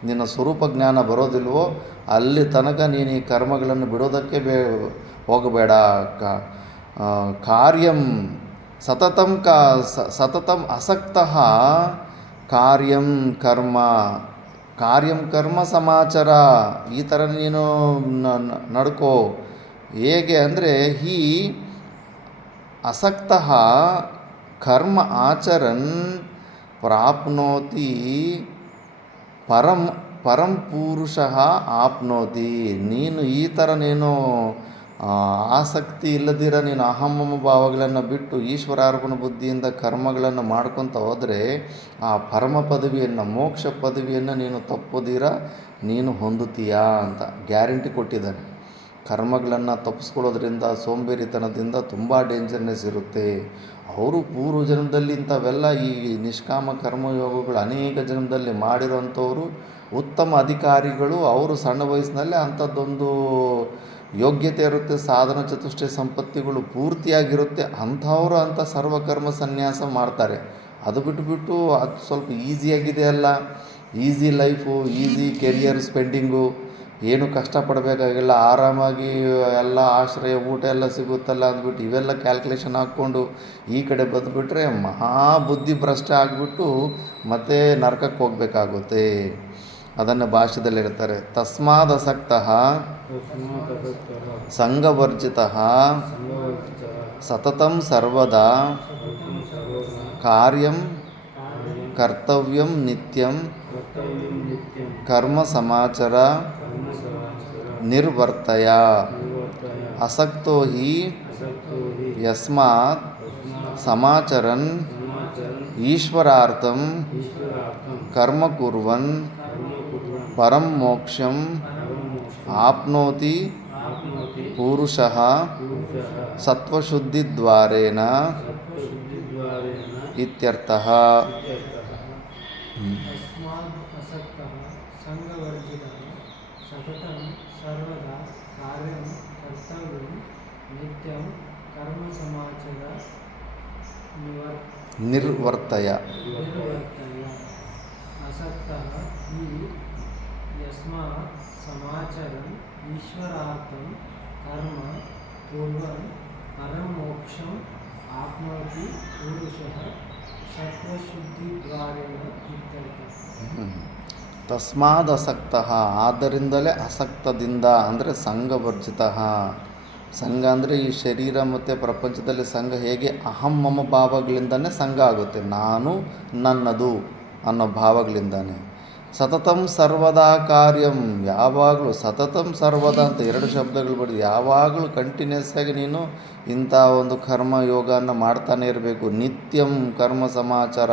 ನಿನ್ನ ಸ್ವರೂಪ ಜ್ಞಾನ ಬರೋದಿಲ್ವೋ, ಅಲ್ಲಿ ತನಕ ನೀನು ಈ ಕರ್ಮಗಳನ್ನು ಬಿಡೋದಕ್ಕೆ ಹೋಗಬೇಡ. ಕಾರ್ಯಂ ಸತತಂ ಅಸಕ್ತಃ ಕಾರ್ಯಂ ಕರ್ಮ ಸಮಾಚಾರ. ಈ ಥರ ನೀನು ನಡ್ಕೋ. ಹೇಗೆ ಅಂದರೆ ಹೀ ಅಸಕ್ತಃ ಕರ್ಮ ಆಚರನ್ ಪ್ರಾಪ್ನೋತಿ ಪರಂ ಪುರುಷಃ ಆಪ್ನೋತಿ. ನೀನು ಈ ಥರ ನೀನು ಆಸಕ್ತಿ ಇಲ್ಲದಿರ ನೀನು ಅಹಮ್ಮಮ ಭಾವಗಳನ್ನು ಬಿಟ್ಟು ಈಶ್ವರಾರ್ಪಣ ಬುದ್ಧಿಯಿಂದ ಕರ್ಮಗಳನ್ನು ಮಾಡ್ಕೊತ ಹೋದರೆ ಆ ಪರಮ ಪದವಿಯನ್ನು, ಮೋಕ್ಷ ಪದವಿಯನ್ನು ನೀನು ತಪ್ಪದಿರ ನೀನು ಹೊಂದುತ್ತೀಯಾ ಅಂತ ಗ್ಯಾರಂಟಿ ಕೊಟ್ಟಿದ್ದಾನೆ. ಕರ್ಮಗಳನ್ನು ತಪ್ಪಿಸ್ಕೊಳ್ಳೋದ್ರಿಂದ, ಸೋಂಬೇರಿತನದಿಂದ ತುಂಬ ಡೇಂಜರ್ನೆಸ್ ಇರುತ್ತೆ. ಅವರು ಪೂರ್ವ ಜನ್ಮದಲ್ಲಿ ಇಂಥವೆಲ್ಲ ಈ ನಿಷ್ಕಾಮ ಕರ್ಮಯೋಗಗಳು ಅನೇಕ ಜನ್ಮದಲ್ಲಿ ಮಾಡಿರೋಂಥವ್ರು ಉತ್ತಮ ಅಧಿಕಾರಿಗಳು. ಅವರು ಸಣ್ಣ ವಯಸ್ಸಿನಲ್ಲೇ ಅಂಥದ್ದೊಂದು ಯೋಗ್ಯತೆ ಇರುತ್ತೆ, ಸಾಧನ ಚತುಷ್ಟಯ ಸಂಪತ್ತಿಗಳು ಪೂರ್ತಿಯಾಗಿರುತ್ತೆ. ಅಂಥವರು ಅಂಥ ಸರ್ವಕರ್ಮ ಸನ್ಯಾಸ ಮಾಡ್ತಾರೆ. ಅದು ಬಿಟ್ಟು ಅದು ಸ್ವಲ್ಪ ಈಸಿಯಾಗಿದೆ ಅಲ್ಲ, ಈಸಿ ಲೈಫು, ಈಸಿ ಕೆರಿಯರ್ ಸ್ಪೆಂಡಿಂಗು, ಏನು ಕಷ್ಟಪಡಬೇಕಾಗಿಲ್ಲ, ಆರಾಮಾಗಿ ಎಲ್ಲ ಆಶ್ರಯ ಊಟ ಎಲ್ಲ ಸಿಗುತ್ತಲ್ಲ ಅಂದ್ಬಿಟ್ಟು ಇವೆಲ್ಲ ಕ್ಯಾಲ್ಕುಲೇಷನ್ ಹಾಕ್ಕೊಂಡು ಈ ಕಡೆ ಬಂದುಬಿಟ್ರೆ ಮಹಾಬುದ್ಧಿ ಭ್ರಷ್ಟ ಆಗಿಬಿಟ್ಟು ಮತ್ತೆ ನರಕಕ್ಕೆ ಹೋಗಬೇಕಾಗುತ್ತೆ. ಅದನ್ನು ಭಾಷ್ಯದಲ್ಲಿ ಹೇಳ್ತಾರೆ. ತಸ್ಮಾದಸಕ್ತಃ ಸಂಗವರ್ಜಿತಃ ಸತತಂ ಸರ್ವದಾ ಕಾರ್ಯಂ ಕರ್ತವ್ಯಂ ನಿತ್ಯಂ ಕರ್ಮ ಸಮಾಚಾರ ನಿರ್ವರ್ತಯ ನಿವರ್ತಯ ಅಸಕ್ತೋ ಹಿ ಅಸಕ್ತೋ ಹಿ ಯಸ್ಮಾತ್ ತಸ್ಮಾತ್ ಸಮಾಚರನ್ ಸಮಾಚರನ್ ಈಶ್ವರಾರ್ಥಂ ಈಶ್ವರಾರ್ಥಂ ಕರ್ಮ ಕುರ್ವನ್ ಕರ್ಮ ಕುರ್ವನ್ ಪರಂ ಮೋಕ್ಷಂ ಪರಂ ಮೋಕ್ಷಂ ಆಪ್ನೋತಿ ಆಪ್ನೋತಿ ಪುರುಷಃ ಪುರುಷಃ ಸತ್ವಶುದ್ಧಿದ್ವಾರೇಣ ಸತ್ವಶುದ್ಧಿದ್ವಾರೇಣ ಇತ್ಯರ್ಥಃ. ಇತ್ಯರ್ಥಃ. ತಸ್ಮಾದ್ ಅಸಕ್ತಃ ಸಂಗವರ್ಜಿತಃ ಸತತಂ ಸರ್ವದಾ ಕಾರ್ಯಂ ಕರ್ತವ್ಯಂ ನಿತ್ಯಂ ಕರ್ಮ ಸಮಾಚರ ನಿರ್ವರ್ತಯ ನಿರ್ವರ್ತಯ ಅಸಕ್ತಃ ಹಿ ಯಸ್ಮಾತ್ ಸಮಾಚರನ್ ಈಶ್ವರಾರ್ಥಂ ಕರ್ಮ ಕುರ್ವನ್ ಪರಂ ಮೋಕ್ಷಂ ಆಪ್ನೋತಿ ಪುರುಷಃ ಸತ್ವಶುದ್ಧಿದ್ವಾರೇಣ ಇತ್ಯರ್ಥಃ. ತಸ್ಮಾದ್ ಅಸಕ್ತಃ ಆದ್ದರಿಂದಲೇ ಅಸಕ್ತದಿಂದ ಅಂದರೆ ಸಂಘವರ್ಜಿತ. ಸಂಘ ಅಂದರೆ ಈ ಶರೀರ ಮತ್ತು ಪ್ರಪಂಚದಲ್ಲಿ ಸಂಘ ಹೇಗೆ ಅಹಂ ಮಮ ಭಾವಗಳಿಂದನೇ ಸಂಘ ಆಗುತ್ತೆ, ನಾನು ನನ್ನದು ಅನ್ನೋ ಭಾವಗಳಿಂದಾನೆ. ಸತತಂ ಸರ್ವದಾ ಕಾರ್ಯಂ ಯಾವಾಗಲೂ ಸತತಂ ಸರ್ವದಾ ಅಂತ ಎರಡು ಶಬ್ದಗಳು ಬರ್ತದೆ. ಯಾವಾಗಲೂ ಕಂಟಿನ್ಯೂಸ್ ಆಗಿ ನೀನು ಇಂಥ ಒಂದು ಕರ್ಮ ಯೋಗನ ಮಾಡ್ತಾನೆ ಇರಬೇಕು. ನಿತ್ಯಂ ಕರ್ಮ ಸಮಾಚಾರ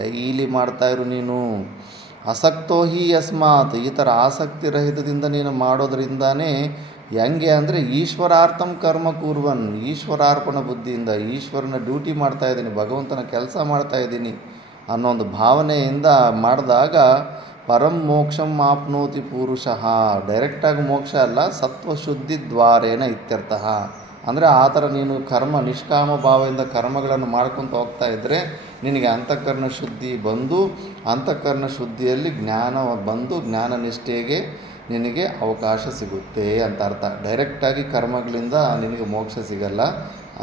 ಡೈಲಿ ಮಾಡ್ತಾಯಿರು ನೀನು. ಅಸಕ್ತೋ ಹಿ ಯಸ್ಮಾತ್ ಈ ಥರ ಆಸಕ್ತಿ ರಹಿತದಿಂದ ನೀನು ಮಾಡೋದ್ರಿಂದಾನೇ ಹೆಂಗೆ ಅಂದರೆ ಈಶ್ವರಾರ್ಥಂ ಕರ್ಮ ಕೂರ್ವನ್ ಈಶ್ವರಾರ್ಪಣ ಬುದ್ಧಿಯಿಂದ ಈಶ್ವರನ ಡ್ಯೂಟಿ ಮಾಡ್ತಾಯಿದ್ದೀನಿ, ಭಗವಂತನ ಕೆಲಸ ಮಾಡ್ತಾಯಿದ್ದೀನಿ ಅನ್ನೋ ಒಂದು ಭಾವನೆಯಿಂದ ಮಾಡಿದಾಗ ಪರಂ ಮೋಕ್ಷಂ ಆಪ್ನೋತಿ ಪುರುಷಃ ಡೈರೆಕ್ಟಾಗಿ ಮೋಕ್ಷ ಅಲ್ಲ, ಸತ್ವಶುದ್ಧಿ ದ್ವಾರೇನ ಇತ್ಯರ್ಥಃ. ಅಂದರೆ ಆ ಥರ ನೀನು ಕರ್ಮ ನಿಷ್ಕಾಮ ಭಾವದಿಂದ ಕರ್ಮಗಳನ್ನು ಮಾಡ್ಕೊತ ಹೋಗ್ತಾ ಇದ್ದರೆ ನಿನಗೆ ಅಂತಃಕರಣ ಶುದ್ಧಿ ಬಂದು ಅಂತಃಕರಣ ಶುದ್ಧಿಯಲ್ಲಿ ಜ್ಞಾನ ಬಂದು ಜ್ಞಾನ ನಿಷ್ಠೆಗೆ ನಿನಗೆ ಅವಕಾಶ ಸಿಗುತ್ತೆ ಅಂತ ಅರ್ಥ. ಡೈರೆಕ್ಟಾಗಿ ಕರ್ಮಗಳಿಂದ ನಿನಗೆ ಮೋಕ್ಷ ಸಿಗಲ್ಲ.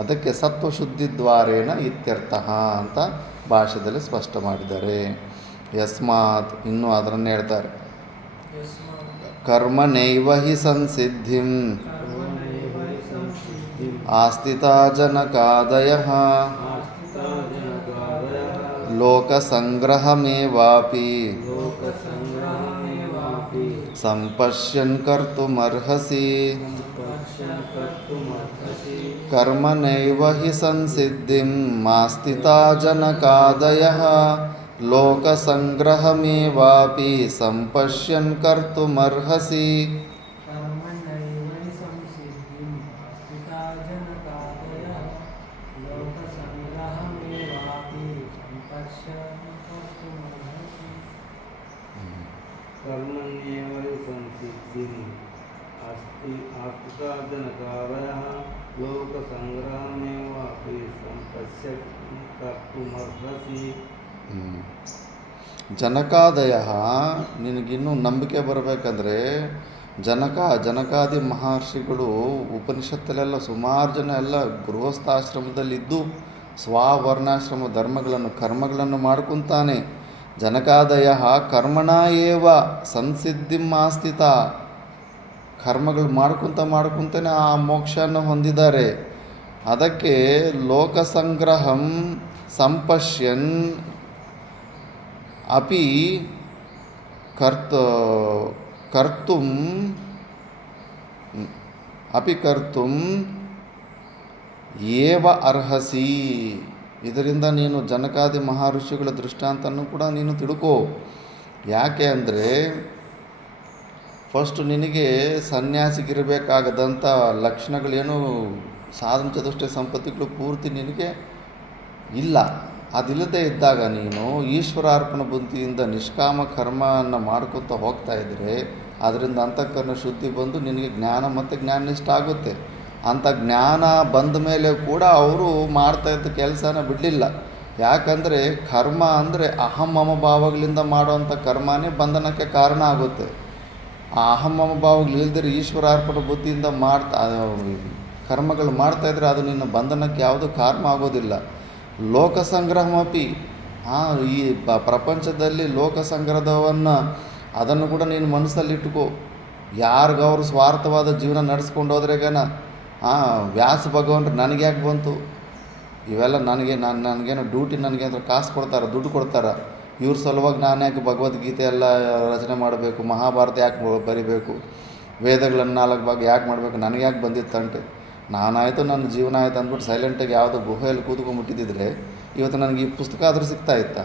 ಅದಕ್ಕೆ ಸತ್ವಶುದ್ಧಿ ದ್ವಾರೇನ ಇತ್ಯರ್ಥಃ ಅಂತ ಭಾಷೆಯಲ್ಲಿ ಸ್ಪಷ್ಟ ಮಾಡಿದ್ದಾರೆ. ಯಸ್ಮಾತ್ ಇನ್ನೂ ಅದರನ್ನೇ ಹೇಳ್ತಾರೆ. ಯಸ್ಮಾತ್ ಕರ್ಮನೈವ ಹಿ ಸಂಸಿದ್ಧಿಂ ಕರ್ಮಣೈವ ಹಿ ಸಂಸಿದ್ಧಿಂ ಆಸ್ಥಿತಾ ಜನಕಾದಯಃ ಆಸ್ಥಿತಾಜನಕಾದಯಃ ಲೋಕಸಂಗ್ರಹಮೇವಾಪಿ ಲೋಕಸಂಗ್ರಹಮೇವಾಪಿ ಸಂಪಶ್ಯನ್ ಕರ್ತುಮರ್ಹಸಿ. ಸಂಪಶ್ಯನ್ ಕರ್ತುಮರ್ಹಸಿ. ಕರ್ಮನೈವ ಹಿ ಸಂಸಿದ್ಧಿಂ ಆಸ್ಥಿತಾ ಜನಕಾದಯಃ ಲೋಕಸಂಗ್ರಹಮೇವಾಪಿ ಸಂಪಶ್ಯನ್ ಕರ್ತುಮರ್ಹಸಿ. ಕರ್ಮಣೈವ ಹಿ ಸಂಸಿದ್ಧಿಂ ಆಸ್ಥಿತಾ ಜನಕಾದಯಃ ಲೋಕಸಂಗ್ರಹಮೇವಾಪಿ ಸಂಪಶ್ಯನ್ ಕರ್ತುಮರ್ಹಸಿ. ಕರ್ಮಣ್ಯೇವ ಹಿ ಸಂಸಿದ್ಧಿಂ ಆಸ್ಥಿತಾಜನಕಾದಯಃ ಲೋಕಸಂಗ್ರಹಮೇವಾಪಿ ಸಂಪಶ್ಯನ್ ಕರ್ತುಮರ್ಹಸಿ. ಜನಕಾದಯ ನಿನಗಿನ್ನೂ ನಂಬಿಕೆ ಬರಬೇಕಂದ್ರೆ ಜನಕಾದಿ ಮಹರ್ಷಿಗಳು ಉಪನಿಷತ್ತಲ್ಲೆಲ್ಲ ಸುಮಾರು ಜನ ಎಲ್ಲ ಗೃಹಸ್ಥಾಶ್ರಮದಲ್ಲಿದ್ದು ಸ್ವವರ್ಣಾಶ್ರಮ ಕರ್ಮಗಳನ್ನು ಮಾಡ್ಕೊತಾನೆ. ಜನಕಾದಯ ಕರ್ಮಣ ಏವ ಸಂಸಿದ್ಧಿಂ ಆಸ್ಥಿತ ಕರ್ಮಗಳು ಮಾಡ್ಕೊತಾನೆ ಆ ಮೋಕ್ಷವನ್ನು ಹೊಂದಿದ್ದಾರೆ. ಅದಕ್ಕೆ ಲೋಕಸಂಗ್ರಹಂ ಸಂಪಶ್ಯನ್ ಅಪಿ ಕರ್ತುಂ ಏವ ಅರ್ಹಸಿ. ಇದರಿಂದ ನೀನು ಜನಕಾದಿ ಮಹರ್ಷಿಗಳ ದೃಷ್ಟಾಂತನೂ ಕೂಡ ನೀನು ತಿಳ್ಕೋ. ಯಾಕೆ ಅಂದರೆ ಫಸ್ಟು ನಿನಗೆ ಸನ್ಯಾಸಿಗಿರಬೇಕಾಗದಂಥ ಲಕ್ಷಣಗಳೇನು ಸಾಧನ ಚತುಷ್ಟಯ ಸಂಪತ್ತಿಗಳು ಪೂರ್ತಿ ನಿನಗೆ ಇಲ್ಲ. ಅದಿಲ್ಲದೆ ಇದ್ದಾಗ ನೀನು ಈಶ್ವರಾರ್ಪಣ ಬುದ್ಧಿಯಿಂದ ನಿಷ್ಕಾಮ ಕರ್ಮವನ್ನು ಮಾಡ್ಕೊತ ಹೋಗ್ತಾ ಇದ್ದರೆ ಅದರಿಂದ ಅಂತಃಕರಣ ಶುದ್ಧಿ ಬಂದು ನಿನಗೆ ಜ್ಞಾನ ಮತ್ತು ಜ್ಞಾನನಿಷ್ಠ ಆಗುತ್ತೆ. ಅಂಥ ಜ್ಞಾನ ಬಂದ ಮೇಲೆ ಕೂಡ ಅವರು ಮಾಡ್ತಾಯಿದ್ದ ಕೆಲಸನ ಬಿಡಲಿಲ್ಲ. ಯಾಕಂದರೆ ಕರ್ಮ ಅಂದರೆ ಅಹಂ ಮಮ ಭಾವಗಳಿಂದ ಮಾಡುವಂಥ ಕರ್ಮನೇ ಬಂಧನಕ್ಕೆ ಕಾರಣ ಆಗುತ್ತೆ. ಆ ಅಹಂ ಮಮ ಭಾವಗಳಿಲ್ದರೆ ಈಶ್ವರಾರ್ಪಣ ಬುದ್ಧಿಯಿಂದ ಕರ್ಮಗಳು ಮಾಡ್ತಾಯಿದ್ರೆ ಅದು ನಿನ್ನ ಬಂಧನಕ್ಕೆ ಯಾವುದೂ ಕಾರಣ ಆಗೋದಿಲ್ಲ. ಲೋಕಸಂಗ್ರಹಮಪಿ ಈ ಪ್ರಪಂಚದಲ್ಲಿ ಲೋಕಸಂಗ್ರಹವನ್ನು ಅದನ್ನು ಕೂಡ ನೀನು ಮನಸ್ಸಲ್ಲಿಟ್ಟುಕೋ. ಯಾರಿಗವರು ಸ್ವಾರ್ಥವಾದ ಜೀವನ ನಡೆಸ್ಕೊಂಡು ಹೋದ್ರೆಗನ ವ್ಯಾಸ ಭಗವಂತರು ನನಗೆ ಯಾಕೆ ಬಂತು ಇವೆಲ್ಲ ನನಗೇನು ಡ್ಯೂಟಿ ನನಗೇನಾದ್ರು ಕಾಸು ಕೊಡ್ತಾರೆ, ದುಡ್ಡು ಕೊಡ್ತಾರೆ, ಇವ್ರ ಸಲುವಾಗಿ ನಾನು ಯಾಕೆ ಭಗವದ್ಗೀತೆ ಎಲ್ಲ ರಚನೆ ಮಾಡಬೇಕು, ಮಹಾಭಾರತ ಯಾಕೆ ಬರಿಬೇಕು, ವೇದಗಳನ್ನು 4 ಭಾಗ ಯಾಕೆ ಮಾಡಬೇಕು, ನನಗೆ ಯಾಕೆ ಬಂದಿತ್ತಂತೆ, ನಾನಾಯಿತು ನನ್ನ ಜೀವನ ಆಯಿತು ಅಂದ್ಬಿಟ್ಟು ಸೈಲೆಂಟಾಗಿ ಯಾವುದೋ ಗುಹೆಯಲ್ಲಿ ಕೂತ್ಕೊಂಡ್ಬಿಟ್ಟಿದ್ದರೆ ಇವತ್ತು ನನಗೆ ಈ ಪುಸ್ತಕ ಆದರೂ ಸಿಗ್ತಾ ಇತ್ತಾ?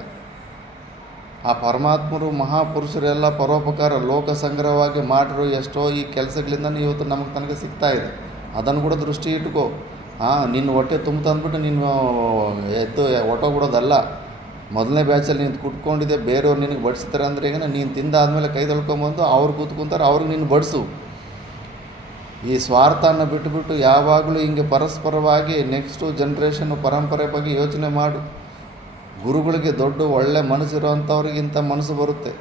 ಆ ಪರಮಾತ್ಮರು ಮಹಾಪುರುಷರೆಲ್ಲ ಪರೋಪಕಾರ ಲೋಕ ಸಂಗ್ರಹವಾಗಿ ಮಾಡಿರೋ ಎಷ್ಟೋ ಈ ಕೆಲಸಗಳಿಂದ ಇವತ್ತು ತನಗೆ ಸಿಗ್ತಾ ಇದೆ. ಅದನ್ನು ಕೂಡ ದೃಷ್ಟಿ ಇಟ್ಕೋ. ನಿನ್ನ ಹೊಟ್ಟೆ ತುಂಬ ಅಂದ್ಬಿಟ್ಟು ನೀನು ಎದ್ದು ಹೊಟ್ಟೋಗ್ಬಿಡೋದಲ್ಲ. ಮೊದಲನೇ ಬ್ಯಾಚಲ್ಲಿ ನೀನು ಕುಟ್ಕೊಂಡಿದ್ದೆ, ಬೇರೆಯವ್ರು ನಿನಗೆ ಬಡಿಸ್ತಾರೆ ಅಂದರೆ ಈಗ ನೀನು ತಿಂದಾದ್ಮೇಲೆ ಕೈ ತೊಳ್ಕೊಂಬಂದು ಅವ್ರು ಕೂತ್ಕೊಂತಾರೆ, ಅವ್ರಿಗೆ ನೀನು ಬಡಿಸು. ಈ ಸ್ವಾರ್ಥನ ಬಿಟ್ಟುಬಿಟ್ಟು ಯಾವಾಗಲೂ ಹಿಂಗೆ ಪರಸ್ಪರವಾಗಿ ನೆಕ್ಸ್ಟು ಜನ್ರೇಷನ್ನು ಪರಂಪರೆ ಬಗ್ಗೆ ಯೋಚನೆ ಮಾಡು. ಗುರುಗಳಿಗೆ ದೊಡ್ಡ ಒಳ್ಳೆ ಮನಸ್ಸಿರೋವಂಥವ್ರಿಗೆ ಇಂಥ ಮನಸ್ಸು ಬರುತ್ತೆ.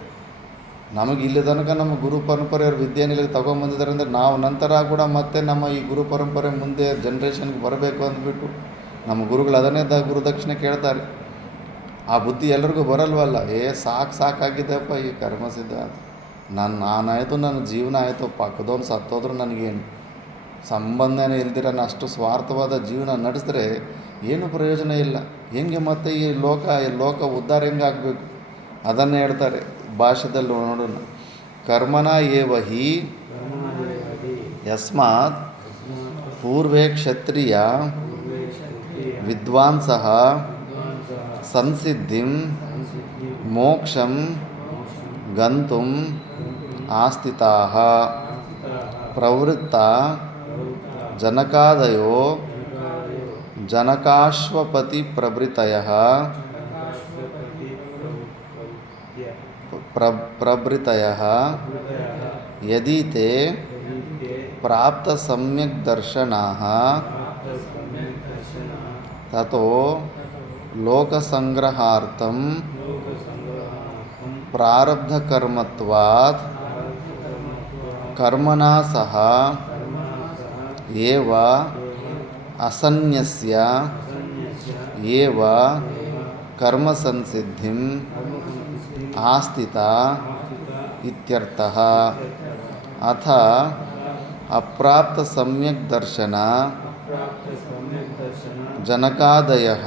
ನಮಗೆ ಇಲ್ಲಿ ತನಕ ನಮ್ಮ ಗುರು ಪರಂಪರೆಯವ್ರು ವಿದ್ಯಾನಿಲಯಕ್ಕೆ ತೊಗೊಂಬಂದಿದ್ದಾರೆ ಅಂದರೆ ನಾವು ನಂತರ ಕೂಡ ಮತ್ತೆ ನಮ್ಮ ಈ ಗುರು ಪರಂಪರೆ ಮುಂದೆ ಜನ್ರೇಷನ್ಗೆ ಬರಬೇಕು ಅಂದ್ಬಿಟ್ಟು ನಮ್ಮ ಗುರುಗಳು ಅದನ್ನೇ ಗುರುದಕ್ಷಿಣೆ ಕೇಳ್ತಾರೆ. ಆ ಬುದ್ಧಿ ಎಲ್ರಿಗೂ ಬರಲ್ವಲ್ಲ. ಸಾಕಾಗಿದ್ದೆಪ್ಪ ಈ ಕರ್ಮಸಿದ್ಧ ಅಂತ. ನಾನಾಯಿತು, ನನ್ನ ಜೀವನ ಆಯಿತು, ಪಕ್ಕದವ್ನು ಸತ್ತೋದ್ರೂ ನನಗೇನು ಸಂಬಂಧನೇ ಇಲ್ದಿರ ಅಷ್ಟು ಸ್ವಾರ್ಥವಾದ ಜೀವನ ನಡೆಸಿದ್ರೆ ಏನು ಪ್ರಯೋಜನ ಇಲ್ಲ. ಹೆಂಗೆ ಮತ್ತೆ ಈ ಲೋಕ ಉದ್ಧಾರ ಹೆಂಗೆ ಆಗಬೇಕು ಅದನ್ನೇ ಹೇಳ್ತಾರೆ ಭಾಷ್ಯದಲ್ಲಿ ನೋಡೋಣ. ಕರ್ಮನ ಏವ ಹಿ ಯಸ್ಮಾತ್ ಪೂರ್ವೇ ಕ್ಷತ್ರಿಯ ವಿದ್ವಾಂಸಃ ಸಂಸಿದ್ಧಿಂ ಮೋಕ್ಷಂ ಗಂತುಂ ಆಸ್ಥಿತಾಃ ಪ್ರವೃತ್ತಾ ಜನಕಾದಯೋ ಜನಕಾಶ್ವಪತಿ ಪ್ರಭೃತಯಃ ಯದಿ ತೇ ಪ್ರಾಪ್ತ ಸಮ್ಯಕ್ ದರ್ಶನಾಃ ತತೋ ಲೋಕಸಂಗ್ರಹಾರ್ಥಂ ಪ್ರಾರಬ್ಧಕರ್ಮತ್ವಾತ್ ಕರ್ಮಣಾ ಸಹ ಏವ ಅಸನ್ಯಸ್ಯ ಏವ ಕರ್ಮಸಂಸಿದ್ಧಿಂ ಆಸ್ಥಿತ ಇತ್ಯರ್ಥಃ. ಅಥ ಅಪ್ರಾಪ್ತ ಸಮ್ಯಕ್ ದರ್ಶನ ಜನಕಾದಯಃ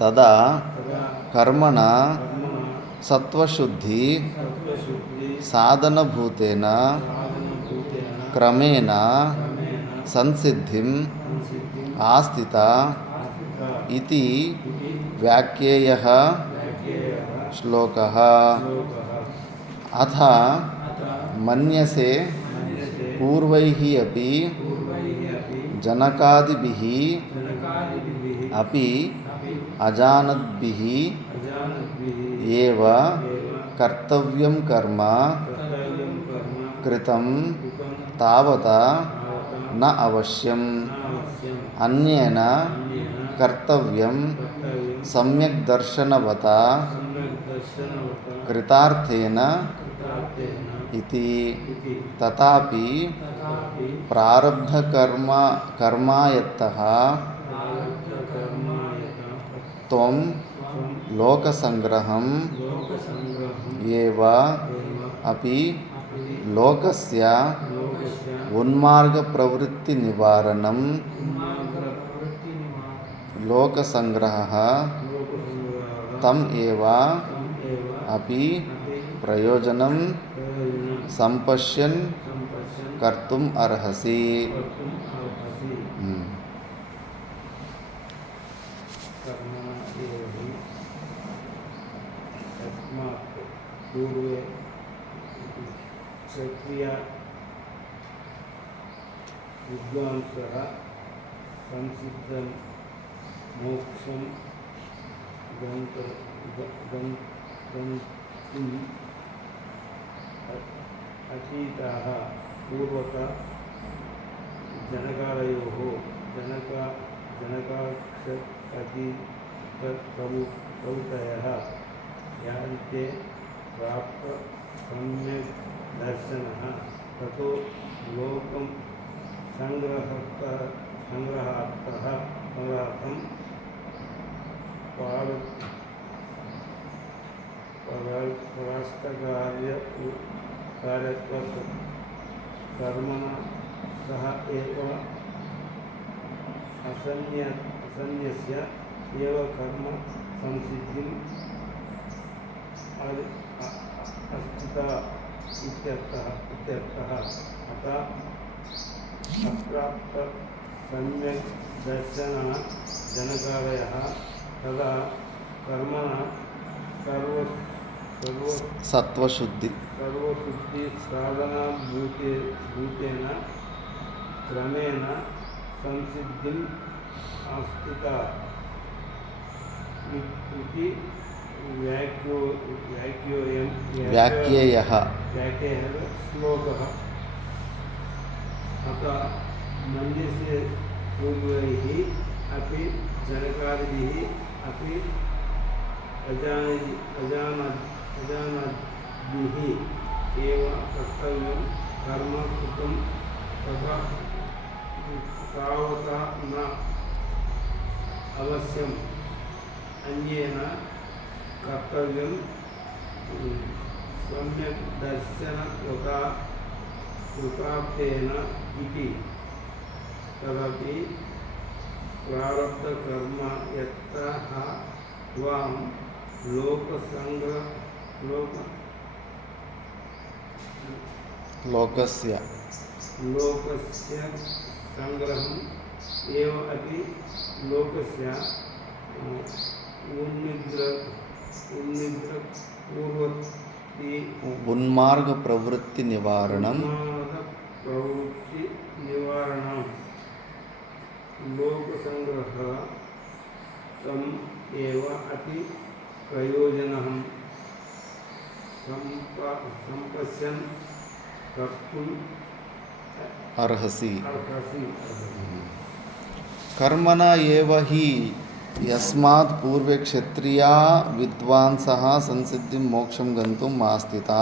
ತದಾ ಕರ್ಮಣ ಸತ್ವಶುದ್ಧಿ ಸಾಧನಭೂತೇನ ಕ್ರಮೇಣ ಸಂಸಿದ್ಧಿಂ ಆಸ್ಥಿತ ಇತಿ ವ್ಯಾಖ್ಯೇಯಃ ಶ್ಲೋಕಃ. ಅಥ ಮನ್ಯಸೆ ಪೂರ್ವೈಃ ಅಪಿ ಜನಕಾದಿಭಿಃ ಅಪಿ ಅಜಾನದ್ಭಿಃ ಏವ ಕರ್ತವ್ಯಂ ಕರ್ಮ ಕೃತಂ ತಾವತಾ ನ ಅವಶ್ಯಂ ಅನ್ಯೇನ ಕರ್ತವ್ಯಂ ಸಮ್ಯಕ್ ದರ್ಶನವತಾ ಕೃತಾರ್ಥೇನ ಇತಿ. ತಥಾಪಿ ಪ್ರಾರಬ್ಧ ಕರ್ಮಾಯತ್ತಃ ತ್ವಂ ಲೋಕಸಂಗ್ರಹಂ ಏವ ಅಪಿ ಲೋಕಸ್ಯ ಉನ್ಮಾರ್ಗಪ್ರವೃತ್ತಿ ನಿವಾರಣಂ ಲೋಕಸಂಗ್ರಹಃ ತಂ ಏವ ಅಪಿ ಪ್ರಯೋಜನಂ ಸಂಪಶ್ಯನ್ ಕರ್ತುಂ ಅರ್ಹಸಿ. पूर्वे क्षत्रिय विद्वांसः संसिद्धं मोक्षं गन्तुम् अतीताः पूर्वक जनकादयोः जनकाक्षप्रभृतयः यान्ते प्राप्त सम्यक् दर्शनः ततो लोकं संग्रहार्थं कर्मणा सह एव असन्यस्य एव कर्म संसिद्धिम् अस्थिता इत्यर्थः अतः अप्राप्त सम्यक् दर्शन जनकादयः तदा कर्मणा ಸತ್ವಶುದ್ಧಿ सर्वशुद्धि साधना भूतेन क्रमेण संसिद्धिम् आस्थिता इति ವ್ಯಾಖ್ಯೇಯಃ श्लोकः अतः मन्यसे पूर्वैः अपि जनकादिभिः अपि अजानद्भिः एव कर्तव्यं कर्म कृतं तथा तावता न अवश्यम् अन्येन कर्तव्यं सम्यक् दर्शनकृतार्थेन इति तदपि प्रारब्धकर्म यतः त्वां ಲೋಕಸ್ಯ लोकस्य संग्रहम् एव अपि लोकस्य उन्निद्रपूर्वति ಉನ್ಮಾರ್ಗ ಪ್ರವೃತ್ತಿ ನಿವಾರಣಂ प्रवृत्ति निवारणं लोकसंग्रह तम एव अपि प्रयोजनं संपश्यन् कर्तुम् ಅರ್ಹಸಿ अर्हसि ಕರ್ಮಣ ಏವ ಹಿ ಯಸ್ಮಾತ್ ಪೂರ್ವೆ ಕ್ಷತ್ರಿಯಾ ವಿದ್ವಾಂಸಃ ಸಂಸಿದ್ಧಿಂ ಮೋಕ್ಷಂ ಗಂತುಂ ಆಸ್ಥಿತಾ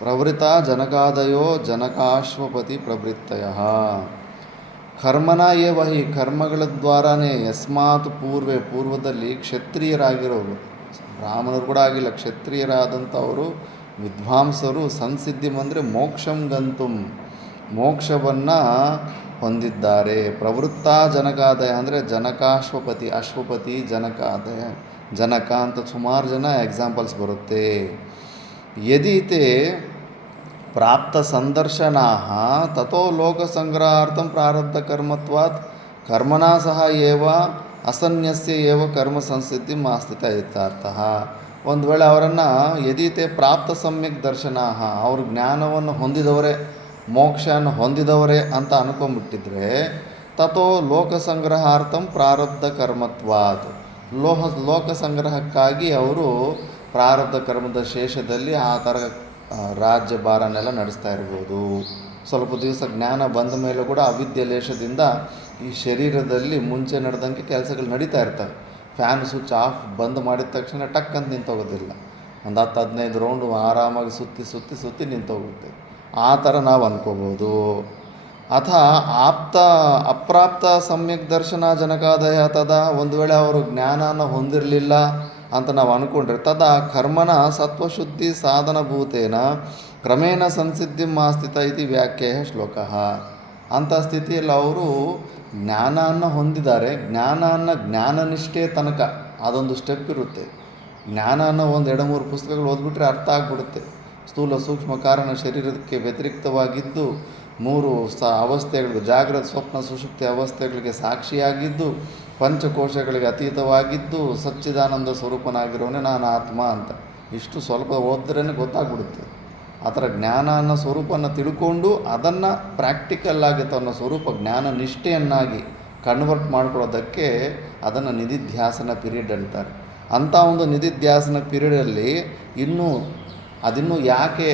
ಪ್ರವೃತ್ತ ಜನಕಾದಯೋ ಜನಕಾಶ್ವಪತಿ ಪ್ರವೃತ್ತಯಃ ಕರ್ಮನ ಏವ ಹಿ ಕರ್ಮಗಳ ದ್ವಾರಾನೇ ಯಸ್ಮಾತ್ ಪೂರ್ವದಲ್ಲಿ ಕ್ಷತ್ರಿಯರಾಗಿರೋರು ಬ್ರಾಹ್ಮಣರು ಕೂಡ ಆಗಿಲ್ಲ ಕ್ಷತ್ರಿಯರಾದಂಥವರು ವಿದ್ವಾಂಸರು ಸಂಸಿದ್ಧಿಂ ಅಂದರೆ ಮೋಕ್ಷಂ ಗಂತುಂ ಮೋಕ್ಷವನ್ನು ಹೊಂದಿದ್ದಾರೆ ಪ್ರವೃತ್ತ ಜನಕಾದಯ ಅಂದರೆ ಜನಕಾಶ್ವಪತಿ ಅಶ್ವಪತಿ ಜನಕಾದಯ ಜನಕ ಅಂತ ಸುಮಾರು ಜನ ಎಕ್ಸಾಂಪಲ್ಸ್ ಬರುತ್ತೆ ಯದೀತೆ ಪ್ರಾಪ್ತ ಸಂದರ್ಶನಾಃ ತಥೋ ಲೋಕಸಂಗ್ರಹಾರ್ಥಂ ಪ್ರಾರಬ್ಧ ಕರ್ಮತ್ವಾತ್ ಕರ್ಮಣಾ ಸಹ ಏವ ಅಸನ್ಯಸ್ಯ ಏವ ಕರ್ಮ ಸಂಸಿದ್ಧಿಂ ಆಸ್ಥಿತ ಇತ್ಯರ್ಥಃ ಒಂದು ವೇಳೆ ಅವರನ್ನು ಯದೀತೆ ಪ್ರಾಪ್ತ ಸಮ್ಯಕ್ ದರ್ಶನಾಃ ಅವರು ಜ್ಞಾನವನ್ನು ಹೊಂದಿದವರೇ ಮೋಕ್ಷನ ಹೊಂದಿದವರೇ ಅಂತ ಅನ್ಕೊಂಬಿಟ್ಟಿದ್ರೆ ತಥೋ ಲೋಕಸಂಗ್ರಹಾರ್ಥಂ ಪ್ರಾರಬ್ಧ ಕರ್ಮತ್ವಾತ್ ಲೋಕ ಸಂಗ್ರಹಕ್ಕಾಗಿ ಅವರು ಪ್ರಾರಬ್ಧ ಕರ್ಮದ ಶೇಷದಲ್ಲಿ ಆ ಥರ ರಾಜ್ಯಭಾರನೆಲ್ಲ ನಡೆಸ್ತಾ ಇರ್ಬೋದು ಸ್ವಲ್ಪ ದಿವಸ ಜ್ಞಾನ ಬಂದ ಮೇಲೆ ಕೂಡ ಅವಿದ್ಯೆ ಲೇಷದಿಂದ ಈ ಶರೀರದಲ್ಲಿ ಮುಂಚೆ ನಡೆದಂಗೆ ಕೆಲಸಗಳು ನಡೀತಾ ಇರ್ತವೆ ಫ್ಯಾನ್ ಸ್ವಿಚ್ ಆಫ್ ಬಂದ್ ಮಾಡಿದ ತಕ್ಷಣ ಟಕ್ ಅಂತ ನಿಂತೋಗೋದಿಲ್ಲ ಒಂದು 10-15 ರೌಂಡು ಆರಾಮಾಗಿ ಸುತ್ತಿ ನಿಂತೋಗುತ್ತೆ ಆ ಥರ ನಾವು ಅಂದ್ಕೋಬೋದು ಅಥ ಅಪ್ರಾಪ್ತ ಸಮ್ಯಕ್ ದರ್ಶನ ಜನಕಾದಯ ತದಾ ಒಂದು ವೇಳೆ ಅವರು ಜ್ಞಾನನ ಹೊಂದಿರಲಿಲ್ಲ ಅಂತ ನಾವು ಅಂದ್ಕೊಂಡ್ರೆ ತದಾ ಕರ್ಮನ ಸತ್ವಶುದ್ಧಿ ಸಾಧನಭೂತೇನ ಕ್ರಮೇಣ ಸಂಸಿದ್ಧಿಂ ಆಸ್ಥಿತ ಇತಿ ವ್ಯಾಖ್ಯೆ ಶ್ಲೋಕಃ ಅಂಥ ಸ್ಥಿತಿಯಲ್ಲಿ ಅವರು ಜ್ಞಾನವನ್ನು ಹೊಂದಿದ್ದಾರೆ ಜ್ಞಾನನಿಷ್ಠೆ ತನಕ ಅದೊಂದು ಸ್ಟೆಪ್ ಇರುತ್ತೆ ಜ್ಞಾನನ ಒಂದು 2-3 ಪುಸ್ತಕಗಳು ಓದ್ಬಿಟ್ರೆ ಅರ್ಥ ಆಗಿಬಿಡುತ್ತೆ ಸ್ಥೂಲ ಸೂಕ್ಷ್ಮ ಕಾರಣ ಶರೀರಕ್ಕೆ ವ್ಯತಿರಿಕ್ತವಾಗಿದ್ದು 3 ಅವಸ್ಥೆಗಳು ಜಾಗ್ರತ ಸ್ವಪ್ನ ಸುಷುಪ್ತಿ ಅವಸ್ಥೆಗಳಿಗೆ ಸಾಕ್ಷಿಯಾಗಿದ್ದು ಪಂಚಕೋಶಗಳಿಗೆ ಅತೀತವಾಗಿದ್ದು ಸಚ್ಚಿದಾನಂದ ಸ್ವರೂಪನಾಗಿರೋನೇ ನಾನು ಆತ್ಮ ಅಂತ ಇಷ್ಟು ಸ್ವಲ್ಪ ಓದ್ರೇ ಗೊತ್ತಾಗ್ಬಿಡುತ್ತೆ ಆ ಥರ ಜ್ಞಾನ ಅನ್ನೋ ಸ್ವರೂಪನ ತಿಳ್ಕೊಂಡು ಅದನ್ನು ಪ್ರಾಕ್ಟಿಕಲ್ಲಾಗಿ ತನ್ನ ಸ್ವರೂಪ ಜ್ಞಾನ ನಿಷ್ಠೆಯನ್ನಾಗಿ ಕನ್ವರ್ಟ್ ಮಾಡ್ಕೊಳ್ಳೋದಕ್ಕೆ ಅದನ್ನು ನಿಧಿಧ್ಯಾಸನ ಪೀರಿಯಡ್ ಅಂತಾರೆ ಅಂಥ ಒಂದು ನಿಧಿಧ್ಯಾಸನ ಪೀರಿಯಡಲ್ಲಿ ಅದಿನ್ನೂ ಯಾಕೆ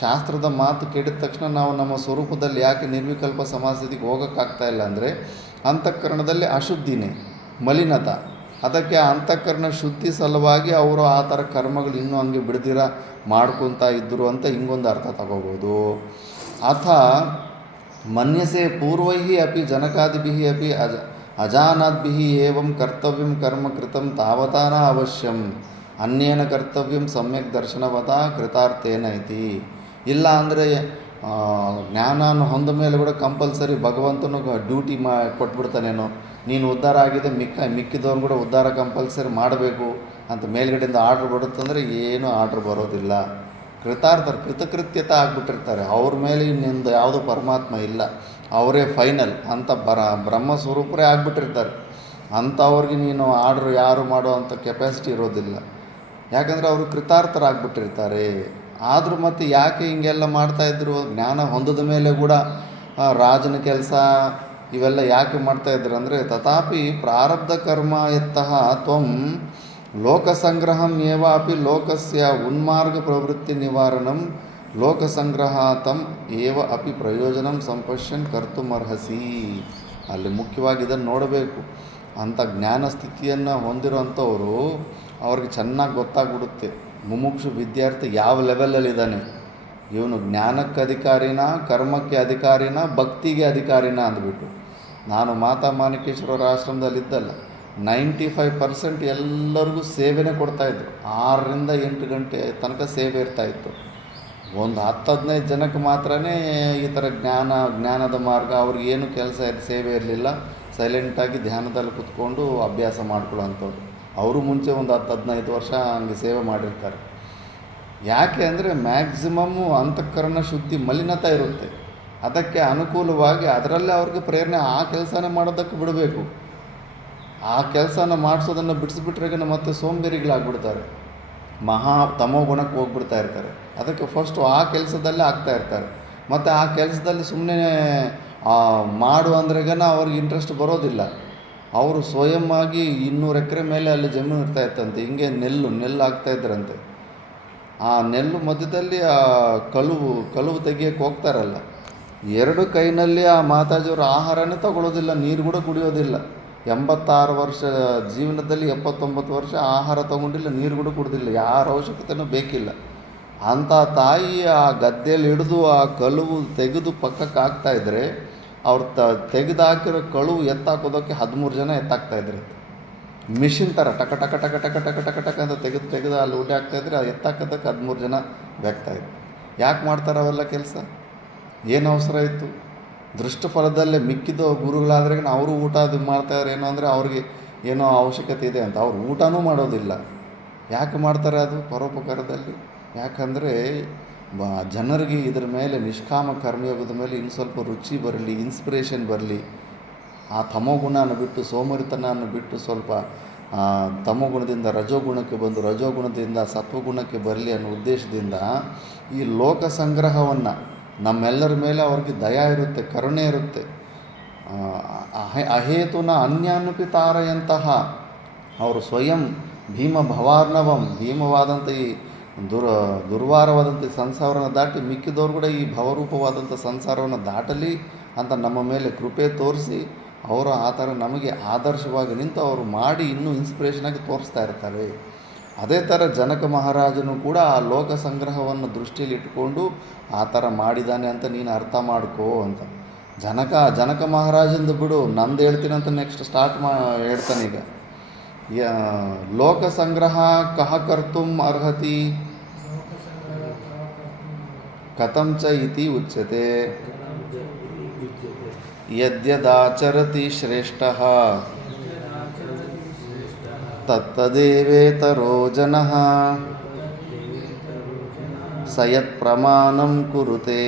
ಶಾಸ್ತ್ರದ ಮಾತು ಕೇಳಿದ ತಕ್ಷಣ ನಾವು ನಮ್ಮ ಸ್ವರೂಪದಲ್ಲಿ ಯಾಕೆ ನಿರ್ವಿಕಲ್ಪ ಸಮಾಧಿಗೆ ಹೋಗೋಕ್ಕಾಗ್ತಾಯಿಲ್ಲ ಅಂದರೆ ಅಂತಃಕರಣದಲ್ಲಿ ಅಶುದ್ಧಿನೇ ಮಲಿನತ ಅದಕ್ಕೆ ಅಂತಃಕರಣ ಶುದ್ಧಿ ಸಲುವಾಗಿ ಅವರು ಆ ಥರ ಕರ್ಮಗಳು ಇನ್ನೂ ಹಂಗೆ ಬಿಡ್ದಿರ ಮಾಡ್ಕೊತಾ ಇದ್ದರು ಅಂತ ಹಿಂಗೊಂದು ಅರ್ಥ ತಗೋಬೋದು ಅಥ ಮನ್ಯಸೆ ಪೂರ್ವೈಃ ಅಪಿ ಜನಕಾದಿಭಿಃ ಅಪಿ ಅಜಾನಾದ್ಭಿಃ ಏವಂ ಕರ್ತವ್ಯಂ ಕರ್ಮ ಕೃತಂ ತಾವತಾ ನ ಅವಶ್ಯಂ ಅನ್ಯೇನ ಕರ್ತವ್ಯಂ ಸಮ್ಯಕ್ ದರ್ಶನವತ ಕೃತಾರ್ಥೇನ ಇತಿ ಇಲ್ಲ ಅಂದರೆ ಜ್ಞಾನನ ಹೊಂದ ಮೇಲೆ ಕೂಡ ಕಂಪಲ್ಸರಿ ಭಗವಂತನು ಡ್ಯೂಟಿ ಕೊಟ್ಬಿಡ್ತಾನೇನೋ ನೀನು ಉದ್ಧಾರ ಆಗಿದೆ ಮಿಕ್ಕಿದವ್ರು ಕೂಡ ಉದ್ಧಾರ ಕಂಪಲ್ಸರಿ ಮಾಡಬೇಕು ಅಂತ ಮೇಲ್ಗಡೆಯಿಂದ ಆರ್ಡ್ರ್ ಬರುತ್ತಂದರೆ ಏನೂ ಆರ್ಡ್ರ್ ಬರೋದಿಲ್ಲ ಕೃತಕೃತ್ಯತೆ ಆಗಿಬಿಟ್ಟಿರ್ತಾರೆ. ಅವ್ರ ಮೇಲೆ ಇನ್ನೊಂದು ಯಾವುದೂ ಪರಮಾತ್ಮ ಇಲ್ಲ, ಅವರೇ ಫೈನಲ್ ಅಂತ ಬ್ರಹ್ಮಸ್ವರೂಪರೇ ಆಗಿಬಿಟ್ಟಿರ್ತಾರೆ. ಅಂಥವ್ರಿಗೆ ನೀನು ಆರ್ಡ್ರ್ ಯಾರು ಮಾಡೋ ಅಂಥ ಕೆಪಾಸಿಟಿ ಇರೋದಿಲ್ಲ. ಯಾಕಂದರೆ ಅವರು ಕೃತಾರ್ಥರಾಗ್ಬಿಟ್ಟಿರ್ತಾರೆ. ಆದರೂ ಮತ್ತು ಯಾಕೆ ಹಿಂಗೆಲ್ಲ ಮಾಡ್ತಾಯಿದ್ರು? ಜ್ಞಾನ ಹೊಂದಿದ ಮೇಲೆ ಕೂಡ ರಾಜನ ಕೆಲಸ ಇವೆಲ್ಲ ಯಾಕೆ ಮಾಡ್ತಾಯಿದ್ರು ಅಂದರೆ, ತಥಾಪಿ ಪ್ರಾರಬ್ಧ ಕರ್ಮ ಯತ್ತಃ ತ್ವಂ ಲೋಕಸಂಗ್ರಹಂ ಏವಾಪಿ ಲೋಕಸ್ಯ ಉನ್ಮಾರ್ಗ ಪ್ರವೃತ್ತಿ ನಿವಾರಣಂ ಲೋಕಸಂಗ್ರಹಾತಂ ಏವ ಅಪಿ ಪ್ರಯೋಜನಂ ಸಂಪಶ್ಯನ್ ಕರ್ತುಮರ್ಹಸಿ. ಅಲ್ಲಿ ಮುಖ್ಯವಾಗಿ ಇದನ್ನು ನೋಡಬೇಕು. ಅಂಥ ಜ್ಞಾನ ಸ್ಥಿತಿಯನ್ನು ಹೊಂದಿರೋಂಥವರು ಅವ್ರಿಗೆ ಚೆನ್ನಾಗಿ ಗೊತ್ತಾಗ್ಬಿಡುತ್ತೆ ಮುಮುಕ್ಷು ವಿದ್ಯಾರ್ಥಿ ಯಾವ ಲೆವೆಲಲ್ಲಿದ್ದಾನೆ. ಇವನು ಜ್ಞಾನಕ್ಕೆ ಅಧಿಕಾರಿನ, ಕರ್ಮಕ್ಕೆ ಅಧಿಕಾರಿನ, ಭಕ್ತಿಗೆ ಅಧಿಕಾರಿನ ಅಂದ್ಬಿಟ್ಟು. ನಾನು ಮಾತಾ ಮಾಣಿಕೇಶ್ವರರ ಆಶ್ರಮದಲ್ಲಿದ್ದಲ್ಲ, 95% ಎಲ್ಲರಿಗೂ ಸೇವೆನೇ ಕೊಡ್ತಾಯಿದ್ರು. 6ರಿಂದ 8 ಗಂಟೆ ತನಕ ಸೇವೆ ಇರ್ತಾಯಿತ್ತು. ಒಂದು 10-15 ಜನಕ್ಕೆ ಮಾತ್ರ ಈ ಥರ ಜ್ಞಾನದ ಮಾರ್ಗ, ಅವ್ರಿಗೇನು ಕೆಲಸ ಸೇವೆ ಇರಲಿಲ್ಲ. ಸೈಲೆಂಟಾಗಿ ಧ್ಯಾನದಲ್ಲಿ ಕೂತ್ಕೊಂಡು ಅಭ್ಯಾಸ ಮಾಡ್ಕೊಳ್ಳೋಂಥವ್ರು. ಅವರು ಮುಂಚೆ ಒಂದು 10-15 ವರ್ಷ ಹಂಗೆ ಸೇವೆ ಮಾಡಿರ್ತಾರೆ. ಯಾಕೆ ಅಂದರೆ ಮ್ಯಾಕ್ಸಿಮಮ್ಮು ಅಂತಃಕರಣ ಶುದ್ಧಿ ಮಲಿನತೆ ಇರುತ್ತೆ. ಅದಕ್ಕೆ ಅನುಕೂಲವಾಗಿ ಅದರಲ್ಲೇ ಅವ್ರಿಗೆ ಪ್ರೇರಣೆ ಆ ಕೆಲಸನೇ ಮಾಡೋದಕ್ಕೆ ಬಿಡಬೇಕು. ಆ ಕೆಲಸನ ಮಾಡಿಸೋದನ್ನು ಬಿಡಿಸ್ಬಿಟ್ರೆ ಮತ್ತೆ ಸೋಂಬೇರಿಗಳಾಗ್ಬಿಡ್ತಾರೆ, ತಮೋ ಗುಣಕ್ಕೆ ಹೋಗ್ಬಿಡ್ತಾ ಇರ್ತಾರೆ. ಅದಕ್ಕೆ ಫಸ್ಟು ಆ ಕೆಲಸದಲ್ಲೇ ಆಗ್ತಾಯಿರ್ತಾರೆ. ಮತ್ತು ಆ ಕೆಲಸದಲ್ಲಿ ಸುಮ್ಮನೆ ಮಾಡು ಅಂದ್ರೆಗನ ಅವ್ರಿಗೆ ಇಂಟ್ರೆಸ್ಟ್ ಬರೋದಿಲ್ಲ. ಅವರು ಸ್ವಯಂ ಆಗಿ 200 ಎಕರೆ ಮೇಲೆ ಅಲ್ಲಿ ಜಮೀನು ಇರ್ತಾಯಿತ್ತಂತೆ. ಹಿಂಗೆ ನೆಲ್ಲು ಆಗ್ತಾಯಿದ್ರಂತೆ. ಆ ನೆಲ್ಲು ಮಧ್ಯದಲ್ಲಿ ಆ ಕಳುವು ತೆಗಿಯೋಕ್ಕೆ ಹೋಗ್ತಾರಲ್ಲ, 2 ಕೈನಲ್ಲಿ ಆ ಮಾತಾಜಿಯವರು ಆಹಾರನೇ ತಗೊಳ್ಳೋದಿಲ್ಲ, ನೀರು ಕೂಡ ಕುಡಿಯೋದಿಲ್ಲ. 86 ವರ್ಷ ಜೀವನದಲ್ಲಿ 79 ವರ್ಷ ಆಹಾರ ತೊಗೊಂಡಿಲ್ಲ, ನೀರು ಕೂಡ ಕುಡಿದಿಲ್ಲ, ಯಾರ ಅವಶ್ಯಕತೆಯೂ ಬೇಕಿಲ್ಲ. ಅಂಥ ತಾಯಿ ಆ ಗದ್ದೆಯಲ್ಲಿ ಹಿಡಿದು ಆ ಕಳುವು ತೆಗೆದು ಪಕ್ಕಕ್ಕೆ ಹಾಕ್ತಾಯಿದ್ರೆ, ಅವ್ರು ತೆಗೆದು ಹಾಕಿರೋ ಕಳುವು ಎತ್ತಾಕೋದಕ್ಕೆ 13 ಜನ ಎತ್ತಾಕ್ತಾಯಿದ್ರು. ಮಿಷಿನ್ ಥರ ಟಕ ಟಕ ಟಕ ಟಕ ಟಕ ಟಕ ಟಕ ಅಂತ ತೆಗೆದು ಅಲ್ಲಿ ಊಟ ಹಾಕ್ತಾಯಿದ್ರೆ, ಅದು ಎತ್ತಾಕೋದಕ್ಕೆ 13 ಜನ ಬೇಕಾಯಿದ್ರು. ಯಾಕೆ ಮಾಡ್ತಾರೆ ಅವೆಲ್ಲ ಕೆಲಸ? ಏನು ಅವಸರ ಇತ್ತು? ದೃಷ್ಟಫಲದಲ್ಲೇ ಮಿಕ್ಕಿದ ಗುರುಗಳಾದ್ರೆ ಅವರು ಊಟ ಅದು ಮಾಡ್ತಾಯಿದ್ರು. ಏನೋ ಅಂದರೆ ಅವ್ರಿಗೆ ಏನೋ ಅವಶ್ಯಕತೆ ಇದೆ ಅಂತ ಅವ್ರು ಊಟನೂ ಮಾಡೋದಿಲ್ಲ. ಯಾಕೆ ಮಾಡ್ತಾರೆ ಅದು ಪರೋಪಕಾರದಲ್ಲಿ? ಯಾಕಂದರೆ ಜನರಿಗೆ ಇದ್ರ ಮೇಲೆ ನಿಷ್ಕಾಮ ಕರ್ಮಯೋಗದ ಮೇಲೆ ಇನ್ನು ಸ್ವಲ್ಪ ರುಚಿ ಬರಲಿ, ಇನ್ಸ್ಪಿರೇಷನ್ ಬರಲಿ. ಆ ತಮೋಗುಣನ ಬಿಟ್ಟು ಸೋಮರಿತನವನ್ನು ಬಿಟ್ಟು ಸ್ವಲ್ಪ ತಮೋಗುಣದಿಂದ ರಜೋಗುಣಕ್ಕೆ ಬಂದು ರಜೋಗುಣದಿಂದ ಸತ್ವಗುಣಕ್ಕೆ ಬರಲಿ ಅನ್ನೋ ಉದ್ದೇಶದಿಂದ ಈ ಲೋಕ ಸಂಗ್ರಹವನ್ನು ನಮ್ಮೆಲ್ಲರ ಮೇಲೆ ಅವ್ರಿಗೆ ದಯ ಇರುತ್ತೆ, ಕರುಣೆ ಇರುತ್ತೆ. ಅಹೇತುನ ಅನ್ಯಾನುಪಿ ತಾರಯಂತಹ ಅವರು ಸ್ವಯಂ ಭೀಮವಾದಂಥ ಈ ದುರ್ವಾರವಾದಂಥ ಸಂಸಾರವನ್ನು ದಾಟಿ ಮಿಕ್ಕಿದವರು ಕೂಡ ಈ ಭವರೂಪವಾದಂಥ ಸಂಸಾರವನ್ನು ದಾಟಲಿ ಅಂತ ನಮ್ಮ ಮೇಲೆ ಕೃಪೆ ತೋರಿಸಿ ಅವರು ಆ ಥರ ನಮಗೆ ಆದರ್ಶವಾಗಿ ನಿಂತು ಅವರು ಮಾಡಿ ಇನ್ನೂ ಇನ್ಸ್ಪಿರೇಷನಾಗಿ ತೋರಿಸ್ತಾ ಇರ್ತಾರೆ. ಅದೇ ಥರ ಜನಕ ಮಹಾರಾಜನು ಕೂಡ ಆ ಲೋಕ ಸಂಗ್ರಹವನ್ನು ದೃಷ್ಟಿಯಲ್ಲಿ ಇಟ್ಕೊಂಡು ಆ ಥರ ಮಾಡಿದ್ದಾನೆ ಅಂತ ನೀನು ಅರ್ಥ ಮಾಡ್ಕೋ ಅಂತ. ಜನಕ ಮಹಾರಾಜಂದು ಬಿಡು, ನಂದು ಹೇಳ್ತೀನಿ ಅಂತ ನೆಕ್ಸ್ಟ್ ಹೇಳ್ತಾನೆ. ಈಗ ಲೋಕ ಸಂಗ್ರಹ ಕಹ ಕರ್ತುಂ ಅರ್ಹತಿ ಕಥಂ ಚ ಇತಿ ಉಚ್ಯತೆ ಯದ್ಯದಾಚರತಿ ಶ್ರೇಷ್ಠಃ ತತ್ತದೇವೇತರೋ ಜನಃ ಸ ಯತ್ ಪ್ರಮಾಣಂ ಕುರುತೆ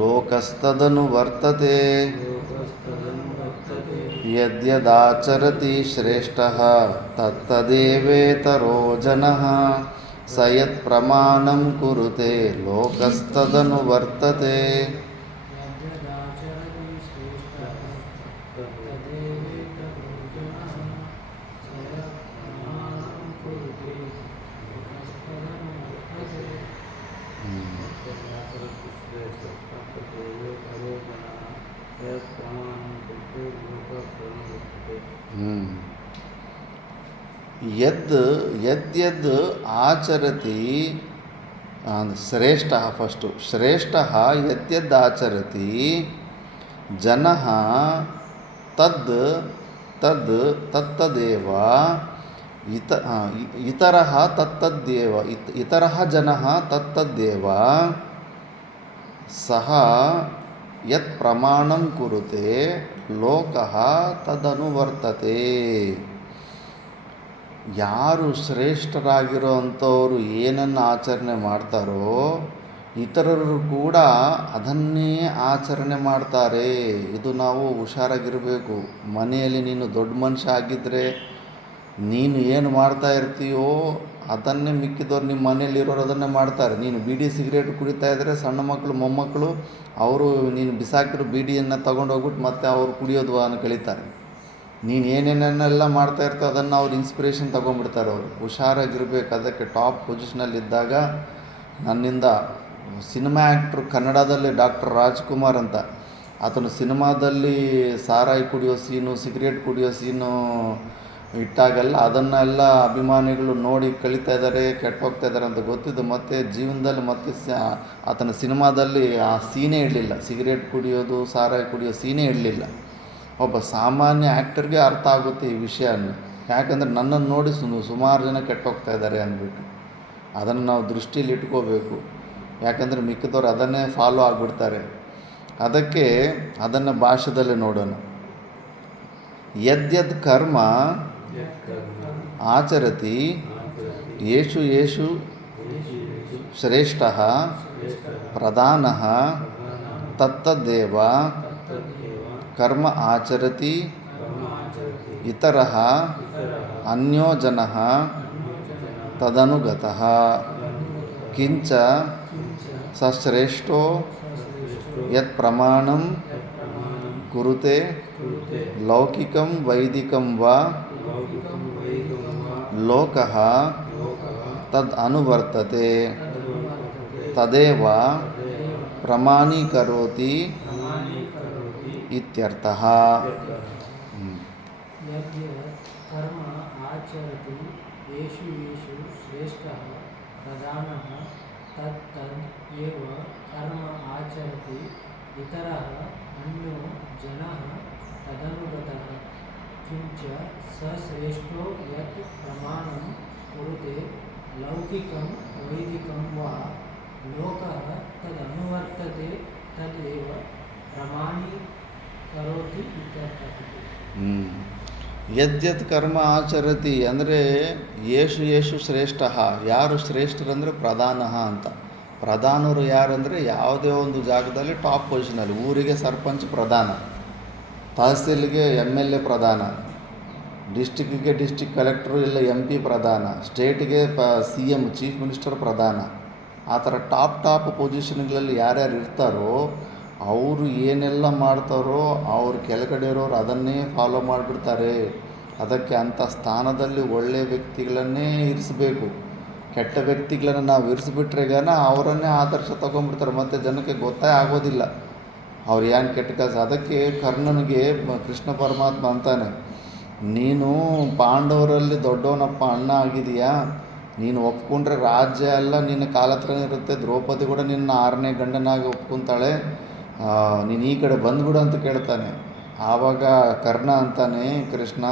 ಲೋಕಸ್ತದನು ವರ್ತತೆ ಯದ್ಯದಾಚರತಿ ಶ್ರೇಷ್ಠಃ ತತ್ತದೇವೇತರೋ ಜನಃ ಸ ಯತ್ ಪ್ರಮಾಣಂ ಕುರುತೆ ಲೋಕಸ್ತದನು ವರ್ತತೆ. ಯದ್ಯದ್ ಆಚರತಿ ಶ್ರೇಷ್ಠ ಫಸ್ಟು ಶ್ರೇಷ್ಠ ಯದ್ಯದ್ ಆಚರತಿ ಜನಃ ತತ್ತದೇವ ಇತರಃ ತತ್ತದ್ದೇವ ಇತರಃ ಜನಃ ತತ್ತದ್ದೇವ ಸಹ ಯತ್ ಪ್ರಮಾಣಂ ಕುರುತೆ ಲೋಕಃ ತದನುವರ್ತತೆ. ಯಾರು ಶ್ರೇಷ್ಠರಾಗಿರೋ ಅಂಥವರು ಏನನ್ನು ಆಚರಣೆ ಮಾಡ್ತಾರೋ ಇತರರು ಕೂಡ ಅದನ್ನೇ ಆಚರಣೆ ಮಾಡ್ತಾರೆ. ಇದು ನಾವು ಹುಷಾರಾಗಿರಬೇಕು. ಮನೆಯಲ್ಲಿ ನೀನು ದೊಡ್ಡ ಮನುಷ್ಯ ಆಗಿದ್ದರೆ ನೀನು ಏನು ಮಾಡ್ತಾ ಇರ್ತೀಯೋ ಅದನ್ನೇ ಮಿಕ್ಕಿದವ್ರು ನಿಮ್ಮ ಮನೇಲಿರೋರು ಅದನ್ನೇ ಮಾಡ್ತಾರೆ. ನೀನು ಬೀಡಿ ಸಿಗರೇಟ್ ಕುಡಿತಾ ಇದ್ದರೆ ಸಣ್ಣ ಮಕ್ಕಳು ಮೊಮ್ಮಕ್ಕಳು ಅವರು ನೀನು ಬಿಸಾಕಿರೋ ಬೀಡಿಯನ್ನು ತೊಗೊಂಡೋಗ್ಬಿಟ್ಟು ಮತ್ತೆ ಅವರು ಕುಡಿಯೋದು ಅನ್ನು ಕಲಿತಾರೆ. ನೀನು ಏನೇನೆಲ್ಲ ಮಾಡ್ತಾ ಇರ್ತೀಯೋ ಅದನ್ನು ಅವ್ರು ಇನ್ಸ್ಪಿರೇಷನ್ ತೊಗೊಂಡ್ಬಿಡ್ತಾರೆ. ಅವರು ಹುಷಾರಾಗಿರ್ಬೇಕು. ಅದಕ್ಕೆ ಟಾಪ್ ಪೊಸಿಷನಲ್ಲಿದ್ದಾಗ ನನ್ನಿಂದ ಸಿನಿಮಾ ಆ್ಯಕ್ಟ್ರು ಕನ್ನಡದಲ್ಲಿ ಡಾಕ್ಟರ್ ರಾಜ್ಕುಮಾರ್ ಅಂತ, ಆತನು ಸಿನಿಮಾದಲ್ಲಿ ಸಾರಾಯಿ ಕುಡಿಯೋ ಸೀನು ಸಿಗರೇಟ್ ಕುಡಿಯೋ ಸೀನು ಇಟ್ಟಾಗೆಲ್ಲ ಅದನ್ನೆಲ್ಲ ಅಭಿಮಾನಿಗಳು ನೋಡಿ ಕಲಿತಾ ಇದ್ದಾರೆ, ಕೆಟ್ಟೋಗ್ತಾ ಇದ್ದಾರೆ ಅಂತ ಗೊತ್ತಿದ್ದು ಮತ್ತೆ ಜೀವನದಲ್ಲಿ ಮತ್ತೆ ಆತನ ಸಿನಿಮಾದಲ್ಲಿ ಆ ಸೀನೇ ಇಡಲಿಲ್ಲ. ಸಿಗರೇಟ್ ಕುಡಿಯೋದು ಸಾರಾಯಿ ಕುಡಿಯೋ ಸೀನೇ ಇಡಲಿಲ್ಲ. ಒಬ್ಬ ಸಾಮಾನ್ಯ ಆ್ಯಕ್ಟರ್ಗೆ ಅರ್ಥ ಆಗುತ್ತೆ ಈ ವಿಷಯವನ್ನು. ಯಾಕಂದರೆ ನನ್ನನ್ನು ನೋಡಿ ಸುಮಾರು ಜನ ಕೆಟ್ಟೋಗ್ತಾ ಇದ್ದಾರೆ ಅಂದ್ಬಿಟ್ಟು ಅದನ್ನು ನಾವು ದೃಷ್ಟಿಯಲ್ಲಿ ಇಟ್ಕೋಬೇಕು. ಯಾಕಂದರೆ ಮಿಕ್ಕಿದವರು ಅದನ್ನೇ ಫಾಲೋ ಆಗಿಬಿಡ್ತಾರೆ. ಅದಕ್ಕೆ ಅದನ್ನು ಭಾಷೆದಲ್ಲಿ ನೋಡೋಣ. ಯದ್ಯದ್ ಕರ್ಮ ಆಚರತಿ ಯೇಷು ಯೇಷು ಶ್ರೇಷ್ಠಃ ಪ್ರಧಾನಃ ತತ್ತದೇವ ಕರ್ಮ ಆಚರತಿ ಇತರಃ ಅನ್ಯೋ ಜನಃ ತದನುಗತಃ ಕಿಂಚ ಸಶ್ರೇಷ್ಠೋ ಯತ್ ಪ್ರಮಾಣಂ ಕುರುತೆ ಲೌಕಿಕಂ ವೈದಿಕಂ ವಾ ಲೋಕಃ ತದ್ ಅನುವರ್ತತೆ ತದೇವ ಪ್ರಮಾಣೀಕರೋತಿ ಇತ್ಯರ್ಥಃ. ಕರ್ಮ ಆಚರತಿ ಯೇಷು ಯೇಷು ಶ್ರೇಷ್ಠಃ ಪ್ರಧಾನಃ ತತ್ತದ್ ಏವ ಕರ್ಮ ಆಚರತಿ ಇತರಃ ಅನ್ಯೋ ಜನಃ ತದನುಗತಃ ಕಿಂಚ ಸಶ್ರೇಷ್ಠೋ ಯತ್ ಪ್ರಮಾಣಂ ಕುರುತೆ ಲೌಕಿಕಂ ವೈದಿಕಂ ವಾ ಲೋಕಃ ತದನುವರ್ತತೆ ತದೇವ ಪ್ರಮಾಣೀಕರೋತಿ ಇತ್ಯರ್ಥಃ. ಯದ್ಯತ್ ಕರ್ಮ ಆಚರತಿ ಅಂದರೆ ಯೇಷು ಯೇಷು ಶ್ರೇಷ್ಠ. ಯಾರು ಶ್ರೇಷ್ಠರಂದರೆ ಪ್ರಧಾನಃ ಅಂತ. ಪ್ರಧಾನರು ಯಾರಂದರೆ ಯಾವುದೇ ಒಂದು ಜಾಗದಲ್ಲಿ ಟಾಪ್ ಪೊಸಿಷನಲ್ಲಿ, ಊರಿಗೆ ಸರ್ಪಂಚ್ ಪ್ರಧಾನ, ತಹಸೀಲ್ಗೆ MLA ಪ್ರಧಾನ, ಡಿಸ್ಟಿಕ್ಕಿಗೆ ಡಿಸ್ಟಿಕ್ ಕಲೆಕ್ಟ್ರು ಇಲ್ಲ MP ಪ್ರಧಾನ, ಸ್ಟೇಟಿಗೆ CM ಚೀಫ್ ಮಿನಿಸ್ಟರ್ ಪ್ರಧಾನ. ಆ ಥರ ಟಾಪ್ ಪೊಸಿಷನ್ಗಳಲ್ಲಿ ಯಾರ್ಯಾರು ಇರ್ತಾರೋ ಅವರು ಏನೆಲ್ಲ ಮಾಡ್ತಾರೋ ಅವ್ರ ಕೆಳಗಡೆ ಇರೋರು ಅದನ್ನೇ ಫಾಲೋ ಮಾಡಿಬಿಡ್ತಾರೆ. ಅದಕ್ಕೆ ಅಂಥ ಸ್ಥಾನದಲ್ಲಿ ಒಳ್ಳೆಯ ವ್ಯಕ್ತಿಗಳನ್ನೇ ಇರಿಸಬೇಕು. ಕೆಟ್ಟ ವ್ಯಕ್ತಿಗಳನ್ನು ನಾವು ಇರಿಸಿಬಿಟ್ರೆಗನ ಅವರನ್ನೇ ಆದರ್ಶ ತೊಗೊಂಡ್ಬಿಡ್ತಾರೆ. ಮತ್ತು ಜನಕ್ಕೆ ಗೊತ್ತೇ ಆಗೋದಿಲ್ಲ ಅವ್ರು ಏನು ಕೆಟ್ಟ ಕೆಲಸ. ಅದಕ್ಕೆ ಕರ್ಣನಿಗೆ ಕೃಷ್ಣ ಪರಮಾತ್ಮ ಅಂತಾನೆ, ನೀನು ಪಾಂಡವರಲ್ಲಿ ದೊಡ್ಡವನಪ್ಪ, ಅಣ್ಣ ಆಗಿದೆಯಾ, ನೀನು ಒಪ್ಕೊಂಡ್ರೆ ರಾಜ್ಯ ಎಲ್ಲ ನಿನ್ನ ಕಾಲ ಹತ್ರನೇ ಇರುತ್ತೆ, ದ್ರೌಪದಿ ಕೂಡ ನಿನ್ನ 6ನೇ ಗಂಡನಾಗಿ ಒಪ್ಕೊತಾಳೆ, ನೀನು ಈ ಕಡೆ ಬಂದುಬಿಡು ಅಂತ ಕೇಳ್ತಾನೆ. ಆವಾಗ ಕರ್ಣ ಅಂತಾನೆ, ಕೃಷ್ಣ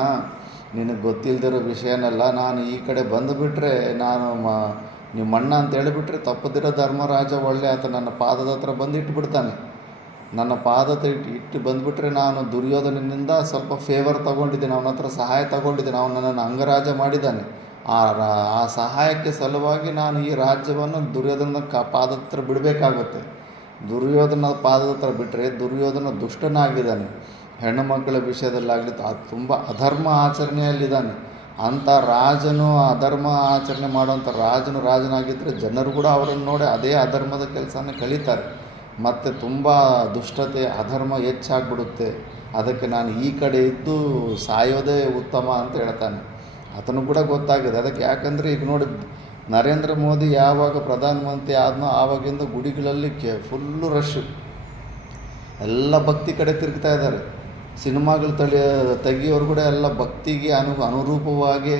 ನಿನಗೆ ಗೊತ್ತಿಲ್ಲದಿರೋ ವಿಷಯನೆಲ್ಲ ನಾನು ಈ ಕಡೆ ಬಂದುಬಿಟ್ರೆ ನಾನು ನಿಮ್ಮ ಅಣ್ಣ ಅಂತ ಹೇಳಿಬಿಟ್ರೆ ತಪ್ಪದಿರೋ ಧರ್ಮರಾಜ ಒಳ್ಳೆ ಆತ ನನ್ನ ಪಾದದ ಹತ್ರ ಬಂದು ಇಟ್ಬಿಡ್ತಾನೆ. ನನ್ನ ಪಾದ ಇಟ್ಟು ಬಂದುಬಿಟ್ರೆ ನಾನು ದುರ್ಯೋಧನನಿಂದ ಸ್ವಲ್ಪ ಫೇವರ್ ತೊಗೊಂಡಿದ್ದೀನಿ, ಅವನ ಹತ್ರ ಸಹಾಯ ತೊಗೊಂಡಿದ್ದೀನಿ, ಅವನು ನನ್ನನ್ನು ಅಂಗರಾಜ ಮಾಡಿದ್ದಾನೆ. ಆ ಸಹಾಯಕ್ಕೆ ಸಲುವಾಗಿ ನಾನು ಈ ರಾಜ್ಯವನ್ನು ದುರ್ಯೋಧನ ಪಾದದ ಹತ್ರ ಬಿಡಬೇಕಾಗುತ್ತೆ. ದುರ್ಯೋಧನ ಪಾದದ ಹತ್ರ ಬಿಟ್ಟರೆ ದುರ್ಯೋಧನ ದುಷ್ಟನಾಗಿದ್ದಾನೆ, ಹೆಣ್ಣು ಮಕ್ಕಳ ವಿಷಯದಲ್ಲಾಗಲಿ ತುಂಬ ಅಧರ್ಮ ಆಚರಣೆಯಲ್ಲಿದ್ದಾನೆ. ಅಂಥ ರಾಜನು ಅಧರ್ಮ ಆಚರಣೆ ಮಾಡುವಂಥ ರಾಜನಾಗಿದ್ದರೆ ಜನರು ಕೂಡ ಅವರನ್ನು ನೋಡಿ ಅದೇ ಅಧರ್ಮದ ಕೆಲಸನ ಕಲಿತಾರೆ. ಮತ್ತು ತುಂಬ ದುಷ್ಟತೆ ಅಧರ್ಮ ಹೆಚ್ಚಾಗ್ಬಿಡುತ್ತೆ. ಅದಕ್ಕೆ ನಾನು ಈ ಕಡೆ ಇದ್ದು ಸಾಯೋದೇ ಉತ್ತಮ ಅಂತ ಹೇಳ್ತಾನೆ. ಆತನು ಕೂಡ ಗೊತ್ತಾಗಿದೆ ಅದಕ್ಕೆ. ಯಾಕಂದರೆ ಈಗ ನೋಡಿ, ನರೇಂದ್ರ ಮೋದಿ ಯಾವಾಗ ಪ್ರಧಾನಮಂತ್ರಿ ಆದನೋ ಆವಾಗಿಂದ ಗುಡಿಗಳಲ್ಲಿ ಫುಲ್ಲು ರಶ್ಶು, ಎಲ್ಲ ಭಕ್ತಿ ಕಡೆ ತಿರುಗ್ತಾ ಇದ್ದಾರೆ. ಸಿನಿಮಾಗಳು ತೆಗಿಯೋರು ಕೂಡ ಎಲ್ಲ ಭಕ್ತಿಗೆ ಅನುರೂಪವಾಗಿ,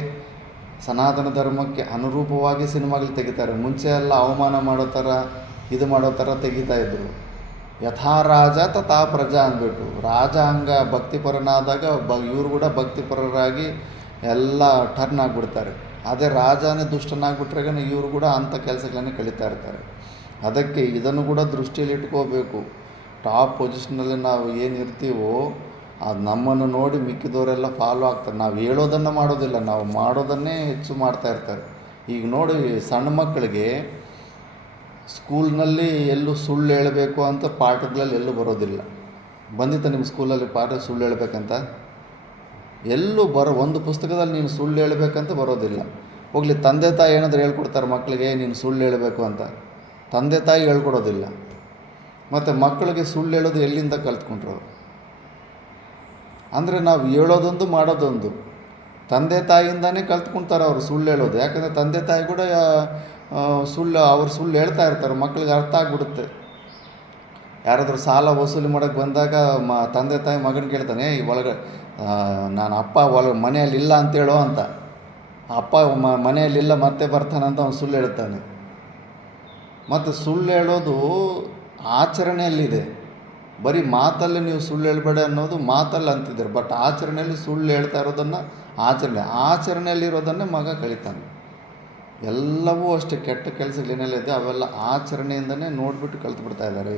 ಸನಾತನ ಧರ್ಮಕ್ಕೆ ಅನುರೂಪವಾಗಿ ಸಿನಿಮಾಗಳು ತೆಗಿತಾರೆ. ಮುಂಚೆ ಎಲ್ಲ ಅವಮಾನ ಮಾಡೋ ಥರ ಇದು ಮಾಡೋ ಥರ ತೆಗಿತಾಯಿದ್ರು. ಯಥಾ ರಾಜ ತಥಾ ಪ್ರಜಾ ಅಂದ್ಬಿಟ್ಟು, ರಾಜ ಹಂಗ ಭಕ್ತಿಪರನಾದಾಗ ಇವರು ಕೂಡ ಭಕ್ತಿಪರರಾಗಿ ಎಲ್ಲ ಟರ್ನ್ ಆಗಿಬಿಡ್ತಾರೆ. ಅದೇ ರಾಜನೇ ದುಷ್ಟನಾಗ್ಬಿಟ್ರೆಗ ಇವರು ಕೂಡ ಅಂಥ ಕೆಲಸಗಳನ್ನೇ ಕಲಿತಾ ಇರ್ತಾರೆ. ಅದಕ್ಕೆ ಇದನ್ನು ಕೂಡ ದೃಷ್ಟಿಯಲ್ಲಿ ಇಟ್ಕೋಬೇಕು. ಟಾಪ್ ಪೊಸಿಷನಲ್ಲಿ ನಾವು ಏನಿರ್ತೀವೋ ಅದು ನಮ್ಮನ್ನು ನೋಡಿ ಮಿಕ್ಕಿದವರೆಲ್ಲ ಫಾಲೋ ಆಗ್ತಾರೆ. ನಾವು ಹೇಳೋದನ್ನು ಮಾಡೋದಿಲ್ಲ, ನಾವು ಮಾಡೋದನ್ನೇ ಹೆಚ್ಚು ಮಾಡ್ತಾ ಇರ್ತಾರೆ. ಈಗ ನೋಡಿ, ಸಣ್ಣ ಮಕ್ಕಳಿಗೆ ಸ್ಕೂಲ್ನಲ್ಲಿ ಎಲ್ಲೂ ಸುಳ್ಳು ಹೇಳಬೇಕು ಅಂತ ಪಾಠಗಳಲ್ಲಿ ಎಲ್ಲೂ ಬರೋದಿಲ್ಲ. ಬಂದಿತ್ತ ನಿಮ್ಮ ಸ್ಕೂಲಲ್ಲಿ ಪಾಠ ಸುಳ್ಳು ಹೇಳಬೇಕಂತ? ಎಲ್ಲೂ ಒಂದು ಪುಸ್ತಕದಲ್ಲಿ ನೀನು ಸುಳ್ಳು ಹೇಳಬೇಕಂತ ಬರೋದಿಲ್ಲ. ಹೋಗಲಿ, ತಂದೆ ತಾಯಿ ಏನಾದರೂ ಹೇಳ್ಕೊಡ್ತಾರೆ ಮಕ್ಕಳಿಗೆ ನೀನು ಸುಳ್ಳು ಹೇಳಬೇಕು ಅಂತ? ತಂದೆ ತಾಯಿ ಹೇಳ್ಕೊಡೋದಿಲ್ಲ. ಮತ್ತು ಮಕ್ಕಳಿಗೆ ಸುಳ್ಳು ಹೇಳೋದು ಎಲ್ಲಿಂದ ಕಲ್ತ್ಕೊಂಡ್ರು? ಅಂದರೆ ನಾವು ಹೇಳೋದೊಂದು ಮಾಡೋದೊಂದು. ತಂದೆ ತಾಯಿಯಿಂದನೇ ಕಲ್ತ್ಕೊಳ್ತಾರೆ ಅವರು ಸುಳ್ಳು ಹೇಳೋದು. ಯಾಕಂದರೆ ತಂದೆ ತಾಯಿ ಕೂಡ ಅವ್ರು ಸುಳ್ಳು ಹೇಳ್ತಾ ಇರ್ತಾರೆ, ಮಕ್ಕಳಿಗೆ ಅರ್ಥ ಆಗಿಬಿಡುತ್ತೆ. ಯಾರಾದರೂ ಸಾಲ ವಸೂಲಿ ಮಾಡೋಕ್ಕೆ ಬಂದಾಗ ತಂದೆ ತಾಯಿ ಮಗನ ಕೇಳ್ತಾನೆ, ಒಳಗೆ ನಾನು ಅಪ್ಪ ಮನೆಯಲ್ಲಿಲ್ಲ ಅಂತೇಳೋ ಅಂತ. ಅಪ್ಪ ಮನೆಯಲ್ಲಿಲ್ಲ ಮತ್ತೆ ಬರ್ತಾನಂತ ಅವನು ಸುಳ್ಳು ಹೇಳ್ತಾನೆ. ಮತ್ತು ಸುಳ್ಳು ಹೇಳೋದು ಆಚರಣೆಯಲ್ಲಿದೆ. ಬರೀ ಮಾತಲ್ಲಿ ನೀವು ಸುಳ್ಳು ಹೇಳಬೇಡ ಅನ್ನೋದು ಮಾತಲ್ಲಿ ಅಂತಿದ್ದಾರೆ, ಬಟ್ ಆಚರಣೆಯಲ್ಲಿ ಸುಳ್ಳು ಹೇಳ್ತಾ ಇರೋದನ್ನು ಆಚರಣೆಯಲ್ಲಿರೋದನ್ನೇ ಮಗ ಕಲಿತಾನೆ. ಎಲ್ಲವೂ ಅಷ್ಟೇ, ಕೆಟ್ಟ ಕೆಲಸಗಳೇನೆಲ್ಲ ಅವೆಲ್ಲ ಆಚರಣೆಯಿಂದನೇ ನೋಡಿಬಿಟ್ಟು ಕಲ್ತ್ಬಿಡ್ತಾ ಇದ್ದಾರೆ.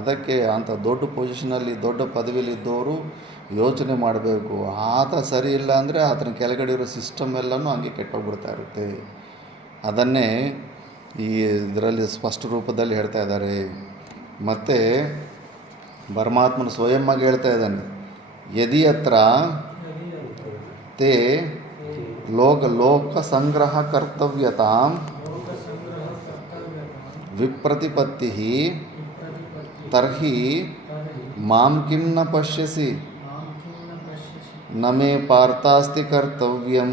ಅದಕ್ಕೆ ಅಂಥ ದೊಡ್ಡ ಪೊಸಿಷನಲ್ಲಿ ದೊಡ್ಡ ಪದವಿಲಿದ್ದವರು ಯೋಚನೆ ಮಾಡಬೇಕು. ಆತ ಸರಿ ಇಲ್ಲ ಅಂದರೆ ಆತನ ಕೆಳಗಡೆ ಇರೋ ಸಿಸ್ಟಮ್ ಎಲ್ಲನೂ ಹಂಗೆ ಕೆಟ್ಟೋಗ್ಬಿಡ್ತಾ ಇರುತ್ತೆ. ಅದನ್ನೇ ಈ ಇದರಲ್ಲಿ ಸ್ಪಷ್ಟ ರೂಪದಲ್ಲಿ ಹೇಳ್ತಾ ಇದ್ದಾರೆ. ಮತ್ತು ಪರಮಾತ್ಮನ ಸ್ವಯಂವಾಗಿ ಹೇಳ್ತಾ ಇದ್ದಾನೆ, ಯದಿ ಹತ್ರ ತೇ ಲೋಕ ಸಂಗ್ರಹ ಕರ್ತವ್ಯತಾಂ ವಿಪ್ರತಿಪತ್ತಿ ತರ್ಹಿ ಮಾಂ ಕಿಂ ನ ಪಶ್ಯಸಿ ನ ಮೇ ಪಾರ್ಥಾಸ್ತಿ ಕರ್ತವ್ಯಂ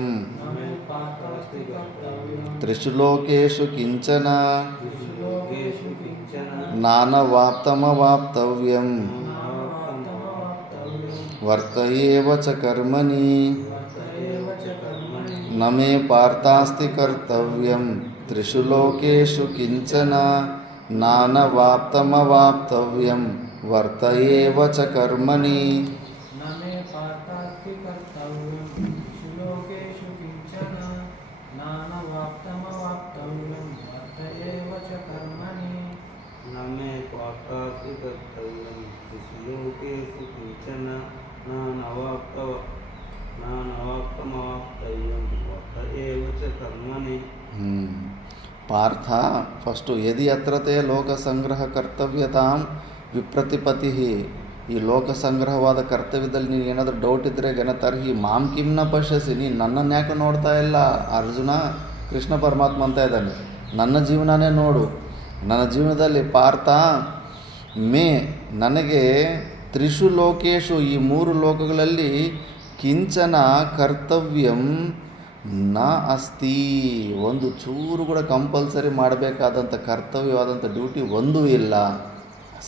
ತ್ರಿಷು ಲೋಕೇಶು ಕಿಂಚನ ನಾನವಾಪ್ತಮವಾಪ್ತವ್ಯಂ ವರ್ತಯೇವ ಚ ಕರ್ಮಣಿ ನ ಮೇ ಪಾರ್ಥಾಸ್ತಿ ಕರ್ತವ್ಯಂ ತ್ರಿಷು ಲೋಕೇಶು ಕಿಂಚನ ನಾನವಾಪ್ತಮವಾಪ್ತವ್ಯಂ ವರ್ತಯೇವ ಚ ಕರ್ಮಣಿ. ಪಾರ್ಥ ಫಸ್ಟು ಯದಿ ಅತ್ರತೆ ಲೋಕ ಸಂಗ್ರಹ ಕರ್ತವ್ಯತಾಂ ವಿಪ್ರತಿಪತಿ. ಈ ಲೋಕ ಸಂಗ್ರಹವಾದ ಕರ್ತವ್ಯದಲ್ಲಿ ನೀನು ಏನಾದರೂ ಡೌಟ್ ಇದ್ದರೆ ತರ್ಹಿ ಮಾಂ ಕಿಂ ನ ಪಶ್ಯಸಿ, ನೀನು ನನ್ನನ್ನು ಯಾಕೆ ನೋಡ್ತಾ ಇಲ್ಲ? ಅರ್ಜುನ ಕೃಷ್ಣ ಪರಮಾತ್ಮ ಅಂತ ಇದ್ದಾನೆ, ನನ್ನ ಜೀವನನೇ ನೋಡು. ನನ್ನ ಜೀವನದಲ್ಲಿ ಪಾರ್ಥ ಮೇ ನನಗೆ ತ್ರಿಷು ಲೋಕೇಶು ಈ ಮೂರು ಲೋಕಗಳಲ್ಲಿ ಕಿಂಚನ ಕರ್ತವ್ಯಂ ನ ಅಸ್ತಿ, ಒಂದು ಚೂರು ಕೂಡ ಕಂಪಲ್ಸರಿ ಮಾಡಬೇಕಾದಂಥ ಕರ್ತವ್ಯವಾದಂಥ ಡ್ಯೂಟಿ ಒಂದೂ ಇಲ್ಲ.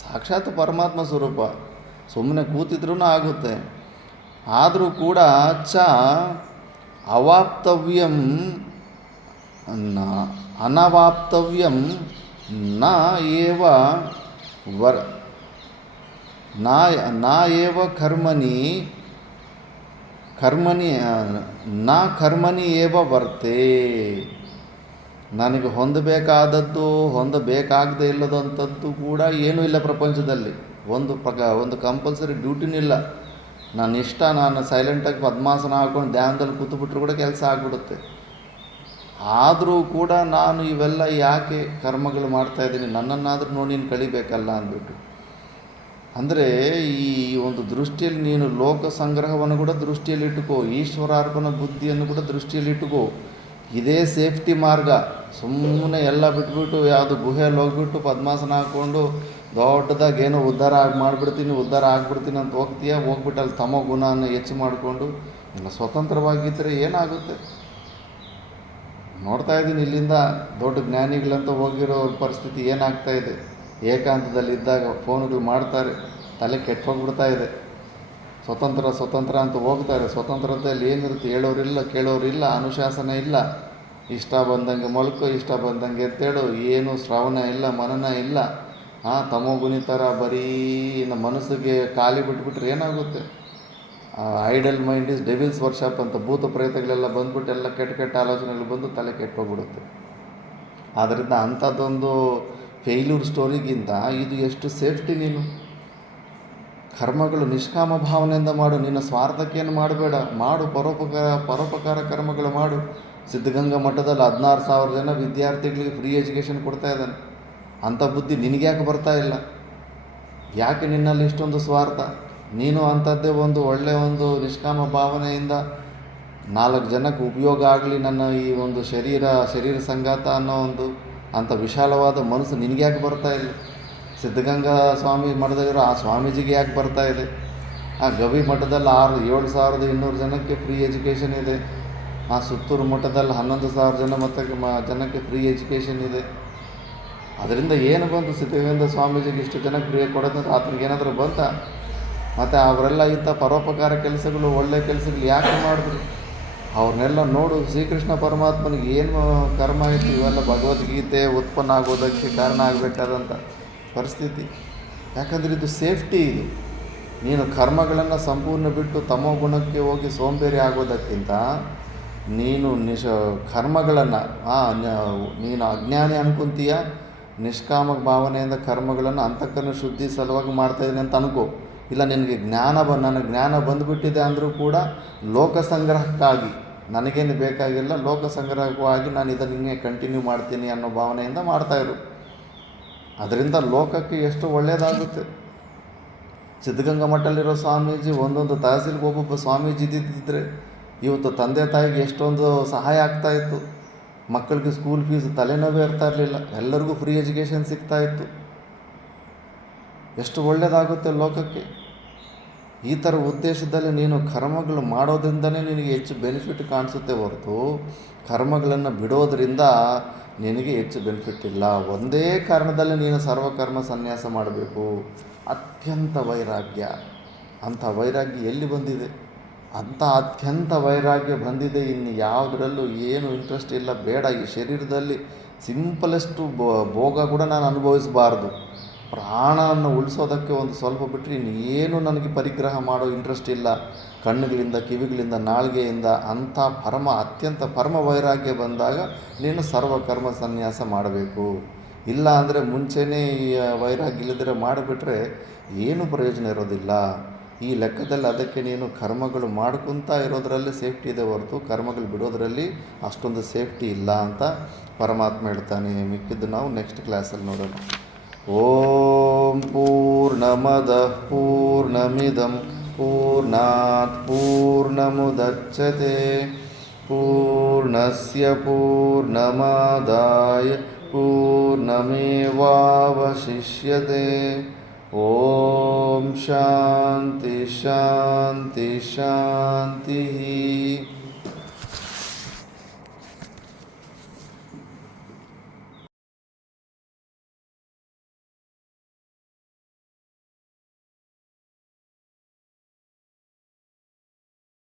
ಸಾಕ್ಷಾತ್ ಪರಮಾತ್ಮ ಸ್ವರೂಪ, ಸುಮ್ಮನೆ ಕೂತಿದ್ರೂ ಆಗುತ್ತೆ. ಆದರೂ ಕೂಡ ಚ ಅವಾಪ್ತವ್ಯಂ ಅನವಾಪ್ತವ್ಯಂ ನ ಏವ ನ ಏವ ಕರ್ಮಣಿ ಏವ ವರ್ತೆ. ನನಗೆ ಹೊಂದಬೇಕಾದದ್ದು ಹೊಂದಬೇಕಾಗದೇ ಇಲ್ಲದಂಥದ್ದು ಕೂಡ ಏನೂ ಇಲ್ಲ ಪ್ರಪಂಚದಲ್ಲಿ. ಒಂದು ಕಂಪಲ್ಸರಿ ಡ್ಯೂಟಿನೂ ಇಲ್ಲ. ನಾನು ಇಷ್ಟ, ನಾನು ಸೈಲೆಂಟಾಗಿ ಪದ್ಮಾಸನ ಹಾಕ್ಕೊಂಡು ಧ್ಯಾನದಲ್ಲಿ ಕೂತ್ಬಿಟ್ರು ಕೂಡ ಕೆಲಸ ಆಗಿಬಿಡುತ್ತೆ. ಆದರೂ ಕೂಡ ನಾನು ಇವೆಲ್ಲ ಯಾಕೆ ಕರ್ಮಗಳು ಮಾಡ್ತಾಯಿದ್ದೀನಿ, ನನ್ನನ್ನಾದರೂ ನೋಡಿ ನೀನು ಕಳಿಬೇಕಲ್ಲ ಅಂದ್ಬಿಟ್ಟು. ಅಂದರೆ ಈ ಒಂದು ದೃಷ್ಟಿಯಲ್ಲಿ ನೀನು ಲೋಕ ಸಂಗ್ರಹವನ್ನು ಕೂಡ ದೃಷ್ಟಿಯಲ್ಲಿ ಇಟ್ಟುಕೋ, ಈಶ್ವರಾರ್ಪಣ ಬುದ್ಧಿಯನ್ನು ಕೂಡ ದೃಷ್ಟಿಯಲ್ಲಿ ಇಟ್ಟುಕೋ. ಇದೇ ಸೇಫ್ಟಿ ಮಾರ್ಗ. ಸುಮ್ಮನೆ ಎಲ್ಲ ಬಿಟ್ಬಿಟ್ಟು ಯಾವುದು ಗುಹೆಯಲ್ಲಿ ಹೋಗ್ಬಿಟ್ಟು ಪದ್ಮಾಸನ ಹಾಕ್ಕೊಂಡು ದೊಡ್ಡದಾಗಿ ಏನೋ ಉದ್ಧಾರ ಆಗ್ಬಿಡ್ತೀನಿ ಅಂತ ಹೋಗ್ಬಿಟ್ಟು ಅಲ್ಲಿ ತಮೋ ಗುಣನ ಹೆಚ್ಚು ಮಾಡಿಕೊಂಡು ಇನ್ನು ಸ್ವತಂತ್ರವಾಗಿದ್ದರೆ ಏನಾಗುತ್ತೆ? ನೋಡ್ತಾ ಇದ್ದೀನಿ ಇಲ್ಲಿಂದ ದೊಡ್ಡ ಜ್ಞಾನಿಗಳಂತ ಹೋಗಿರೋ ಪರಿಸ್ಥಿತಿ ಏನಾಗ್ತಾ ಇದೆ. ಏಕಾಂತದಲ್ಲಿದ್ದಾಗ ಫೋನ್ಗಳು ಮಾಡ್ತಾರೆ, ತಲೆ ಕೆಟ್ಟೋಗ್ಬಿಡ್ತಾ ಇದೆ. ಸ್ವತಂತ್ರ ಅಂತ ಹೋಗ್ತಾರೆ. ಸ್ವತಂತ್ರತೆಯಲ್ಲಿ ಏನಿರುತ್ತೆ? ಹೇಳೋರಿಲ್ಲ, ಕೇಳೋರಿಲ್ಲ, ಅನುಶಾಸನ ಇಲ್ಲ. ಇಷ್ಟ ಬಂದಂಗೆ ಮಲ್ಕೋ, ಇಷ್ಟ ಬಂದಂಗೆ ಎದ್ದೇಳು, ಏನು ಶ್ರವಣ ಇಲ್ಲ, ಮನನ ಇಲ್ಲ. ತಮೋಗುಣಿ ಥರ ಬರೀ ನಮ್ಮ ಮನಸ್ಸಿಗೆ ಖಾಲಿ ಬಿಟ್ಬಿಟ್ರೆ ಏನಾಗುತ್ತೆ? Idle mind is devil's workshop ಅಂತ ಭೂತ ಪ್ರೇತಗಳೆಲ್ಲ ಬಂದ್ಬಿಟ್ಟು ಎಲ್ಲ ಕೆಟ್ಟ ಆಲೋಚನೆಗಳು ಬಂದು ತಲೆ ಕೆಟ್ಟೋಗ್ಬಿಡುತ್ತೆ. ಆದ್ದರಿಂದ ಅಂಥದ್ದೊಂದು ಫೇಲ್ಯೂರ್ ಸ್ಟೋರಿಗಿಂತ ಇದು ಎಷ್ಟು ಸೇಫ್ಟಿ. ನೀನು ಕರ್ಮಗಳು ನಿಷ್ಕಾಮ ಭಾವನೆಯಿಂದ ಮಾಡು, ನಿನ್ನ ಸ್ವಾರ್ಥಕ್ಕೇನು ಮಾಡಬೇಡ, ಮಾಡು, ಪರೋಪಕಾರ ಕರ್ಮಗಳು ಮಾಡು. ಸಿದ್ಧಗಂಗಾ ಮಠದಲ್ಲಿ 16,000 ಜನ ವಿದ್ಯಾರ್ಥಿಗಳಿಗೆ ಫ್ರೀ ಎಜುಕೇಷನ್ ಕೊಡ್ತಾ ಇದ್ದಾನೆ. ಅಂಥ ಬುದ್ಧಿ ನಿನಗ್ಯಾಕೆ ಬರ್ತಾ ಇಲ್ಲ? ಯಾಕೆ ನಿನ್ನಲ್ಲಿ ಇಷ್ಟೊಂದು ಸ್ವಾರ್ಥ? ನೀನು ಅಂಥದ್ದೇ ಒಂದು ಒಳ್ಳೆಯ ಒಂದು ನಿಷ್ಕಾಮ ಭಾವನೆಯಿಂದ 4 ಜನಕ್ಕೆ ಉಪಯೋಗ ಆಗಲಿ ನನ್ನ ಈ ಒಂದು ಶರೀರ ಸಂಗಾತ ಅನ್ನೋ ಒಂದು ಅಂಥ ವಿಶಾಲವಾದ ಮನಸ್ಸು ನಿನಗ್ಯಾಕೆ ಬರ್ತಾ ಇಲ್ಲ? ಸಿದ್ಧಗಂಗಾ ಸ್ವಾಮಿ ಮಠದಲ್ಲಿರೋ ಆ ಸ್ವಾಮೀಜಿಗೆ ಯಾಕೆ ಬರ್ತಾ ಇದೆ? ಆ ಗವಿ ಮಠದಲ್ಲಿ 7,200 ಜನಕ್ಕೆ ಫ್ರೀ ಎಜುಕೇಷನ್ ಇದೆ. ಆ ಸುತ್ತೂರು ಮಠದಲ್ಲಿ 11,000 ಜನಕ್ಕೆ ಫ್ರೀ ಎಜುಕೇಷನ್ ಇದೆ. ಅದರಿಂದ ಏನು ಬಂತು? ಸಿದ್ಧಗಂಗಾ ಸ್ವಾಮೀಜಿಗೆ ಇಷ್ಟು ಜನಕ್ಕೆ ಫ್ರೀ ಕೊಡೋದಂದ್ರೆ ಆತನಿಗೆ ಏನಾದರೂ ಬಂತ? ಮತ್ತು ಅವರೆಲ್ಲ ಇಂಥ ಪರೋಪಕಾರ ಕೆಲಸಗಳು, ಒಳ್ಳೆಯ ಕೆಲಸಗಳು ಯಾಕೆ ಮಾಡಿದ್ರು? ಅವ್ರನ್ನೆಲ್ಲ ನೋಡು. ಶ್ರೀಕೃಷ್ಣ ಪರಮಾತ್ಮನಿಗೆ ಏನು ಕರ್ಮ ಆಯಿತು? ಇವೆಲ್ಲ ಭಗವದ್ಗೀತೆ ಉತ್ಪನ್ನ ಆಗೋದಕ್ಕೆ ಕಾರಣ ಆಗಬೇಕಾದಂಥ ಪರಿಸ್ಥಿತಿ. ಯಾಕಂದರೆ ಇದು ಸೇಫ್ಟಿ. ಇದು ನೀನು ಕರ್ಮಗಳನ್ನು ಸಂಪೂರ್ಣ ಬಿಟ್ಟು ತಮೋ ಗುಣಕ್ಕೆ ಹೋಗಿ ಸೋಂಬೇರಿ ಆಗೋದಕ್ಕಿಂತ ನೀನು ಕರ್ಮಗಳನ್ನು ನೀನು ಅಜ್ಞಾನಿ ಅನ್ಕೊಂತೀಯ, ನಿಷ್ಕಾಮ ಭಾವನೆಯಿಂದ ಕರ್ಮಗಳನ್ನು ಅಂತಃಕರಣ ಶುದ್ಧಿ ಸಲುವಾಗಿ ಮಾಡ್ತಾಯಿದ್ದೀನಿ ಅಂತ ಅನ್ಕೋ. ಇಲ್ಲ ನಿನಗೆ ನನಗೆ ಜ್ಞಾನ ಬಂದುಬಿಟ್ಟಿದೆ ಅಂದರೂ ಕೂಡ ಲೋಕ ಸಂಗ್ರಹಕ್ಕಾಗಿ ನನಗೇನು ಬೇಕಾಗಿಲ್ಲ, ಲೋಕ ಸಂಗ್ರಹವಾಗಿ ನಾನು ಇದನ್ನು ಹಿಂಗೆ ಕಂಟಿನ್ಯೂ ಮಾಡ್ತೀನಿ ಅನ್ನೋ ಭಾವನೆಯಿಂದ ಮಾಡ್ತಾಯಿರು. ಅದರಿಂದ ಲೋಕಕ್ಕೆ ಎಷ್ಟು ಒಳ್ಳೆಯದಾಗುತ್ತೆ. ಸಿದ್ಧಗಂಗಾ ಮಠದಲ್ಲಿರೋ ಸ್ವಾಮೀಜಿ ಒಂದೊಂದು ತಹಸೀಲ್ಗೆ ಒಬ್ಬೊಬ್ಬ ಸ್ವಾಮೀಜಿ ಇದ್ದಿದ್ದರೆ ಇವತ್ತು ತಂದೆ ತಾಯಿಗೆ ಎಷ್ಟೊಂದು ಸಹಾಯ ಆಗ್ತಾಯಿತ್ತು. ಮಕ್ಕಳಿಗೆ ಸ್ಕೂಲ್ ಫೀಸ್ ತಲೆನೋವೇ ಇರ್ತಾ ಇರಲಿಲ್ಲ, ಎಲ್ಲರಿಗೂ ಫ್ರೀ ಎಜುಕೇಷನ್ ಸಿಗ್ತಾಯಿತ್ತು. ಎಷ್ಟು ಒಳ್ಳೆಯದಾಗುತ್ತೆ ಲೋಕಕ್ಕೆ. ಈ ಥರ ಉದ್ದೇಶದಲ್ಲಿ ನೀನು ಕರ್ಮಗಳು ಮಾಡೋದ್ರಿಂದನೇ ನಿನಗೆ ಹೆಚ್ಚು ಬೆನಿಫಿಟ್ ಕಾಣಿಸುತ್ತೆ ಹೊರತು ಕರ್ಮಗಳನ್ನು ಬಿಡೋದ್ರಿಂದ ನಿನಗೆ ಹೆಚ್ಚು ಬೆನಿಫಿಟ್ ಇಲ್ಲ. ಒಂದೇ ಕಾರಣದಲ್ಲಿ ನೀನು ಸರ್ವಕರ್ಮ ಸನ್ಯಾಸ ಮಾಡಬೇಕು, ಅತ್ಯಂತ ವೈರಾಗ್ಯ. ಅಂಥ ವೈರಾಗ್ಯ ಎಲ್ಲಿ ಬಂದಿದೆ? ಅಂಥ ಅತ್ಯಂತ ವೈರಾಗ್ಯ ಬಂದಿದೆ. ಇನ್ನು ಯಾವುದರಲ್ಲೂ ಏನು ಇಂಟ್ರೆಸ್ಟ್ ಇಲ್ಲ, ಬೇಡ. ಈ ಶರೀರದಲ್ಲಿ ಸಿಂಪಲೆಸ್ಟು ಭೋಗ ಕೂಡ ನಾನು ಅನುಭವಿಸಬಾರ್ದು. ಪ್ರಾಣವನ್ನು ಉಳಿಸೋದಕ್ಕೆ ಒಂದು ಸ್ವಲ್ಪ ಬಿಟ್ಟರೆ ಇನ್ನೇನು ನನಗೆ ಪರಿಗ್ರಹ ಮಾಡೋ ಇಂಟ್ರೆಸ್ಟ್ ಇಲ್ಲ. ಕಣ್ಣುಗಳಿಂದ, ಕಿವಿಗಳಿಂದ, ನಾಳಿಗೆಯಿಂದ ಅಂಥ ಅತ್ಯಂತ ಪರಮ ವೈರಾಗ್ಯ ಬಂದಾಗ ನೀನು ಸರ್ವಕರ್ಮ ಸನ್ಯಾಸ ಮಾಡಬೇಕು. ಇಲ್ಲ ಅಂದರೆ ಮುಂಚೆನೇ ಈ ವೈರಾಗ್ಯ ಇಲ್ಲದಿರೋ ಮಾಡಿಬಿಟ್ರೆ ಏನೂ ಪ್ರಯೋಜನ ಇರೋದಿಲ್ಲ. ಈ ಲೆಕ್ಕದಲ್ಲಿ ಅದಕ್ಕೆ ನೀನು ಕರ್ಮಗಳು ಮಾಡ್ಕೊತಾ ಇರೋದರಲ್ಲಿ ಸೇಫ್ಟಿ ಇದೆ ಹೊರತು ಕರ್ಮಗಳು ಬಿಡೋದರಲ್ಲಿ ಅಷ್ಟೊಂದು ಸೇಫ್ಟಿ ಇಲ್ಲ ಅಂತ ಪರಮಾತ್ಮ ಹೇಳ್ತಾನೆ. ಮಿಕ್ಕಿದ್ದು ನಾವು ನೆಕ್ಸ್ಟ್ ಕ್ಲಾಸಲ್ಲಿ ನೋಡೋಣ. ಓಂ ಪೂರ್ಣಮದಃ ಪೂರ್ಣಮಿದಂ ಪೂರ್ಣಾತ್ ಪೂರ್ಣಮುದಚ್ಯತೆ ಪೂರ್ಣಸ್ಯ ಪೂರ್ಣಮಾದಾಯ ಪೂರ್ಣಮೇವಾವಶಿಷ್ಯತೆ. ಓಂ ಶಾಂತಿ ಶಾಂತಿ ಶಾಂತಿ.